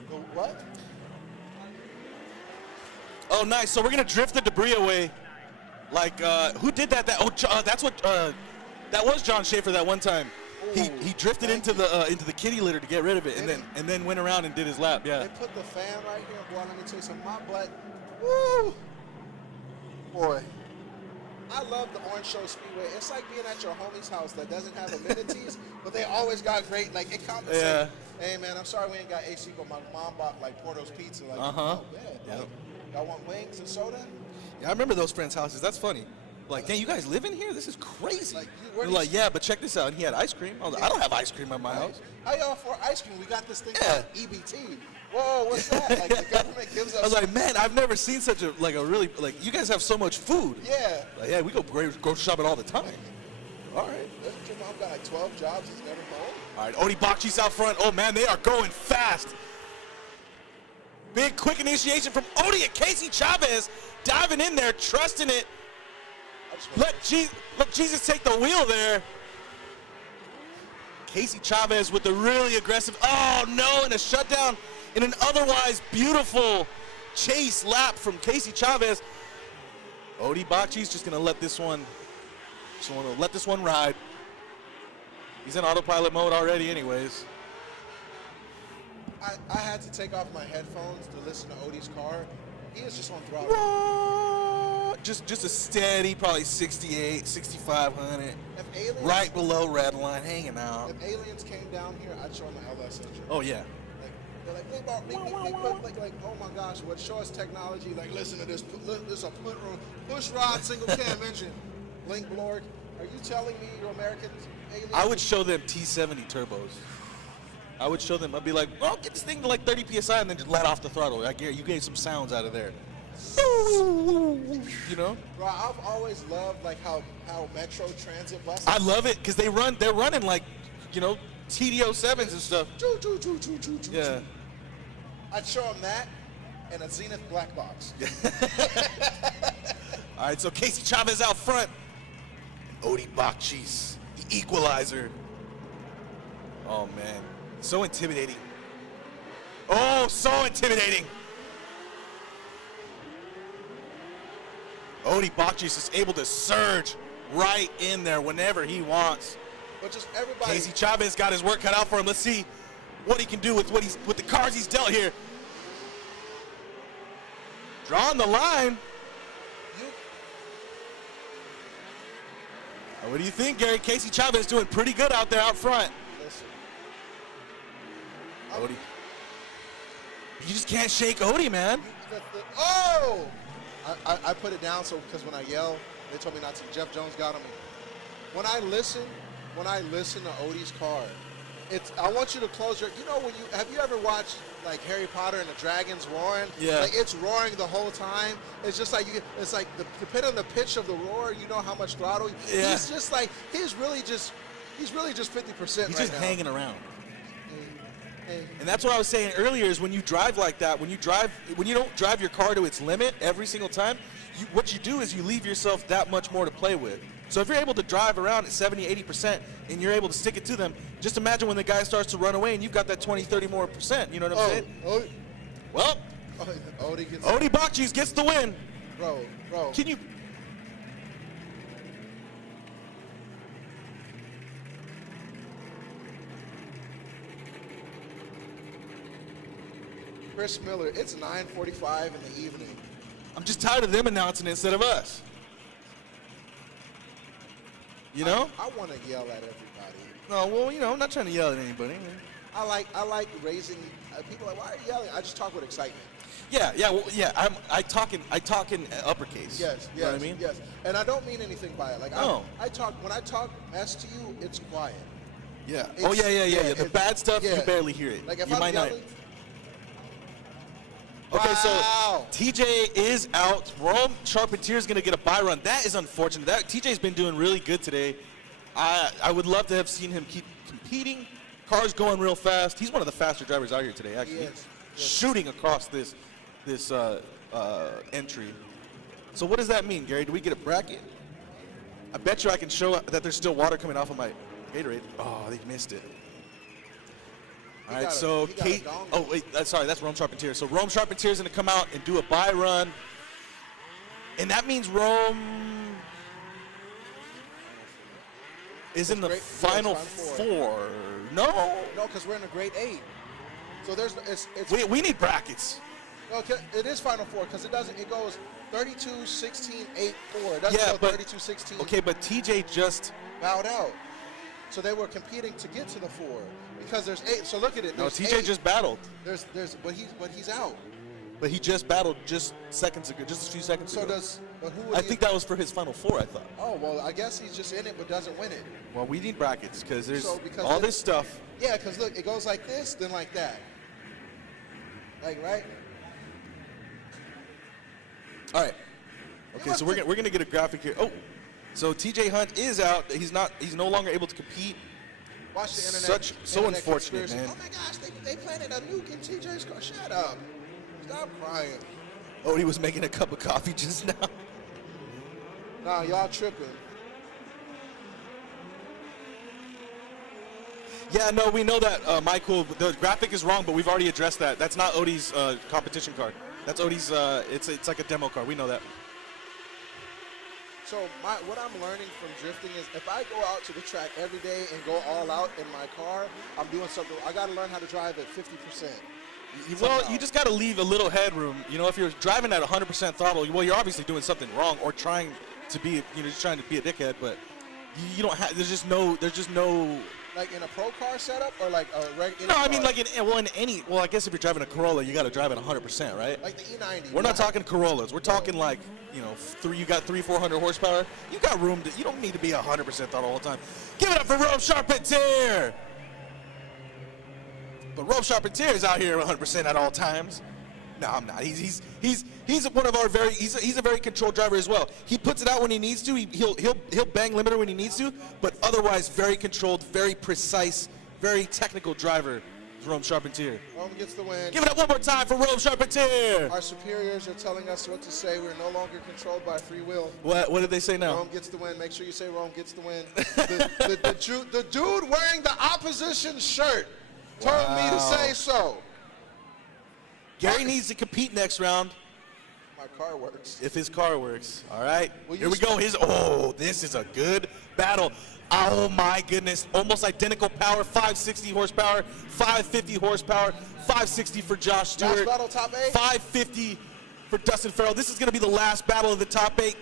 The what? Oh, nice. So we're gonna drift the debris away. Like, who did that? That's what. That was John Schaefer that one time. He drifted into the kitty litter to get rid of it, and then went around and did his lap. Yeah. They put the fan right here. Boy, let me tell you something. My butt. Woo. Boy. I love the Orange Show Speedway. It's like being at your homie's house that doesn't have amenities, but they always got great, like, it compensates. Yeah. Hey, man, I'm sorry we ain't got AC, but my mom bought, like, Porto's Pizza. Like, oh, man. Yep. Like, y'all want wings and soda? Yeah, I remember those friends' houses. That's funny. Like, dang, you guys live in here? This is crazy. Like, They're like, yeah, but check this out. And he had ice cream. I was like, I don't have ice cream at my house. How y'all for ice cream? We got this thing Yeah. called EBT. Whoa, what's that? Like, the government gives us. I was like, man, I've never seen such a really you guys have so much food. Yeah. Like, yeah, we go grocery shopping all the time. All right. Your mom got like 12 jobs. He's never home. All right, Odi Bakchi's out front. Oh man, they are going fast. Big quick initiation from Odi and Casey Chavez, diving in there, trusting it. Let Jesus take the wheel there. Casey Chavez with the really aggressive, oh no, and a shutdown in an otherwise beautiful chase lap from Casey Chavez. Odi Bakchi's just gonna let this one ride. He's in autopilot mode already anyways. I had to take off my headphones to listen to Odi's car. He is just on throttle. What? Just a steady, probably 68, 6,500. Right below red line, hanging out. If aliens came down here, I'd show them the LS engine. Oh yeah. They're like, oh my gosh, what show us technology? Like, listen to this. This is a push rod single cam engine. Link Blorg, are you telling me you're American aliens? I would show them T70 turbos. I would show them. I'd be like, well, get this thing to like 30 psi and then just let off the throttle. I guarantee you get some sounds out of there. You know? Bro, I've always loved like how Metro Transit buses. I love it because they're running like, you know, TD07s and stuff. Yeah. I'd show them that and a Zenith black box. All right, so Casey Chavez out front. Odi Bakchi's the equalizer. Oh man, so intimidating. Oh, so intimidating. Odi Bakchi's is able to surge right in there whenever he wants. But just everybody. Casey Chavez got his work cut out for him. Let's see what he can do with the cards he's dealt here. Drawing the line. What do you think, Gary? Casey Chavez doing pretty good out there out front. Listen. Odi. You just can't shake Odi, man. Oh! I put it down because when I yell, they told me not to. Jeff Jones got on me. When I listen to Odi's car, I want you to close your. You know have you ever watched like Harry Potter and the dragons roaring? Yeah. Like it's roaring the whole time. It's just like it's like depending on the pitch of the roar, you know how much throttle. Yeah. He's just like he's really just 50% He's right just now. hanging around. Hey. And that's what I was saying earlier is when you drive like that, when you don't drive your car to its limit every single time, what you do is you leave yourself that much more to play with. So if you're able to drive around at 70, 80% and you're able to stick it to them, just imagine when the guy starts to run away and you've got that 20, 30 more percent. You know what I'm saying? Well, Odi Bakchi's gets the win. Bro. Can you? Chris Miller, it's 9:45 in the evening. I'm just tired of them announcing it instead of us. You know? I want to yell at everybody. No, well, you know, I'm not trying to yell at anybody. I like raising people. Like, why are you yelling? I just talk with excitement. Yeah. Well, yeah. I talk in uppercase. Yes. You know what I mean? Yes. And I don't mean anything by it. Like no. when I talk mess to you, it's quiet. Yeah. It's, yeah. The bad stuff, you barely hear it. Like if you I'm might yelling, not. Okay, wow. So TJ is out. Rome Charpentier's going to get a bye run. That is unfortunate. TJ's been doing really good today. I would love to have seen him keep competing. Car's going real fast. He's one of the faster drivers out here today, actually. Yes. Shooting across this entry. So what does that mean, Gary? Do we get a bracket? I bet you I can show that there's still water coming off of my Gatorade. Oh, they missed it. All right, so Kate. Oh wait, sorry, that's Rome Charpentier. So Rome Charpentier is going to come out and do a bye run, and that means Rome is in the final four. No, because we're in the grade 8. So there's we need brackets. No, it is final four because it doesn't. It goes 32, 16, 8, 4. It doesn't go 32, 16. Okay, but TJ just bowed out. So they were competing to get to the 4 because there's 8. So look at it. No, TJ just battled. But he's out. But he just battled just seconds ago, just a few seconds ago. But who? I think that was for his final 4. I thought. Oh well, I guess he's just in it but doesn't win it. Well, we need brackets because there's all this stuff. Yeah, because look, it goes like this, then like that. Like right. All right. Okay, so we're gonna get a graphic here. Oh, so TJ Hunt is out. He's no longer able to compete. Watch the internet. So unfortunate, conspiracy. man. Oh my gosh, they planted a nuke in TJ's car. Shut up. Stop crying. Oh, he was making a cup of coffee just now. Nah, y'all tripping. Yeah, no, we know that, Michael. The graphic is wrong, but we've already addressed that. That's not Odie's competition card. That's Odie's. It's like a demo card. We know that. So what I'm learning from drifting is if I go out to the track every day and go all out in my car, I'm doing something. I got to learn how to drive at 50%. Well, you just got to leave a little headroom. You know, if you're driving at 100% throttle, well, you're obviously doing something wrong or trying to be, just trying to be a dickhead. But you don't have. There's just no. Like in a pro car setup or like a regular? No, I mean like in any. Well, I guess if you're driving a Corolla, you got to drive at 100%, right? Like the E90. We're not talking Corollas. We're talking like, you got 300-400 horsepower. You got room to. You don't need to be 100% throttle all the time. Give it up for Rome Charpentier. But Rome Charpentier is out here 100% at all times. No, I'm not. He's one of our he's a very controlled driver as well. He puts it out when he needs to. He'll bang limiter when he needs to, but otherwise very controlled, very precise, very technical driver. Rome Charpentier. Rome gets the win. Give it up one more time for Rome Charpentier. Our superiors are telling us what to say. We're no longer controlled by free will. What did they say now? Rome gets the win. Make sure you say Rome gets the win. the dude wearing the opposition shirt told me to say so. Gary needs to compete next round. My car works. If his car works. All right. Here we go. This is a good battle. Oh, my goodness. Almost identical power. 560 horsepower, 550 horsepower, 560 for Josh Stewart. Last battle, top 8. 550 for Dustin Farrell. This is going to be the last battle of the top 8.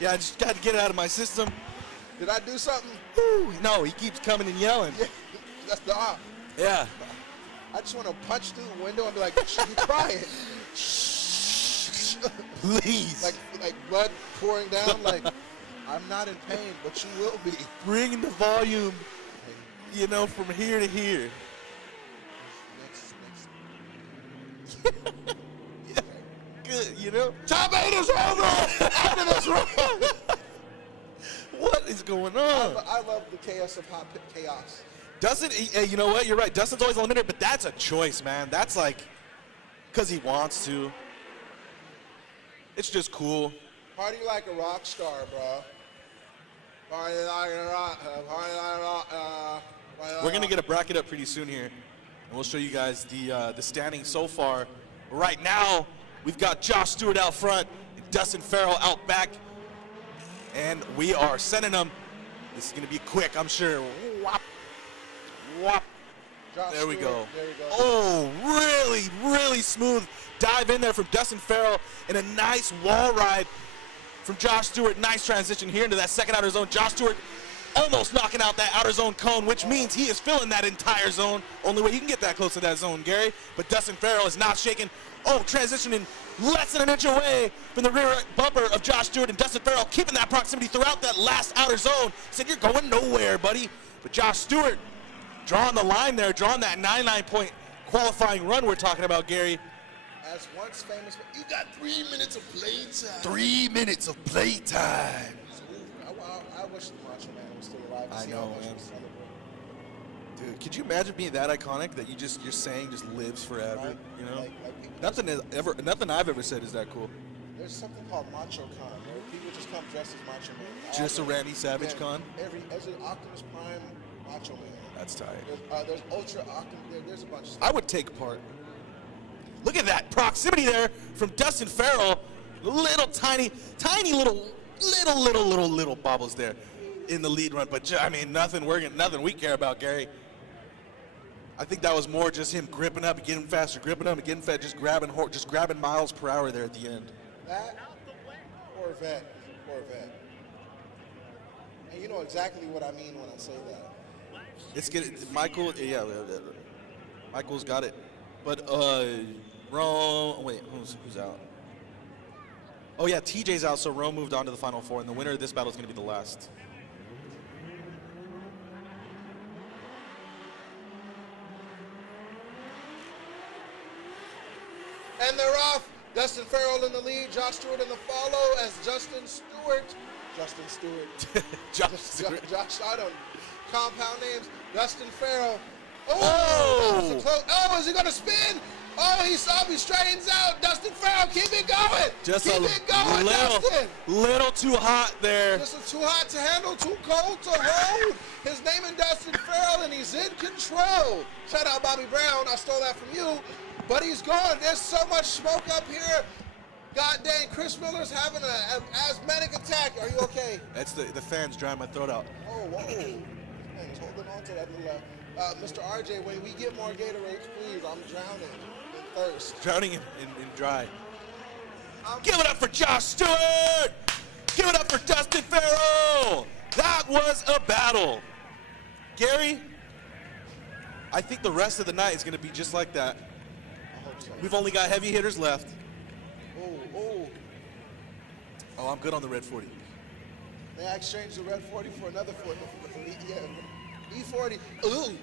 Yeah, I just got to get it out of my system. Did I do something? Woo. No, he keeps coming and yelling. Yeah, that's the op. Yeah. I just want to punch through the window and be like, "Shh, you crying." Please. Like blood pouring down. Like, I'm not in pain, but you will be. Bring the volume, from here to here. Good, Top 8 is over after this round. What is going on? I love the chaos of HOTPIT chaos. Dustin, you know what? You're right. Dustin's always limited, but that's a choice, man. That's like, because he wants to. It's just cool. Party like a rock star, bro. Party like a rock. We're gonna get a bracket up pretty soon here, and we'll show you guys the standings so far. Right now, we've got Josh Stewart out front, and Dustin Farrell out back, and we are sending them. This is gonna be quick, I'm sure. Whop, whop. There we go. Oh, really, really smooth dive in there from Dustin Farrell, and a nice wall ride from Josh Stewart. Nice transition here into that second outer zone. Josh Stewart almost knocking out that outer zone cone, which means he is filling that entire zone. Only way you can get that close to that zone, Gary. But Dustin Farrell is not shaking. Oh, transitioning less than an inch away from the rear bumper of Josh Stewart, and Dustin Farrell keeping that proximity throughout that last outer zone. Said, you're going nowhere, buddy. But Josh Stewart drawing the line there, drawing that 99-point qualifying run we're talking about, Gary. As once famous, you got 3 minutes of play time. 3 minutes of play time. I I wish the Macho Man was still alive. To I see know, how much man. we celebrate. Dude, could you imagine being that iconic that you're saying just lives forever? Right? You know, Like people nothing I've ever said is that cool. There's something called Macho Con, where people just come dressed as Macho Man. Just a Randy Savage con? There's an Optimus Prime Macho Man. That's tight. There's Ultra Optimus. There's a bunch of stuff. I would take part. Look at that proximity there from Dustin Farrell. Little tiny little bobbles there in the lead run. But I mean, nothing we care about, Gary. I think that was more just him gripping up and getting faster, gripping up and getting fast, just grabbing miles per hour there at the end. That Corvette. And you know exactly what I mean when I say that. It's good. Michael, yeah, Michael's got it. But Rome, wait, who's out? Oh yeah, TJ's out, so Rome moved on to the Final Four, and the winner of this battle is going to be the last. And they're off. Dustin Farrell in the lead, Josh Stewart in the follow as Justin Stewart. Josh, I don't. Compound names. Dustin Farrell. Oh, is he going to spin? Oh, he straightens out. Dustin Farrell, keep it going. Just keep it going, Dustin. Little too hot there. Just too hot to handle, too cold to hold. His name is Dustin Farrell, and he's in control. Shout out Bobby Brown. I stole that from you. But he's gone. There's so much smoke up here. God dang, Chris Miller's having an asthmatic attack. Are you okay? That's the fans drying my throat out. Oh, whoa. Man, he's holding on to that little. Mr. RJ, when we get more Gatorades, please. I'm drowning in thirst. Drowning in dry. Give it up for Josh Stewart. Give it up for Dustin Farrell. That was a battle. Gary, I think the rest of the night is going to be just like that. I hope so. We've only got heavy hitters left. Oh, I'm good on the red 40. May I exchange the red 40 for another 40? Yeah, E40. Ooh.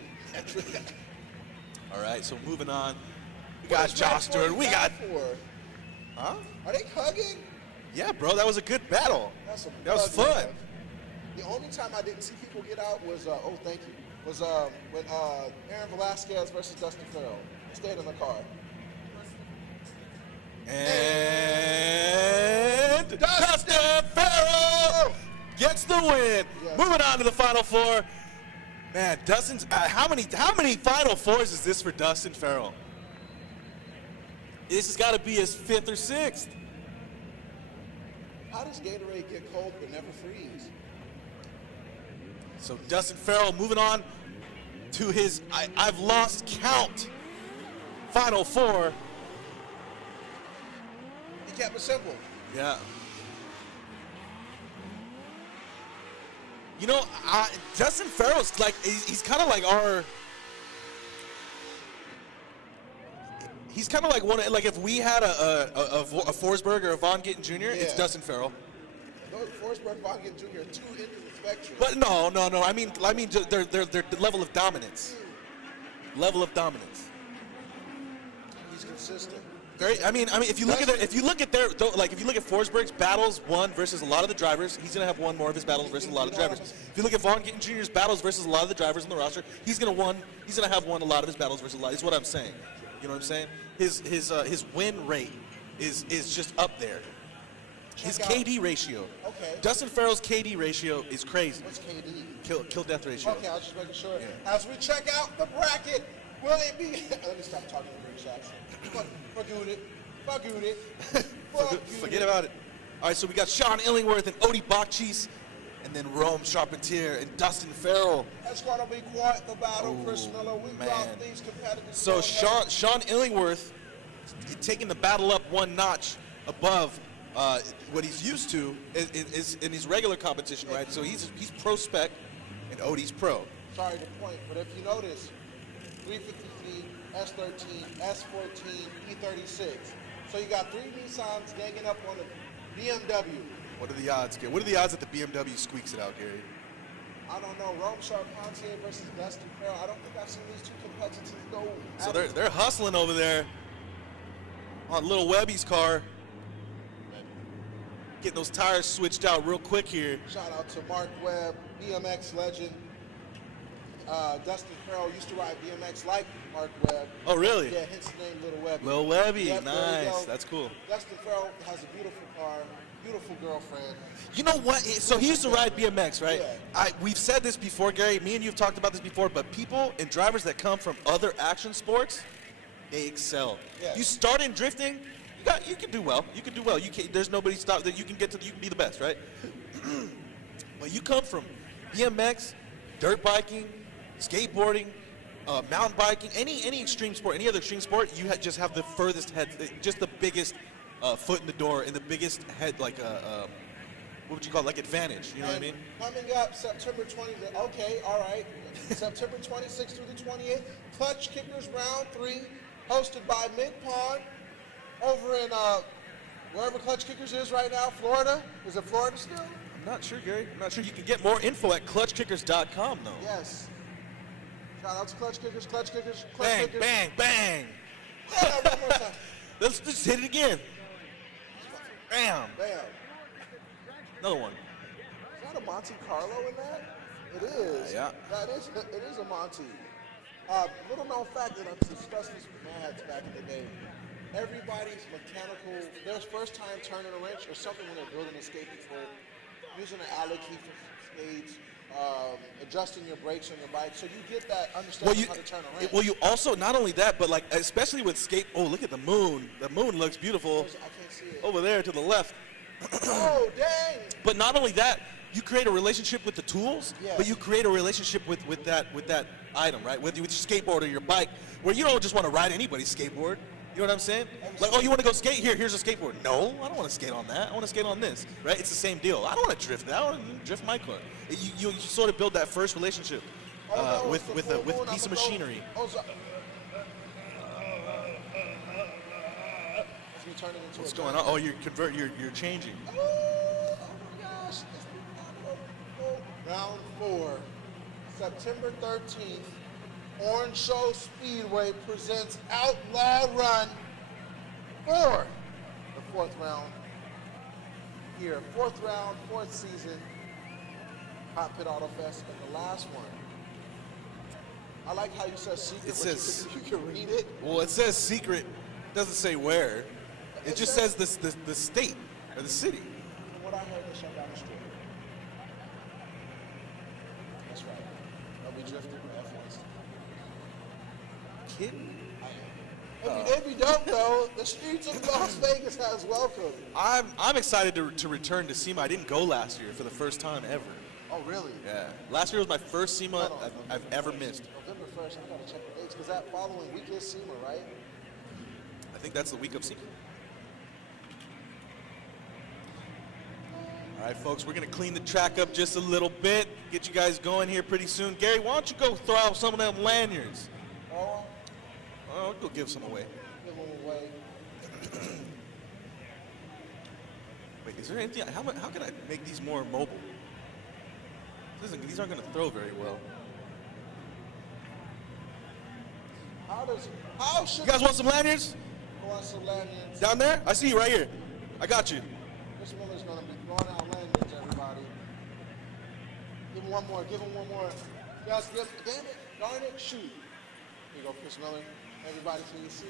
All right, so moving on. We got Josh Stewart. We got. Huh? Are they hugging? Yeah, bro, that was a good battle. That was fun. The only time I didn't see people get out was, thank you, was when Aaron Velasquez versus Dustin Farrell. He stayed in the car. And Dustin Farrell gets the win. Yes. Moving on to the Final Four. Man, Dustin's how many Final Fours is this for Dustin Farrell? This has got to be his 5th or 6th. How does Gatorade get cold but never freeze? So Dustin Farrell moving on to his I've lost count Final Four. He kept it simple. Yeah. You know, Dustin Farrell's like, he's kind of like he's kind of like one, like if we had a Forsberg or a Von Gittin Jr., it's Dustin Farrell. Forsberg, Von Gittin Jr. are two ends of the spectrum. But no. I mean, just their level of dominance. He's consistent. I mean, if you look at Forsberg's battles won versus a lot of the drivers, he's gonna have won more of his battles versus a lot of the drivers. If you look at Von Gittin Jr.'s battles versus a lot of the drivers on the roster, he's gonna have won a lot of his battles versus a lot. Is what I'm saying. You know what I'm saying? His win rate is just up there. His KD ratio. Okay. Dustin Farrell's KD ratio is crazy. What's KD? Kill death ratio. Okay, I was just making sure. Yeah. As we check out the bracket, will it be? Let me stop talking to British accent. Forget about it. All right, so we got Sean Illingworth and Odie Bakchis, and then Rome Charpentier and Dustin Farrell. That's going to be quite the battle, Chris Miller. We brought these competitors. So Sean Illingworth taking the battle up one notch above what he's used to is in his regular competition, right? So he's pro spec, and Odie's pro. Sorry to point, but if you notice, 353, S13, S14, E36. So you got 3 Nissans ganging up on the BMW. What are the odds, Gary? What are the odds that the BMW squeaks it out, Gary? I don't know. Rome Charpentier versus Dustin Farrell. I don't think I've seen these two competitors go. So they're hustling over there on Little Webby's car. getting those tires switched out real quick here. Shout out to Mark Webb, BMX legend. Dustin Farrell used to ride BMX like Mark Webb. Oh, really? Yeah, hence the name Little Webby. Lil Webby, Yep, there we nice. go. That's cool. Dustin Farrell has a beautiful car, beautiful girlfriend. You know what? So he used to ride BMX, right? Yeah. We've said this before, Gary. Me and you have talked about this before, but people and drivers that come from other action sports, they excel. Yeah. You start in drifting, you can do well. You can do well. There's nobody stop that you can get to. You can be the best, right? But you come from BMX, dirt biking, skateboarding, mountain biking, any extreme sport, any other extreme sport, you just have the furthest head, just the biggest foot in the door and the biggest head, like what would you call it, like advantage, you know what I mean? Coming up September 20th, okay, all right. September 26th through the 28th, Clutch Kickers Round 3, hosted by Mid-Pond, over in wherever Clutch Kickers is right now, Florida. Is it Florida still? I'm not sure, Gary. I'm not sure. You can get more info at clutchkickers.com, though. Yes. Shout out to Clutch Kickers, Clutch Kickers, Clutch Bang, Kickers. bang, bang. Yeah, one more time. Let's just hit it again. Bam. Bam. Another one. Is that a Monte Carlo in that? It is. Yeah. That is. It is a Monte. Little known fact that I've discussed this with Mads back in the day. Everybody's mechanical, their first time turning a wrench or something when they're building a skating foot, using an Allen key for skates, adjusting your brakes on your bike, so you get that understanding how to turn a wrench. Well, you also, not only that, but like, especially with skate, oh, look at the moon. The moon looks beautiful. I can't see it. Over there to the left. Oh, dang! But not only that, you create a relationship with the tools, Yes. but you create a relationship with that item, right? With your skateboard or your bike, where you don't just want to ride anybody's skateboard. You know what I'm saying? Like, oh, you want to go skate? Here's a skateboard. No, I don't want to skate on that. I want to skate on this, right? It's the same deal. I don't want to drift that. I want to drift my car. You sort of build that first relationship with a piece of machinery. What's going on? Oh, you're changing. Oh my gosh. Round 4, September 13th, Orange Show Speedway presents Outlaw Run for the 4th round. Here, 4th round, 4th season, HOTPIT Autofest, and the last one. I like how you said secret, It says, you can read it. Well, it says secret. It doesn't say where. It just says the state or the city. From what I heard, they shut down the strip. That's right. They'll be drifting with F1s. Kidding? It'd be dope though. The streets of Las Vegas has welcome. I'm excited to return to SEMA. I didn't go last year for the first time ever. Oh really? Yeah. Last year was my first SEMA I've ever missed. November 1st. I gotta check the dates because that following week is SEMA, right? I think that's the week of SEMA. All right, folks, we're going to clean the track up just a little bit, get you guys going here pretty soon. Gary, why don't you go throw out some of them lanyards? Oh, I'll go give some away. give them away. Wait, is there anything? How can I make these more mobile? These aren't going to throw very well. How should You guys want some lanyards? I want some lanyards? Down there? I see you right here. I got you. This woman's gonna be throwing out lanyards, everybody. Give him one more. Give him one more. Yes, damn it, darn it, shoot. Here you go, Chris Miller. Everybody, can you see?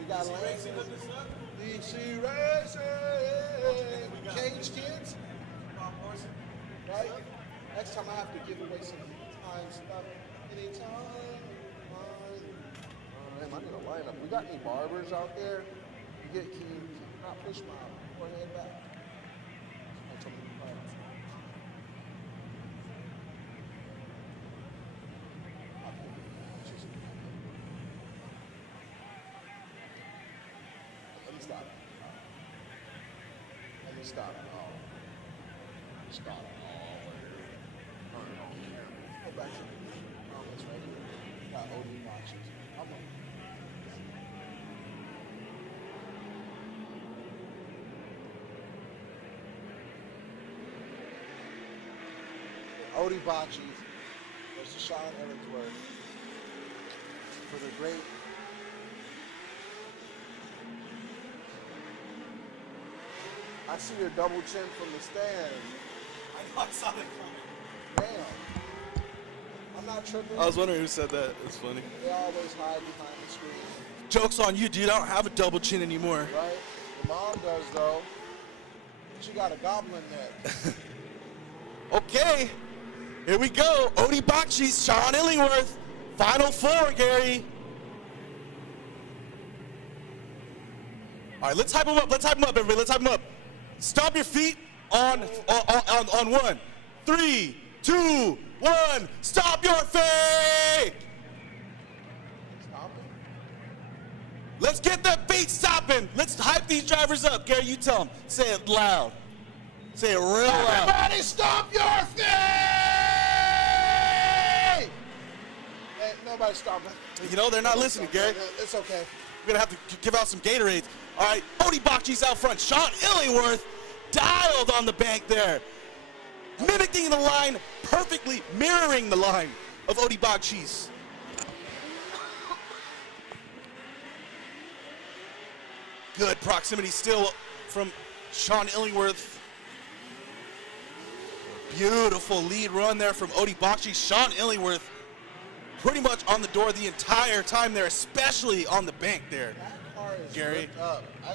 We got lanyards. DC Racing. Cage kids. Right? Next time I have to give away some time stuff. Anytime. Man, I need a lineup. We got any barbers out there? Can you not push my forehead back? Let me stop. Let me stop. Stop. Go back to the comments right here. Got OD boxes. Odie Bocce versus Sean Ellingsworth for the great I see your double chin from the stand. I saw that coming. Damn. I'm not tripping. I was wondering who said that. It's funny. They always hide behind the screen. Joke's on you, dude. I don't have a double chin anymore. Right? Your mom does, though. She got a goblin neck. Okay. Here we go. Odie Bakshi, Sean Illingworth. Final four, Gary. All right, let's hype him up. Let's hype him up, everybody. Let's hype him up. Stomp your feet on 1. 3, 2, 1. Stop your feet. Let's get that beat stopping. Let's hype these drivers up. Gary, you tell them. Say it loud. Say it real loud. Everybody stomp your feet! Hey, nobody stomping. You know, they're not listening, Gary. It's okay. We're going to have to give out some Gatorades. All right, Odie Bakchi's out front. Sean Illingworth dialed on the bank there. Mimicking the line, perfectly mirroring the line of Odie Bakchi's. Good proximity still from Sean Illingworth. Beautiful lead run there from Odie Bakshi. Sean Illingworth pretty much on the door the entire time there, especially on the bank there. That car is Gary. ripped up. I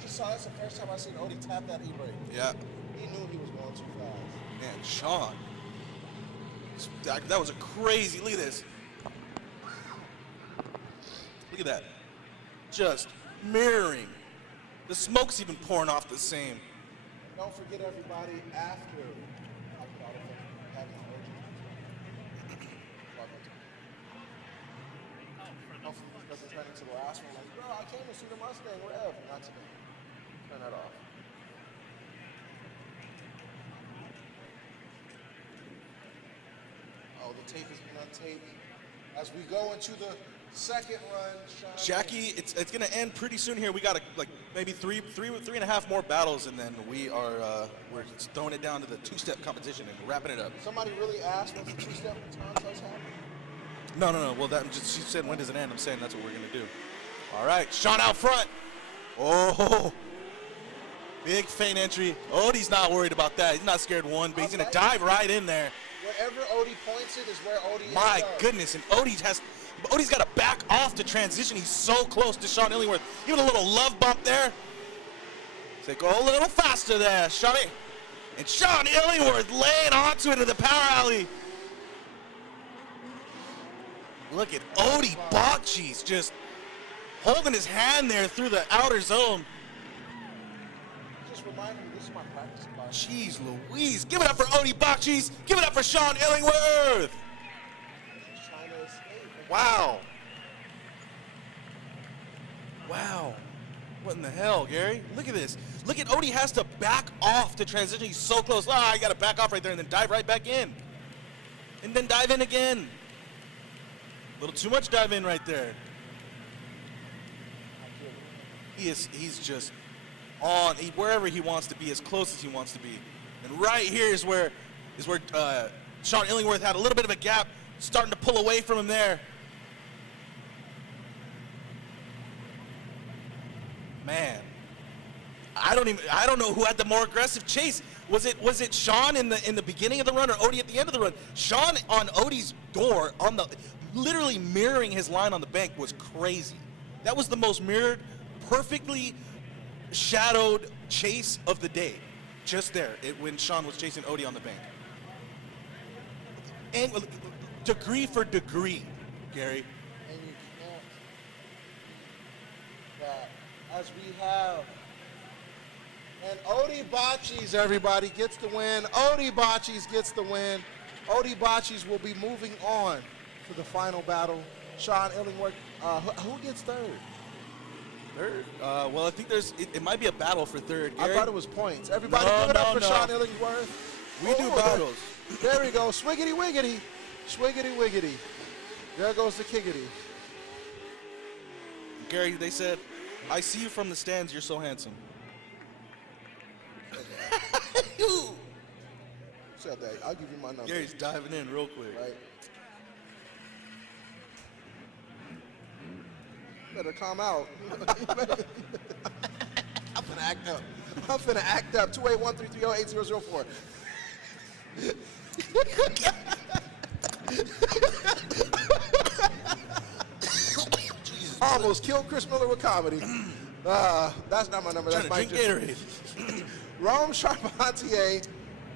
just saw that's the first time I seen Odie tap that e-brake. Yeah. He knew he was going too fast. Man, Sean. That was a crazy, look at this. Look at that. Just mirroring. The smoke's even pouring off the same. Don't forget everybody after HOTPIT Autofest having an orgy. Hopefully this doesn't turn into the last one. Like, bro, I came to see the Mustang Rev. Not today. Turn that off. Oh, the tape has been untaped. As we go into the second run, Sean. Jackie, it's gonna end pretty soon here. We got like maybe three and a half more battles, and then we're throwing it down to the two-step competition and wrapping it up. Somebody really asked when's the two-step baton toss happen? No. Well, she said when does it end? I'm saying that's what we're gonna do. All right, Sean out front. Oh, big feint entry. Odie's not worried about that. He's not scared one, but he's gonna dive right in there. Wherever Odie points it is where Odie is. My goodness, and Odie's got to back off to transition. He's so close to Sean Illingworth. Even a little love bump there. Say, go a little faster there, Shawnee. And Sean Illingworth laying onto it in the power alley. Look at Odie Bakchi's just holding his hand there through the outer zone. Just remind me, this is my practice class. Jeez Louise. Give it up for Odie Bakchi's. Give it up for Sean Illingworth. Wow. Wow. What in the hell, Gary? Look at this. Look at Odie has to back off to transition. He's so close. I got to back off right there and then dive right back in. And then dive in again. A little too much dive in right there. He's just on wherever he wants to be, as close as he wants to be. And right here is where Sean Illingworth had a little bit of a gap, starting to pull away from him there. Man, I don't know who had the more aggressive chase. Was it Sean in the beginning of the run or Odie at the end of the run? Sean on Odie's door, literally mirroring his line on the bank, was crazy. That was the most mirrored, perfectly shadowed chase of the day. Just there, when Sean was chasing Odie on the bank. And degree for degree, Gary. And you can't that as we have. And Odie Bakchi's, everybody, gets the win. Odie Bakchi's gets the win. Odie Bakchi's will be moving on to the final battle. Sean Illingworth, who gets third? Third? Well, I think it might be a battle for third, Gary. I thought it was points. Everybody give it up for Sean Illingworth. We do battles. There we go. Swiggity wiggity. Swiggity wiggity. There goes the kiggity. Gary, they said, I see you from the stands. You're so handsome. Said that. I'll give you my number. Gary's diving in real quick. Right. Better calm out. I'm gonna act up. I'm finna act up. 281-330-8004. Almost killed Chris Miller with comedy. That's not my number. That's my Gatorade. Rome Charpentier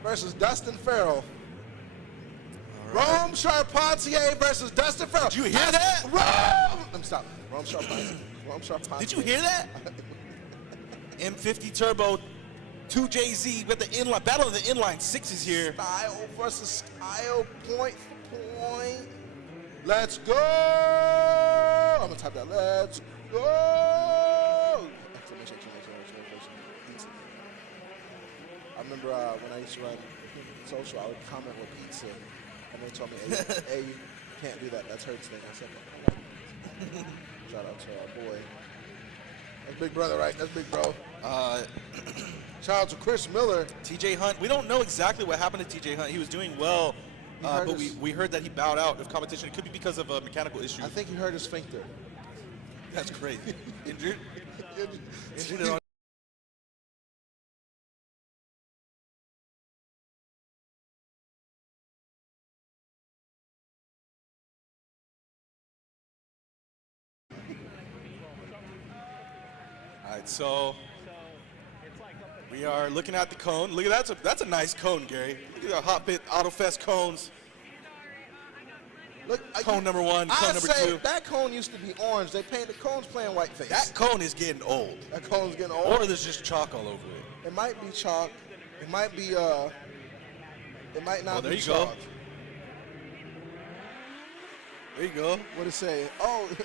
versus Dustin Farrell. Rome Charpentier versus Dustin Farrell. Did you hear that? Rome! Stop. Rome Charpentier. Rome Charpentier. Did you hear that? M50 Turbo, 2JZ with the inline. Battle of the inline 6 is here. Style versus style, point for point. Let's go! I'm gonna type that. Let's go! Exclamation, pizza. I remember when I used to run social, I would comment with pizza, and they told me, hey, you can't do that. That's Hurt's thing. I said, shout out to our boy. That's Big Brother, right? That's Big Bro. Shout out to Chris Miller. TJ Hunt. We don't know exactly what happened to TJ Hunt. He was doing well, but we heard that he bowed out of competition. It could be because of a mechanical issue. I think he hurt his sphincter. That's crazy. Injured? Injured on. All right, so we are looking at the cone. Look at that. That's a nice cone, Gary. Look at the HOTPIT Autofest cones. Look, cone number 1, cone number 2. That cone used to be orange. They painted cones playing whiteface. That cone is getting old. That cone's getting old. Or there's just chalk all over it. It might be chalk. It might be it might not there be you chalk. go. There you go. What it say? Oh, yo.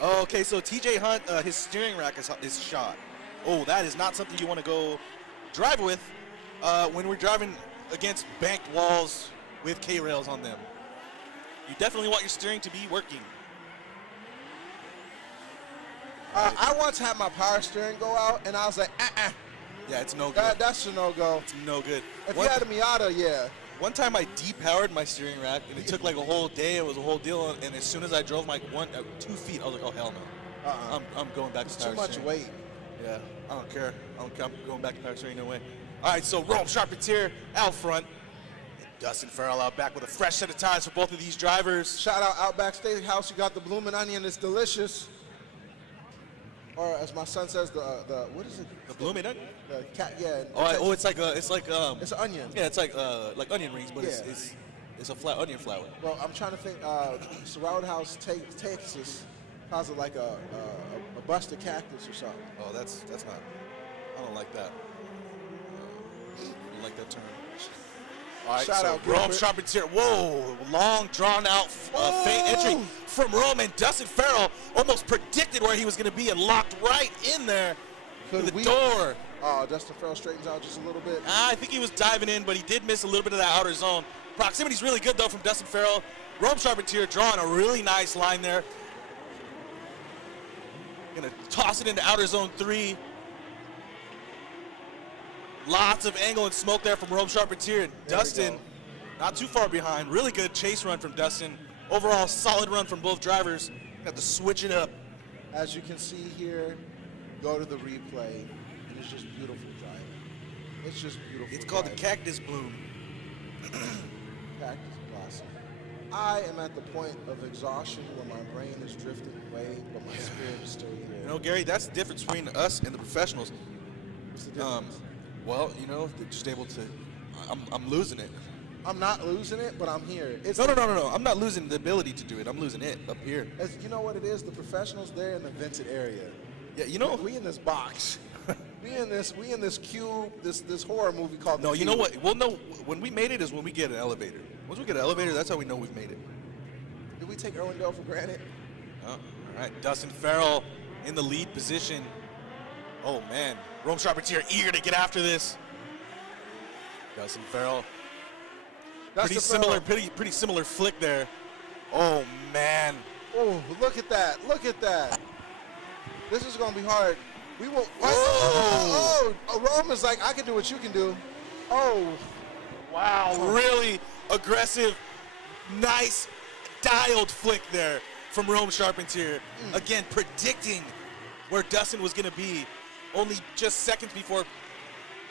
Oh, okay, so TJ Hunt, his steering rack is shot. Oh, that is not something you want to go drive with when we're driving against banked walls with K-rails on them. You definitely want your steering to be working. I once had my power steering go out, and I was like, Yeah, it's no good. That's a no-go. It's no good. If you had a Miata, yeah. One time I depowered my steering rack, and it took like a whole day. It was a whole deal, and as soon as I drove my 2 feet, I was like, oh, hell no. I'm going back to power Too much steering. weight. Yeah, I don't care. I'm going back to power steering, no way. All right, so Rome Charpentier out front. Dustin Farrell out back with a fresh set of tires for both of these drivers. Shout out Outback Steakhouse. You got the bloomin' onion. It's delicious. Or as my son says, the what is it? The bloomin' onion? The cat, yeah. Oh, it's like it's an onion. Yeah, it's like onion rings, but it's a flat onion flour. Well, I'm trying to think. Surround House, Texas, has it like a busted cactus or something. Oh, that's not. I don't like that. I don't like that term. All right, Shout so out Rome Charpentier. Whoa, long drawn out feint entry from Rome, and Dustin Farrell almost predicted where he was going to be and locked right in there to the door. Dustin Farrell straightens out just a little bit. I think he was diving in, but he did miss a little bit of that outer zone. Proximity's really good though from Dustin Farrell. Rome Charpentier drawing a really nice line there. Gonna toss it into outer zone 3. Lots of angle and smoke there from Rome Charpentier. And Dustin, not too far behind. Really good chase run from Dustin. Overall, solid run from both drivers. Got to switch it up. As you can see here, go to the replay. And it's just beautiful driving. It's just beautiful. It's called driving. the cactus bloom. Cactus blossom. I am at the point of exhaustion where my brain is drifting away, but my spirit is still here. You know, Gary, that's the difference between us and the professionals. What's the difference? Well, you know, they're just able to. I'm losing it. I'm not losing it, but I'm here. No. I'm not losing the ability to do it. I'm losing it up here. You know what it is? The professionals, they're in the vented area. Yeah, you know. We in this box. we in this cube, this horror movie called. No, The you know Cube. what? Well, no. When we made it is when we get an elevator. Once we get an elevator, that's how we know we've made it. Did we take Irwindale for granted? Oh, all right, Dustin Farrell in the lead position. Oh man, Rome Charpentier eager to get after this. Dustin Farrell. Pretty similar flick there. Oh man. Oh, look at that! Look at that! This is gonna be hard. We will. Oh, Rome is like, I can do what you can do. Oh, wow! Really aggressive, nice, dialed flick there from Rome Charpentier. Again, predicting where Dustin was going to be only just seconds before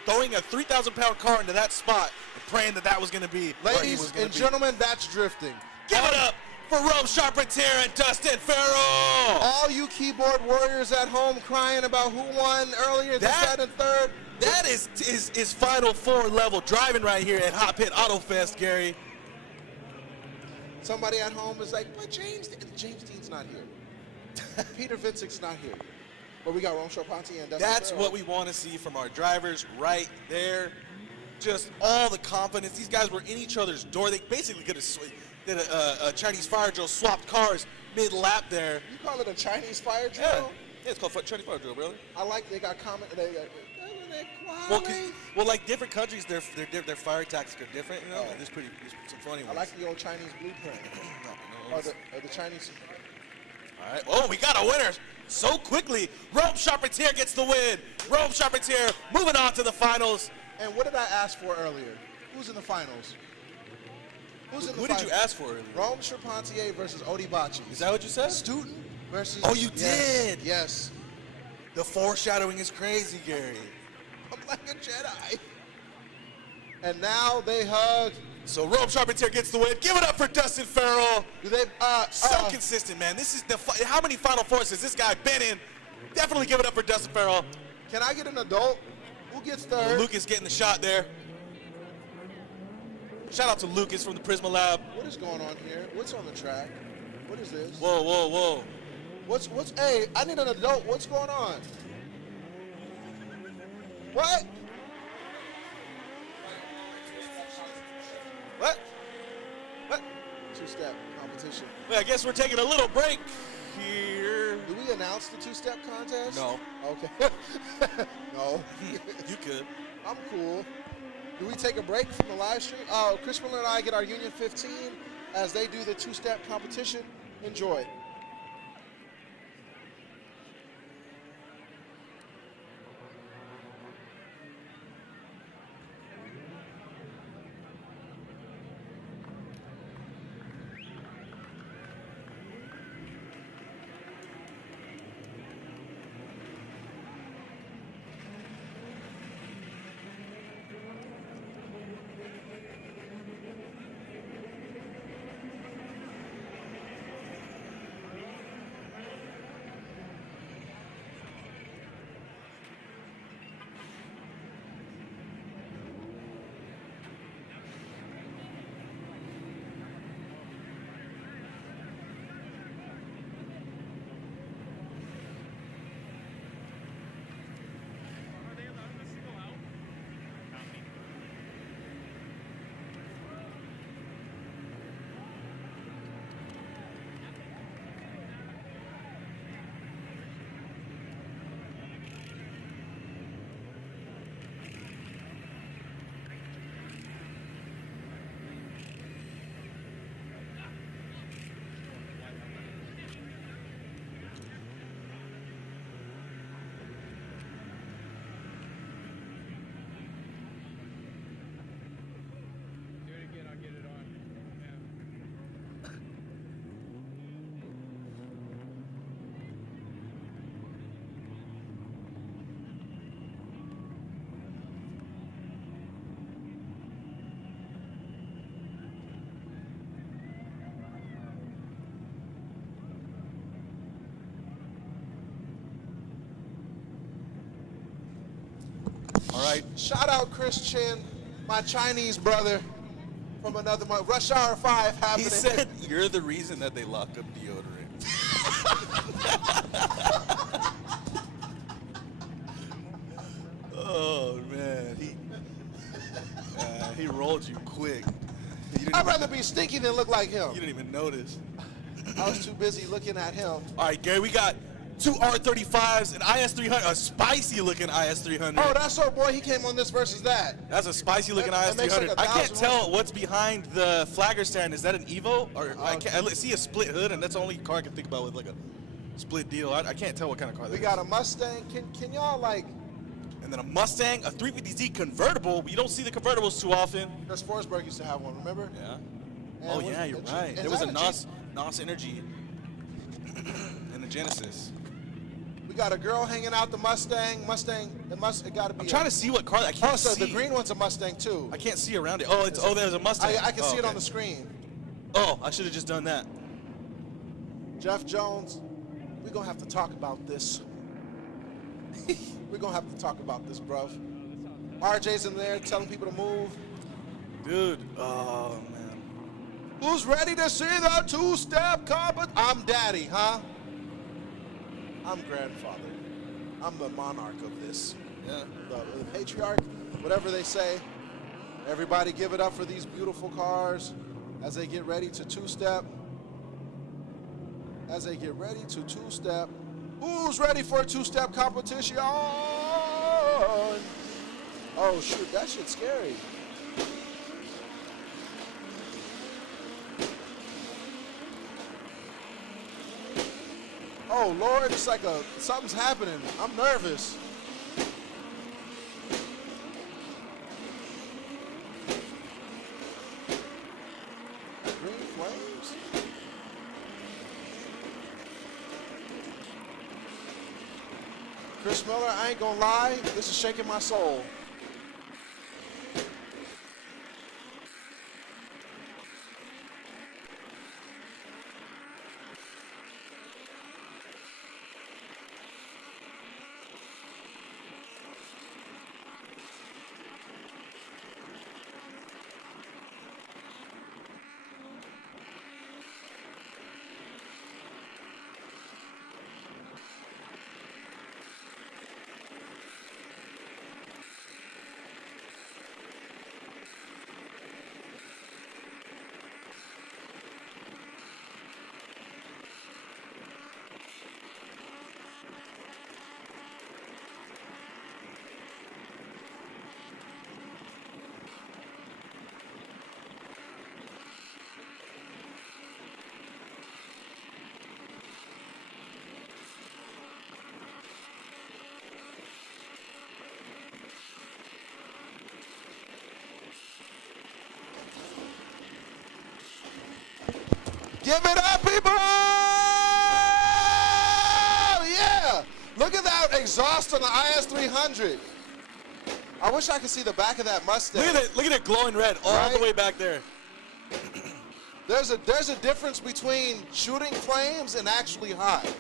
throwing a 3,000-pound car into that spot and praying that was going to be where he was Ladies going and to be. gentlemen, that's drifting. Give it up for Rome Charpentier and Dustin Farrell. All you keyboard warriors at home crying about who won earlier, this, that, and third. That is Final Four level driving right here at HOTPIT Autofest, Gary. Somebody at home is like, but James Dean's not here. Peter Vincent's not here. But we got Rome Charpentier and Dustin That's Farrell. what we want to see from our drivers right there. Just all the confidence. These guys were in each other's door. They basically could have did a Chinese fire drill, swapped cars mid-lap there. You call it a Chinese fire drill? Yeah, it's called Chinese fire drill, brother. I like they got comment. Well, like different countries, their fire tactics are different. You know, there's some funny ones. I like the old Chinese blueprint. or the Chinese. All right. Oh, we got a winner so quickly. Rome Charpentier gets the win. Rome Charpentier moving on to the finals. And what did I ask for earlier? Who's in the finals? Who did you ask for earlier? Rome Charpentier versus Odibachi. Is that what you said? Student versus. Oh, you did? Yes. The foreshadowing is crazy, Gary. I'm like a Jedi. And now they hug. So Rome Charpentier gets the win. Give it up for Dustin Farrell. Do they? So consistent, man. This is how many Final Fours has this guy been in? Definitely give it up for Dustin Farrell. Can I get an adult? Who gets third? Lucas getting the shot there. Shout out to Lucas from the Prisma Lab. What is going on here? What's on the track? What is this? Whoa, whoa, whoa. What's, hey, I need an adult. What's going on? What? What? What? Two-step competition. Well, I guess we're taking a little break here. Do we announce the two-step contest? No. Okay. No. You could. I'm cool. Do we take a break from the live stream? Chris Miller and I get our Union 15 as they do the two-step competition. Enjoy. All right. Shout out Chris Chin, my Chinese brother from another month. Rush Hour 5 happening. He said you're the reason that they lock up deodorant. Oh, man. He rolled you quick. I'd rather be stinky than look like him. You didn't even notice. I was too busy looking at him. All right, Gary, we got two R35s, an IS300, a spicy-looking IS300. Oh, that's our boy. He came on this versus that. That's a spicy-looking That makes IS300. like I can't 1,000 tell what's behind the flagger stand. Is that an Evo? Or I see a split hood, and that's the only car I can think about with like a split deal. I can't tell what kind of car that We is. got a Mustang. Can y'all like? And then a Mustang, a 350Z convertible. You don't see the convertibles too often. Chris Forsberg used to have one. Remember? Yeah. And Oh what- yeah, you're the Jeep- right. is There was that a a Jeep? NOS Energy. And the Genesis. We got a girl hanging out the Mustang. It got to be. I'm trying to see what car. I can't so see. the green one's a Mustang too. I can't see around it. Oh, there's a Mustang. I can see it okay. on the screen. Oh, I should have just done that. Jeff Jones, we're going to have to talk about this. We're going to have to talk about this, bruv. RJ's in there telling people to move. Dude, oh, man. Who's ready to see the two-step competition? I'm daddy, huh? I'm grandfather. I'm the monarch of this. Yeah. The patriarch, whatever they say. Everybody give it up for these beautiful cars as they get ready to two-step. As they get ready to two-step. Who's ready for a two-step competition? Oh, shoot, that shit's scary. Oh, Lord, it's like something's happening. I'm nervous. Green flames? Chris Miller, I ain't gonna lie, this is shaking my soul. Give it up, people! Yeah! Look at that exhaust on the IS300. I wish I could see the back of that Mustang. Look at it glowing red all the way back there. There's a difference between shooting flames and actually hot.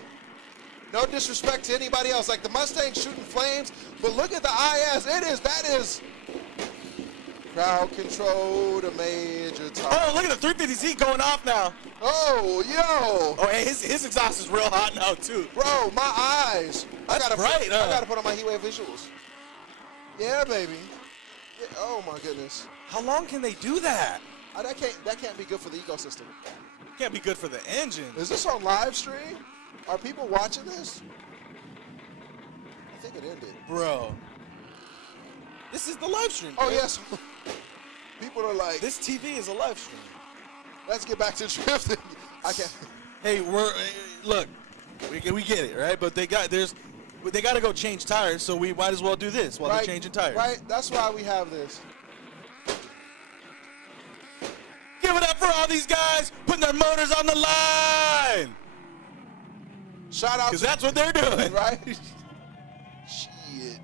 No disrespect to anybody else. Like the Mustang shooting flames, but look at the IS. That is crowd control to major time. Oh, look at the 350Z going off now. Oh, yo. Oh, hey, his exhaust is real hot now, too. Bro, my eyes. I gotta put on my heat wave visuals. Yeah, baby. Yeah, oh, my goodness. How long can they do that? That can't be good for the ecosystem. Can't be good for the engine. Is this on live stream? Are people watching this? I think it ended. Bro. This is the live stream. Oh, yes. People are like, this TV is a live stream. Let's get back to drifting. I can't. Hey, look, we get it, right? But they got to go change tires, so we might as well do this while they're changing tires. Right. That's why we have this. Give it up for all these guys putting their motors on the line. Shout out. Because that's what they're doing. Right. Shit.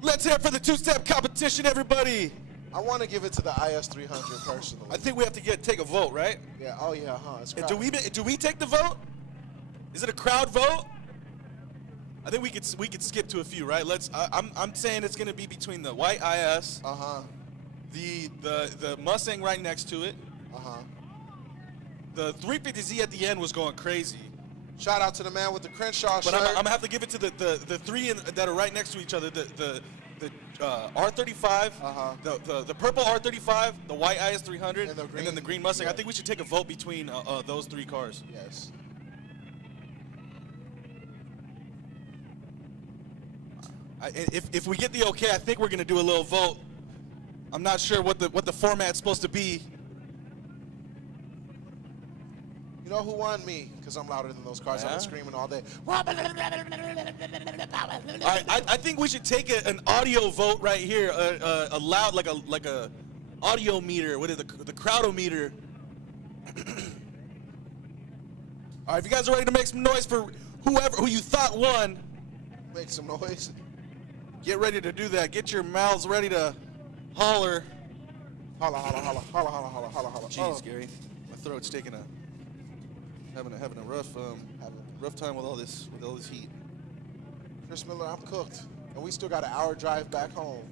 Let's hear it for the two-step competition, everybody. I want to give it to the IS300 personally. I think we have to take a vote, right? Yeah. Oh yeah. It's do we take the vote? Is it a crowd vote? I think we could skip to a few, right? I'm saying it's gonna be between the white IS, the Mustang right next to it, the 350Z at the end was going crazy. Shout out to the man with the Crenshaw shirt. But I'm gonna have to give it to the three that are right next to each other. The R35, the purple R35, the white IS300, and then the green Mustang. Yeah. I think we should take a vote between those three cars. Yes. If we get the okay, I think we're gonna do a little vote. I'm not sure what the format's supposed to be. You know who won? Me, because I'm louder than those cars. Yeah? I've been screaming all day. I think we should take an audio vote right here, a loud like a audio meter. What is the crowdometer? All right, if you guys are ready to make some noise for who you thought won, Make some noise. get ready to do that. Get your mouths ready to holler. Holla, holla, holla, holla, holla, holla, holla, holla. Jeez, Gary, my throat's having a rough time with all this heat. Chris Miller, I'm cooked. And we still got an hour drive back home.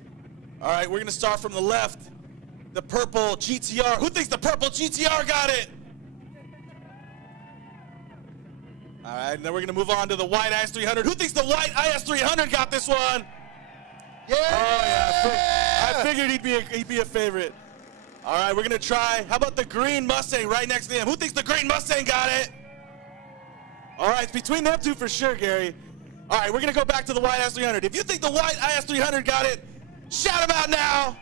All right, we're gonna start from the left. The purple GTR. Who thinks the purple GTR got it? All right, and then we're gonna move on to the white IS300. Who thinks the white IS300 got this one? Yeah! Oh yeah, I figured he'd be a favorite. All right, we're gonna try. How about the green Mustang right next to him? Who thinks the green Mustang got it? All right, it's between them two for sure, Gary. All right, we're gonna go back to the white IS300. If you think the white IS300 got it, shout them out now.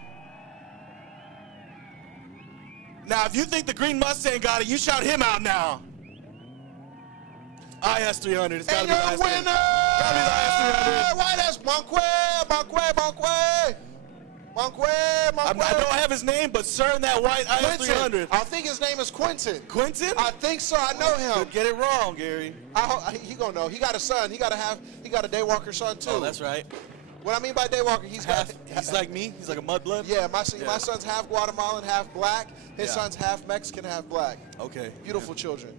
Now, if you think the green Mustang got it, you shout him out now. IS300, it's gotta be the IS300. Winner! Gotta be the IS300. White ass Monque. I don't have his name, but sir in that white IS300. I think his name is Quentin. Quentin? I think so. I know him. Could get it wrong, Gary. He gonna know. He got a son. He got a daywalker son too. Oh, that's right. What I mean by daywalker, he's like me. He's like a mudblood. Yeah, my son's half Guatemalan, half black. His Yeah. son's half Mexican, half black. Okay. Beautiful children.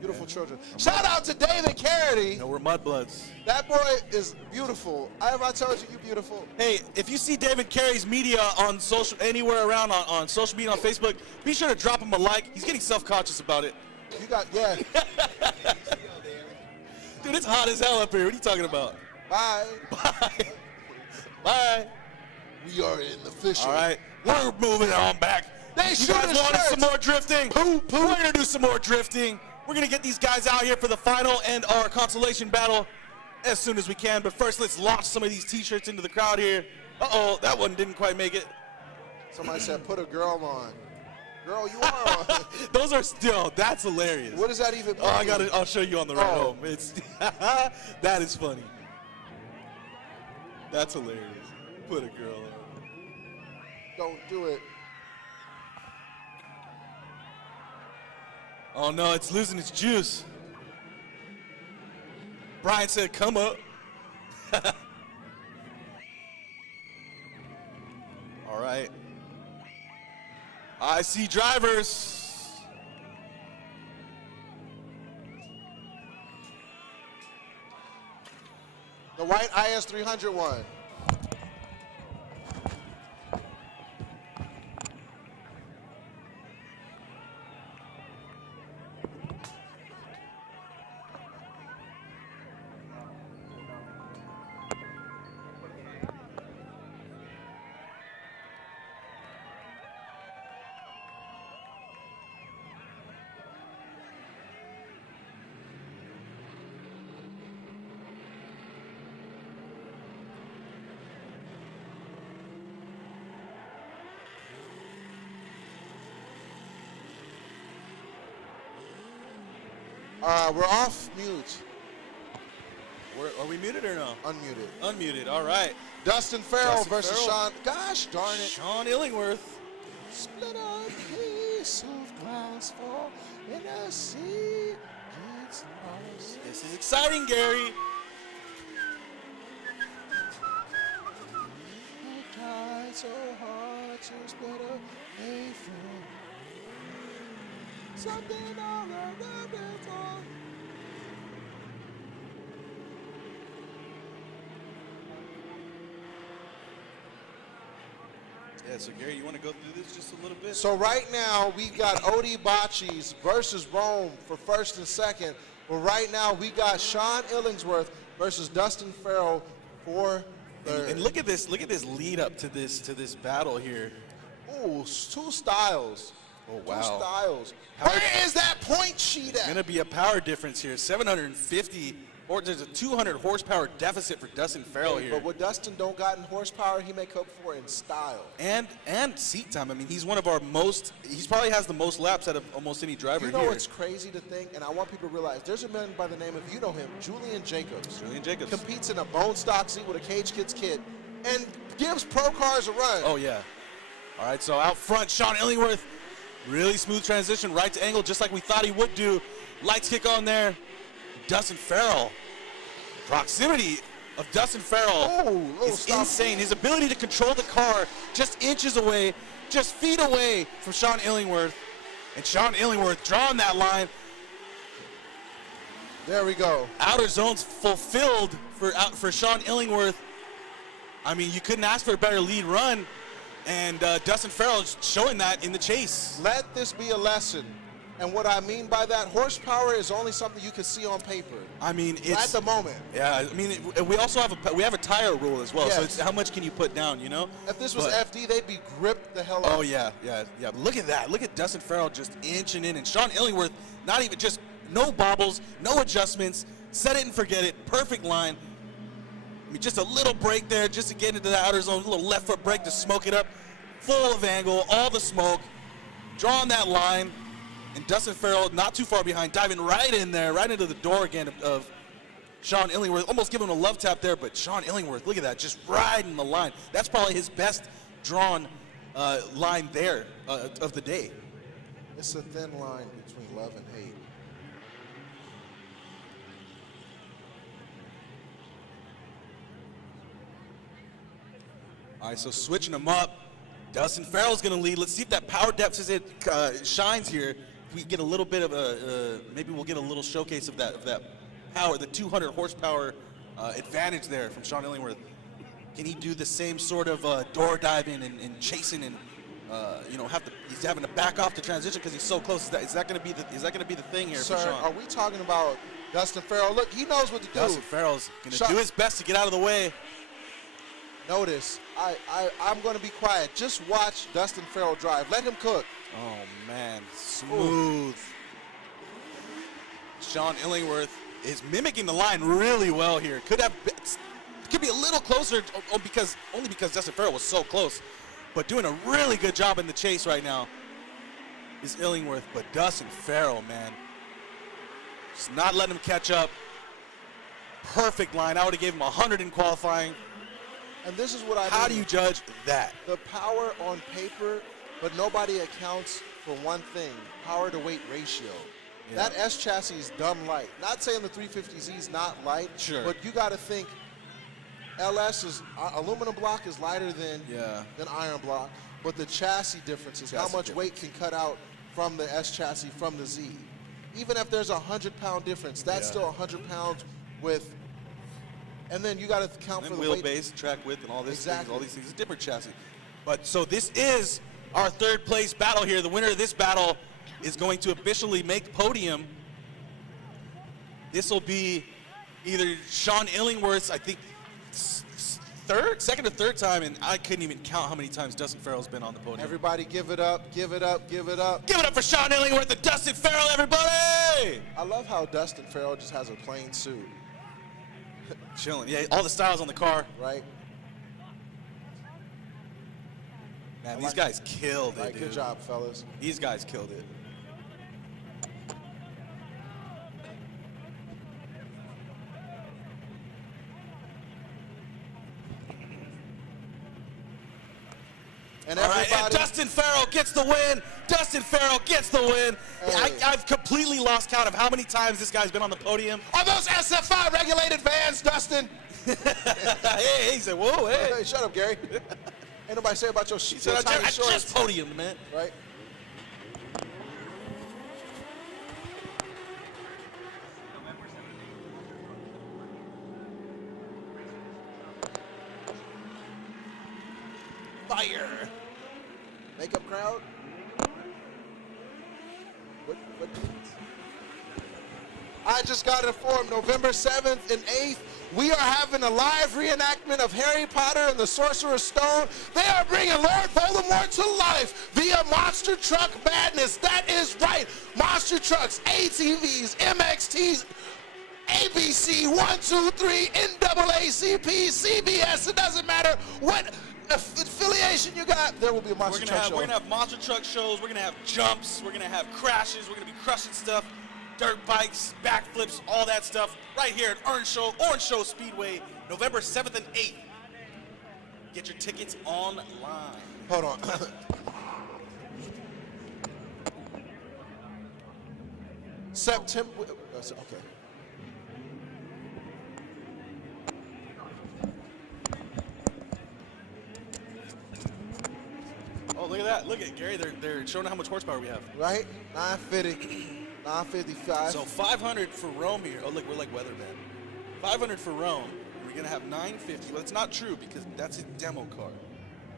Beautiful children. Shout out to David Carity. No, we're mudbloods. That boy is beautiful. Have I told you beautiful? Hey, if you see David Carey's media on anywhere around on social media, on Facebook, be sure to drop him a like. He's getting self-conscious about it. Yeah. Dude, it's hot as hell up here. What are you talking about? Bye. Bye. Bye. We are in the fishing. All right, we're moving on back. You guys wanted some more drifting? We're gonna do some more drifting. We're gonna get these guys out here for the final and our consolation battle as soon as we can. But first, let's launch some of these T-shirts into the crowd here. Uh-oh, that one didn't quite make it. Somebody said, put a girl on. Girl, you are on. Those are still, that's hilarious. What does that even mean? Oh, I'll show you on the ride home. It's that is funny. That's hilarious. Put a girl on. Don't do it. Oh no, it's losing its juice. Brian said, come up. All right. I see drivers. The white IS300 won. We're off mute. Are we muted or no? Unmuted. Unmuted, all right. Dustin Farrell Dustin versus Farrell. Sean. Gosh darn it. Sean Illingworth. Split a piece of glass fall in a sea. Gets lost. This is exciting, Gary. I tried so hard to split a painful. Something all around before. Yeah, so Gary, you want to go through this just a little bit? So right now we got Odi Bachis versus Rome for first and second. But right now we got Sean Illingsworth versus Dustin Farrell for third. And look at this lead up to this battle here. Ooh, two styles. Oh wow. Two styles. Where is that point sheet at? Gonna be a power difference here. 750, or there's a 200 horsepower deficit for Dustin Farrell here. But what Dustin don't got in horsepower, he make up for in style. And seat time. I mean, he's one of our most. He probably has the most laps out of almost any driver You know here. what's crazy to think, and I want people to realize, there's a man by the name of, you know him, Julian Jacobs. Julian Jacobs competes in a bone stock seat with a Cage Kids kit and gives pro cars a run. Oh yeah. All right, so out front, Sean Illingworth Really smooth transition, right to angle, just like we thought he would do. Lights kick on there. Dustin Farrell. Proximity of Dustin Farrell is insane. His ability to control the car just inches away, just feet away from Sean Illingworth. And Sean Illingworth drawing that line. There we go. Outer zones fulfilled for Sean Illingworth. I mean, you couldn't ask for a better lead run. And Dustin Farrell is showing that in the chase. Let this be a lesson. And what I mean by that, horsepower is only something you can see on paper. I mean, it's at the moment. Yeah, I mean, we also have a tire rule as well. Yes. So it's how much can you put down, you know? If this was FD, they'd be gripped the hell out. Oh yeah. Look at that. Look at Dustin Farrell just inching in, and Sean Illingworth not even just no bobbles, no adjustments, set it and forget it. Perfect line. I mean, just a little break there just to get into the outer zone, a little left foot break to smoke it up. Full of angle, all the smoke, drawing that line, and Dustin Farrell not too far behind, diving right in there, right into the door again of Sean Illingworth. Almost giving him a love tap there, but Sean Illingworth, look at that, just riding the line. That's probably his best drawn line there of the day. It's a thin line between love and hate. All right, so switching them up. Dustin Farrell's going to lead. Let's see if that power deficit shines here. If we get a little bit of maybe we'll get a little showcase of that power, the 200 horsepower advantage there from Sean Illingworth. Can he do the same sort of door diving and chasing and he's having to back off the transition because he's so close? Is that going to be the thing here Sir, for Sean? are we talking about Dustin Farrell? Look, he knows what to do. Dustin Farrell's going to do his best to get out of the way. Notice, I'm going to be quiet. Just watch Dustin Farrell drive. Let him cook. Oh, man. Smooth. Sean Illingworth is mimicking the line really well here. Could be a little closer only because Dustin Farrell was so close. But doing a really good job in the chase right now is Illingworth. But Dustin Farrell, man, just not letting him catch up. Perfect line. I would have gave him 100 in qualifying. And this is what I mean. How do you judge that? The power on paper, but nobody accounts for one thing, power to weight ratio. Yeah. That S chassis is dumb light. Not saying the 350Z is not light, but you got to think LS is aluminum block is lighter than iron block, but the chassis difference is how much weight can cut out from the S chassis from the Z. Even if there's a 100-pound difference, that's still 100 pounds with. And then you got to count for the wheelbase, track width, and all this. Exactly. All these things. It's a different chassis. But so this is our third place battle here. The winner of this battle is going to officially make podium. This will be either Sean Illingworth's, I think, second or third time, and I couldn't even count how many times Dustin Farrell's been on the podium. Everybody give it up, give it up, give it up. Give it up for Sean Illingworth and Dustin Farrell, everybody! I love how Dustin Farrell just has a plain suit. Chilling. Yeah, all the styles on the car. Right. Man, these guys killed it, dude. Good job, fellas. These guys killed it. And all right, and Dustin Farrell gets the win. Dustin Farrell gets the win. Hey. I've completely lost count of how many times this guy's been on the podium. Are those SF5 regulated vans, Dustin? Hey, he said, whoa, hey. Hey, shut up, Gary. Ain't nobody say about your shorts. I just podiumed, man. Right? Fire. Makeup crowd. What dates? I just got informed, November 7th and 8th, we are having a live reenactment of Harry Potter and the Sorcerer's Stone. They are bringing Lord Voldemort to life via Monster Truck Madness. That is right. Monster trucks, ATVs, MXTs, ABC, 1, 2, 3, NAACP, CBS. It doesn't matter what affiliation you got, there will be a monster truck show. We're going to have monster truck shows. We're going to have jumps. We're going to have crashes. We're going to be crushing stuff. Dirt bikes, backflips, all that stuff right here at Orange Show Speedway, November 7th and 8th. Get your tickets online. Hold on. September. Okay. Oh, look at that. Look at Gary. They're showing how much horsepower we have. Right? 950, 955. So 500 for Rome here. Oh, look, we're like weatherman. 500 for Rome. We're going to have 950. Well, it's not true because that's a demo car.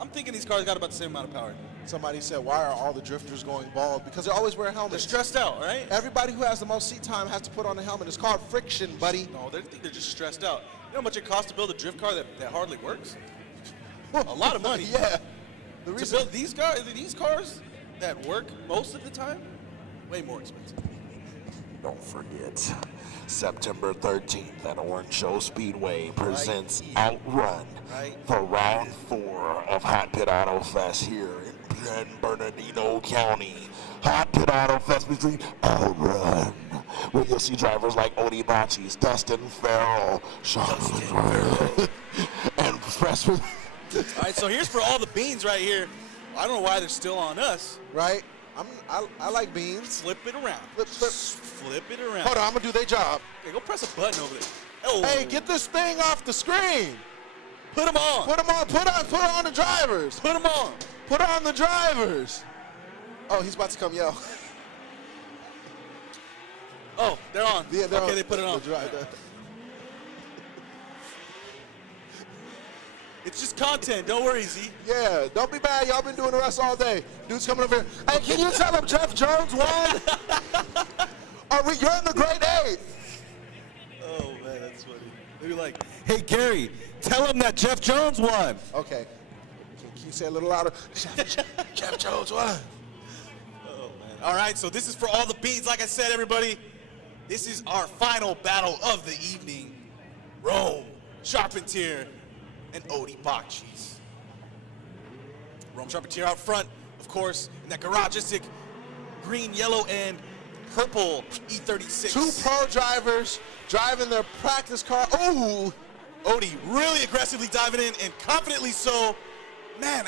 I'm thinking these cars got about the same amount of power. Somebody said, why are all the drifters going bald? Because they always wear helmets. They're stressed out, right? Everybody who has the most seat time has to put on a helmet. It's called friction, buddy. No, they're just stressed out. You know how much it costs to build a drift car that hardly works? A lot of money. Yeah. To build these cars that work most of the time, way more expensive. Don't forget, September 13th at Orange Show Speedway presents Outrun for round 4 of Hot Pit Autofest here in San Bernardino County. Hot Pit Autofest between Outrun, where you'll see drivers like Odie Bachis, Dustin Farrell, and Freshman. All right, so here's for all the beans right here. I don't know why they're still on us. Right? I like beans. Flip it around. Flip it around. Hold on, I'm going to do their job. Okay, go press a button over there. Oh. Hey, get this thing off the screen. Put them on. Put them on. Put on the drivers. Put them on. Put on the drivers. Oh, he's about to come yell. Oh, they're on. Yeah, they're okay, on. they put it on. It's just content. Don't worry, Z. Yeah, don't be bad. Y'all been doing the rest all day. Dude's coming over here. Hey, can you tell him Jeff Jones won? You're in the grade 8. Oh, man, that's funny. Maybe like, hey, Gary, tell him that Jeff Jones won. Okay. Can you say a little louder? Jeff Jones won. Oh, man. All right, so this is for all the beans. Like I said, everybody, this is our final battle of the evening. Rome, Charpentier, and Odie Bachis. Rome Charpentier out front, of course, in that garagistic green, yellow, and purple E36. 2 pro drivers driving their practice car. Ooh! Odie really aggressively diving in, and confidently so. Man,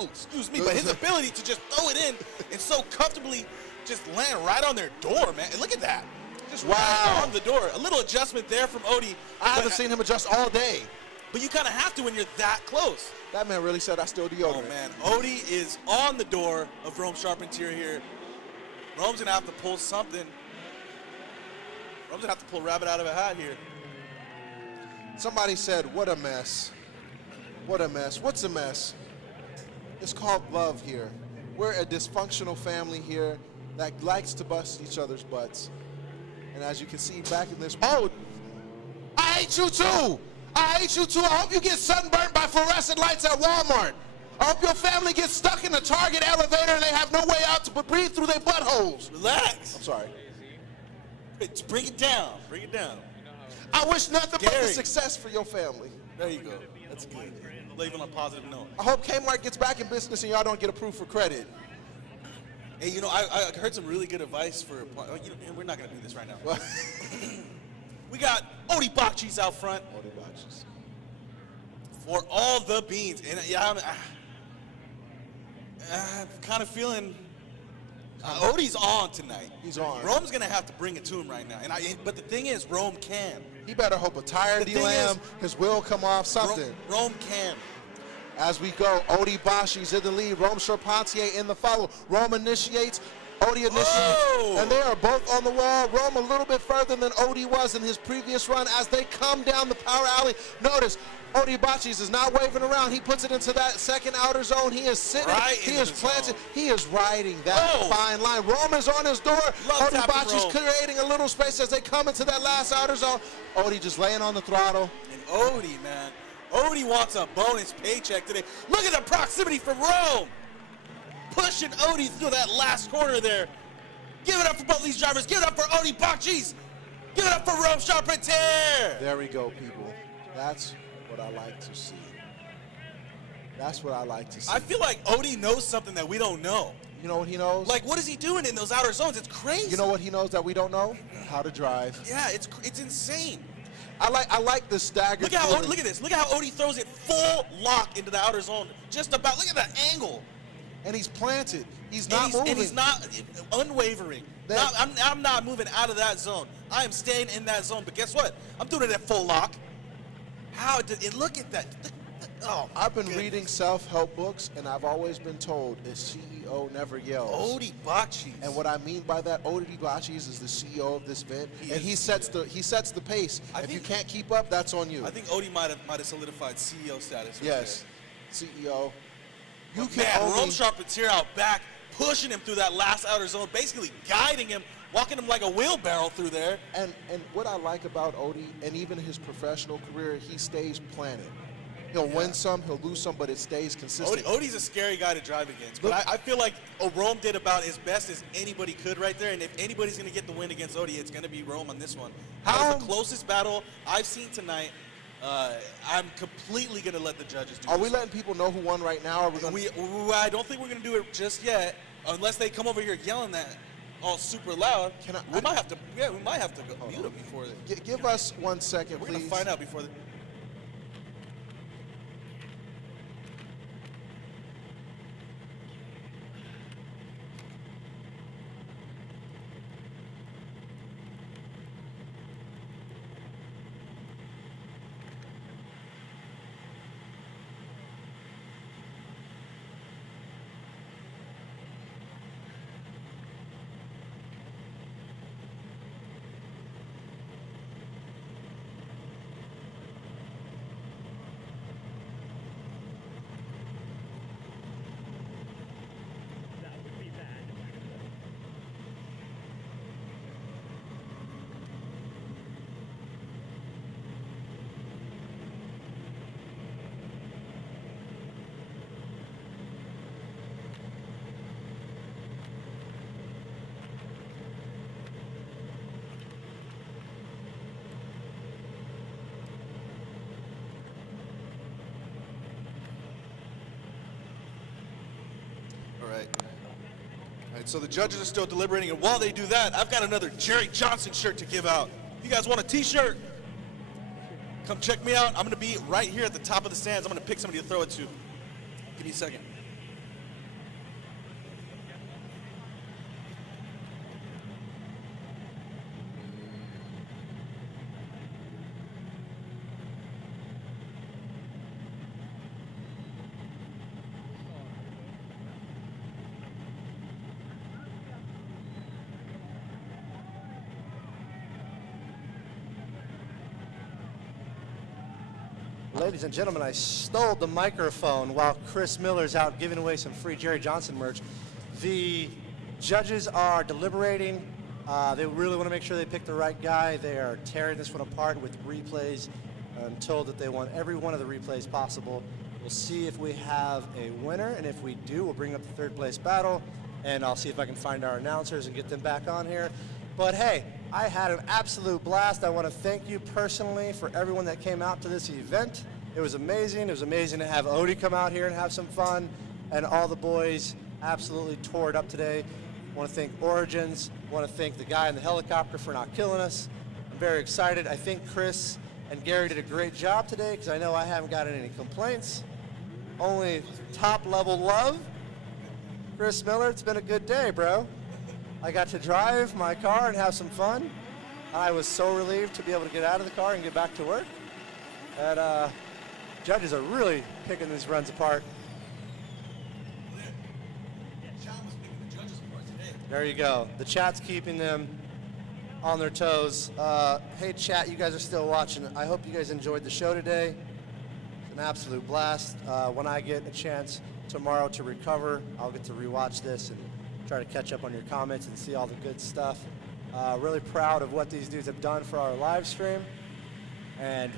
excuse me, but his ability to just throw it in and so comfortably just land right on their door, man. And look at that. Just right on the door. A little adjustment there from Odie. I haven't seen him adjust all day. But you kind of have to when you're that close. That man really said I still deodorant. Oh, man. Odie is on the door of Rome Charpentier here. Rome's going to have to pull something. Rome's going to have to pull a rabbit out of a hat here. Somebody said, what a mess. What a mess. What's a mess? It's called love here. We're a dysfunctional family here that likes to bust each other's butts. And as you can see back in this, oh, I hate you too. I hate you too. I hope you get sunburned by fluorescent lights at Walmart. I hope your family gets stuck in the Target elevator and they have no way out to breathe through their buttholes. Relax. I'm sorry. Bring it down. Bring it down. I wish nothing but the success for your family. There you go. That's good. Leaving on a positive note. I hope Kmart gets back in business and y'all don't get approved for credit. Hey, you know, I heard some really good advice for. We're not going to do this right now. We got Odie Bachis out front. Odie Bachis. For all the beans. And yeah, I'm kind of feeling Odie's on tonight. He's on. Rome's going to have to bring it to him right now. But the thing is, Rome can. He better hope a tire delam, his wheel come off, something. Rome can. As we go, Odie Bachis in the lead, Rome Charpentier in the follow. Rome initiates, Odie initiates, and they are both on the wall. Rome a little bit further than Odie was in his previous run as they come down the power alley. Notice, Odie Bachis is not waving around. He puts it into that second outer zone. He is sitting, he is planted, he is riding that fine line. Rome is on his door. Odie Bachis creating a little space as they come into that last outer zone. Odie just laying on the throttle. And Odie, man. Odie wants a bonus paycheck today. Look at the proximity from Rome. Pushing Odie through that last corner there. Give it up for both these drivers. Give it up for Odie Bachis. Give it up for Rome Charpentier. There we go, people. That's what I like to see. That's what I like to see. I feel like Odie knows something that we don't know. You know what he knows? Like, what is he doing in those outer zones? It's crazy. You know what he knows that we don't know? How to drive. Yeah, it's insane. I like the stagger. Look at this. Look at how Odie throws it full lock into the outer zone. Just about. Look at that angle. and he's planted. He's not moving. And he's not unwavering. I'm not moving out of that zone. I am staying in that zone. But guess what? I'm doing it at full lock. How did it look at that? Oh, I've been reading self-help books, and I've always been told a CEO never yells. Odie Bachis. And what I mean by that, Odie Bachis is the CEO of this event, and he sets the pace. If you can't keep up, that's on you. I think Odie might have solidified CEO status. Yes, CEO. You But can man, only Rome Charpentier out back, pushing him through that last outer zone, basically guiding him, walking him like a wheelbarrow through there. And what I like about Odie, and even his professional career, he stays planted. He'll win some, he'll lose some, but it stays consistent. Odie's a scary guy to drive against, but I feel like Rome did about as best as anybody could right there, and if anybody's going to get the win against Odie, it's going to be Rome on this one. That was the closest battle I've seen tonight. I'm completely going to let the judges do Are we letting people know who won right now? Or I don't think we're going to do it just yet, unless they come over here yelling that all super loud. We might have to go mute them before. Give us 1 second, please. We're going to find out before. All right, so the judges are still deliberating, and while they do that, I've got another Jerry Johnson shirt to give out. If you guys want a t-shirt, come check me out. I'm going to be right here at the top of the stands. I'm going to pick somebody to throw it to. Give me a second. Ladies and gentlemen, I stole the microphone while Chris Miller's out giving away some free Jerry Johnson merch. The judges are deliberating. They really want to make sure they pick the right guy. They are tearing this one apart with replays. I'm told that they want every one of the replays possible. We'll see if we have a winner, and if we do, we'll bring up the third place battle, and I'll see if I can find our announcers and get them back on here. But hey, I had an absolute blast. I want to thank you personally for everyone that came out to this event. It was amazing. It was amazing to have Odie come out here and have some fun, and all the boys absolutely tore it up today. I want to thank Origins. I want to thank the guy in the helicopter for not killing us. I'm very excited. I think Chris and Gary did a great job today, because I know I haven't gotten any complaints. Only top-level love. Chris Miller, it's been a good day, bro. I got to drive my car and have some fun. I was so relieved to be able to get out of the car and get back to work. And judges are really picking these runs apart. There you go. The chat's keeping them on their toes. Hey, chat, you guys are still watching. I hope you guys enjoyed the show today. It's an absolute blast. When I get a chance tomorrow to recover, I'll get to rewatch this and try to catch up on your comments and see all the good stuff. Really proud of what these dudes have done for our live stream, and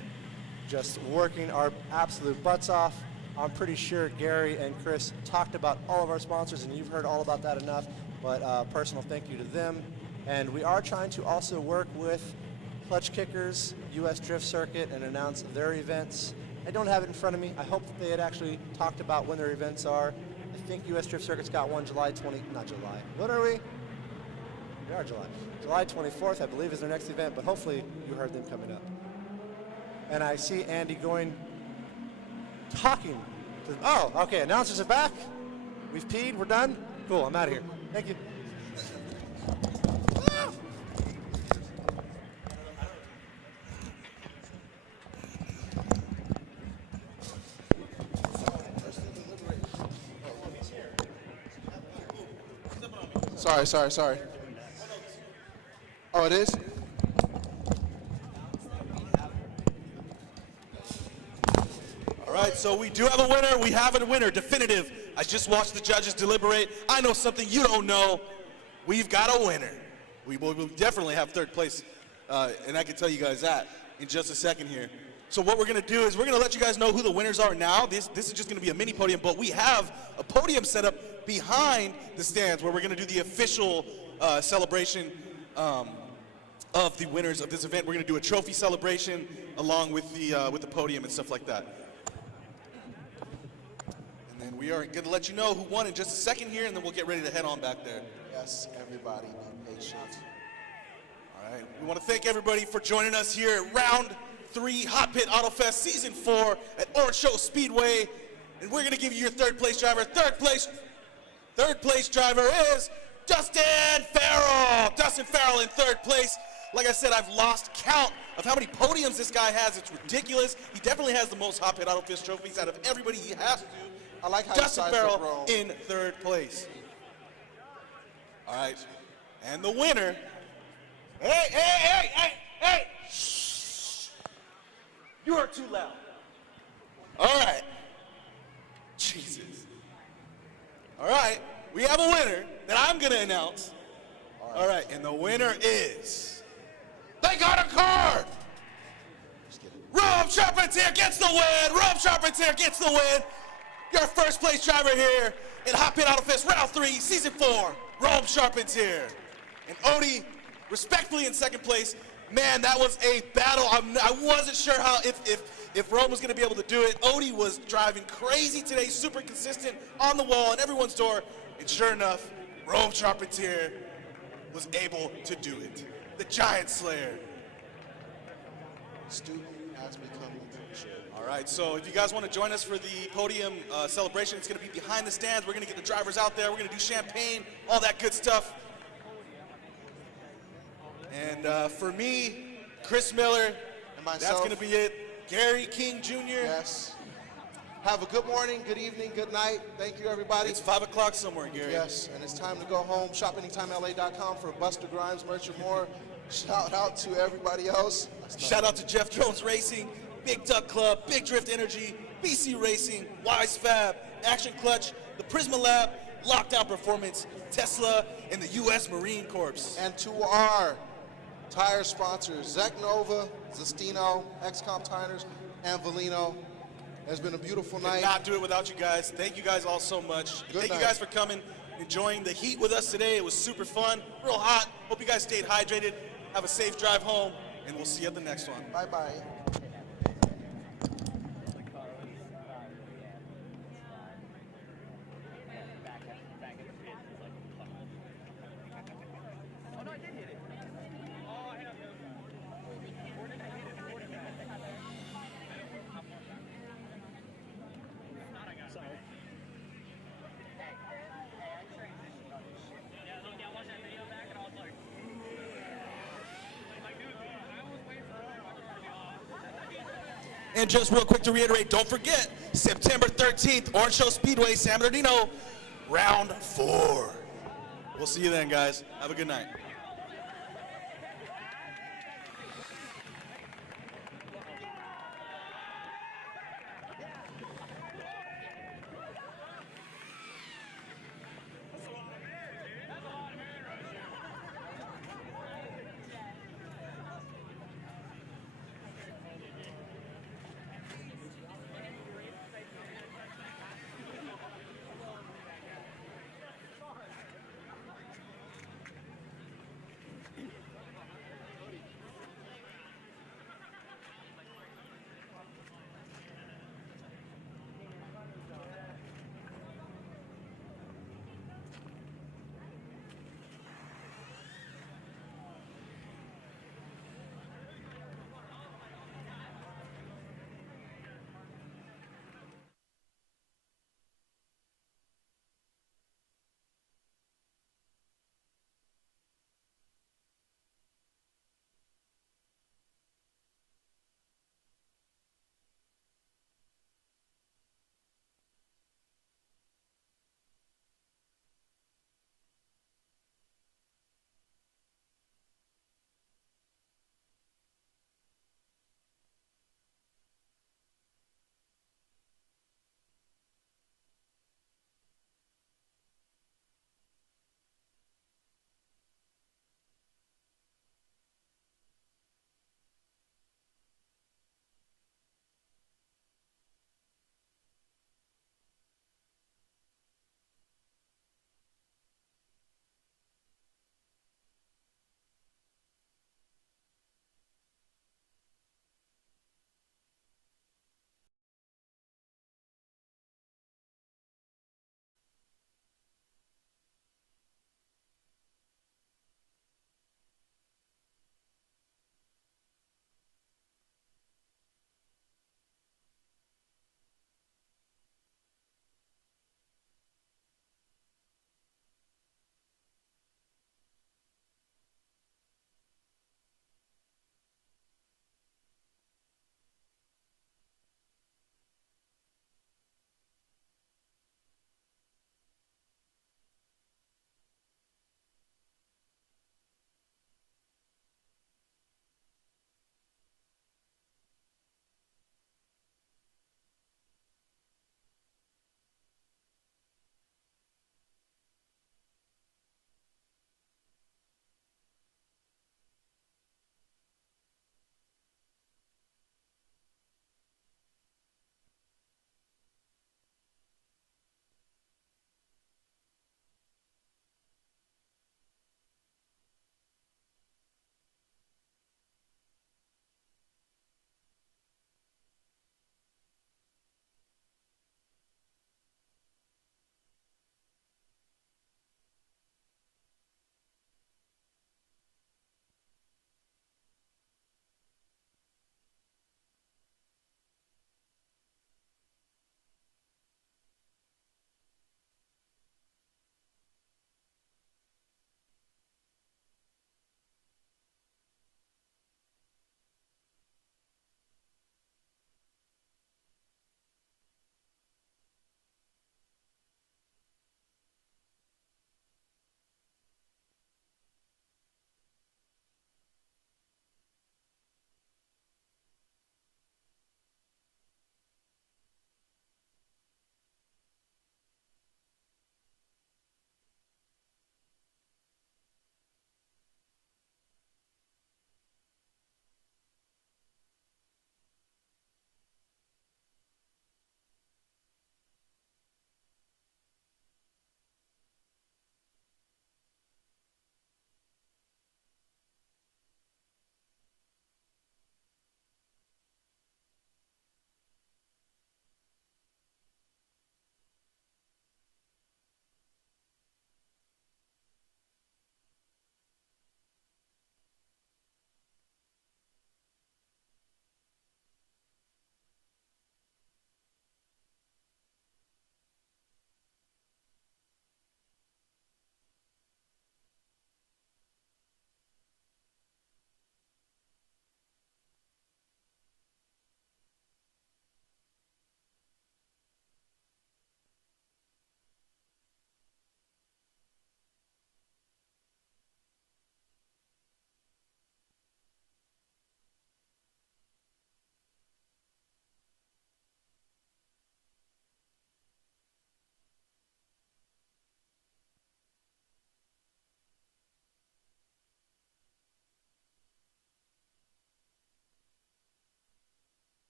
just working our absolute butts off. I'm pretty sure Gary and Chris talked about all of our sponsors, and you've heard all about that enough, but personal thank you to them. And we are trying to also work with Clutch Kickers, US Drift Circuit, and announce their events. I don't have it in front of me. I hope that they had actually talked about when their events are. I think US Drift Circuit's got one not July. What are we? We are July. July 24th, I believe, is their next event, but hopefully you heard them coming up. And I see Andy talking. Oh, okay, announcers are back. We've peed. We're done. Cool. I'm out of here. Thank you. Sorry. Oh, it is? All right, so we do have a winner. We have a winner, definitive. I just watched the judges deliberate. I know something you don't know. We've got a winner. We will definitely have third place, and I can tell you guys that in just a second here. So what we're going to do is we're going to let you guys know who the winners are now. This is just going to be a mini podium, but we have a podium set up behind the stands where we're going to do the official celebration of the winners of this event. We're going to do a trophy celebration along with the podium and stuff like that. And then we are going to let you know who won in just a second here, and then we'll get ready to head on back there. Yes, everybody be patient. All right, we want to thank everybody for joining us here at Round 3 Hot Pit Autofest Season 4 at Orange Show Speedway. And we're going to give you your third place driver. Third place driver is Dustin Farrell. Dustin Farrell in third place. Like I said, I've lost count of how many podiums this guy has. It's ridiculous. He definitely has the most Hot Pit Autofest trophies out of everybody. He has to. I like how Dustin Farrell in third place. All right, and the winner. Hey! Shh. You are too loud. All right. Jesus. All right, we have a winner that I'm going to announce. All right, and the winner is, they got a card. Rome Charpentier gets the win. Rome Charpentier gets the win. Your first place driver here in Hot Pit Autofest Round 3, Season 4, Rome Charpentier. And Odie, respectfully in second place. Man, that was a battle. I wasn't sure how if Rome was going to be able to do it. Odie was driving crazy today, super consistent, on the wall, and everyone's door. And sure enough, Rome Charpentier was able to do it. The Giant Slayer. Student has become a teacher. All right, so if you guys want to join us for the podium celebration, it's going to be behind the stands. We're going to get the drivers out there. We're going to do champagne, all that good stuff. And for me, Chris Miller, and myself, that's going to be it. Gary King Jr. Yes. Have a good morning, good evening, good night. Thank you, everybody. It's 5 o'clock somewhere, Gary. Yes, and it's time to go home. ShopAnytimeLA.com for Buster Grimes merch and more. Shout out to everybody else. Shout out to Jeff Jones Racing, Big Duck Club, Big Drift Energy, BC Racing, Wise Fab, Action Clutch, the Prisma Lab, Lockdown Performance, Tesla, and the U.S. Marine Corps. And to our tire sponsors, Zec Nova, Zestino, XComp Tires, and Valino. It's been a beautiful night. Could not do it without you guys. Thank you guys all so much. Thank you guys for coming, enjoying the heat with us today. It was super fun, real hot. Hope you guys stayed hydrated. Have a safe drive home, and we'll see you at the next one. Bye-bye. And just real quick to reiterate, don't forget, September 13th, Orange Show Speedway, San Bernardino, Round 4. We'll see you then, guys. Have a good night.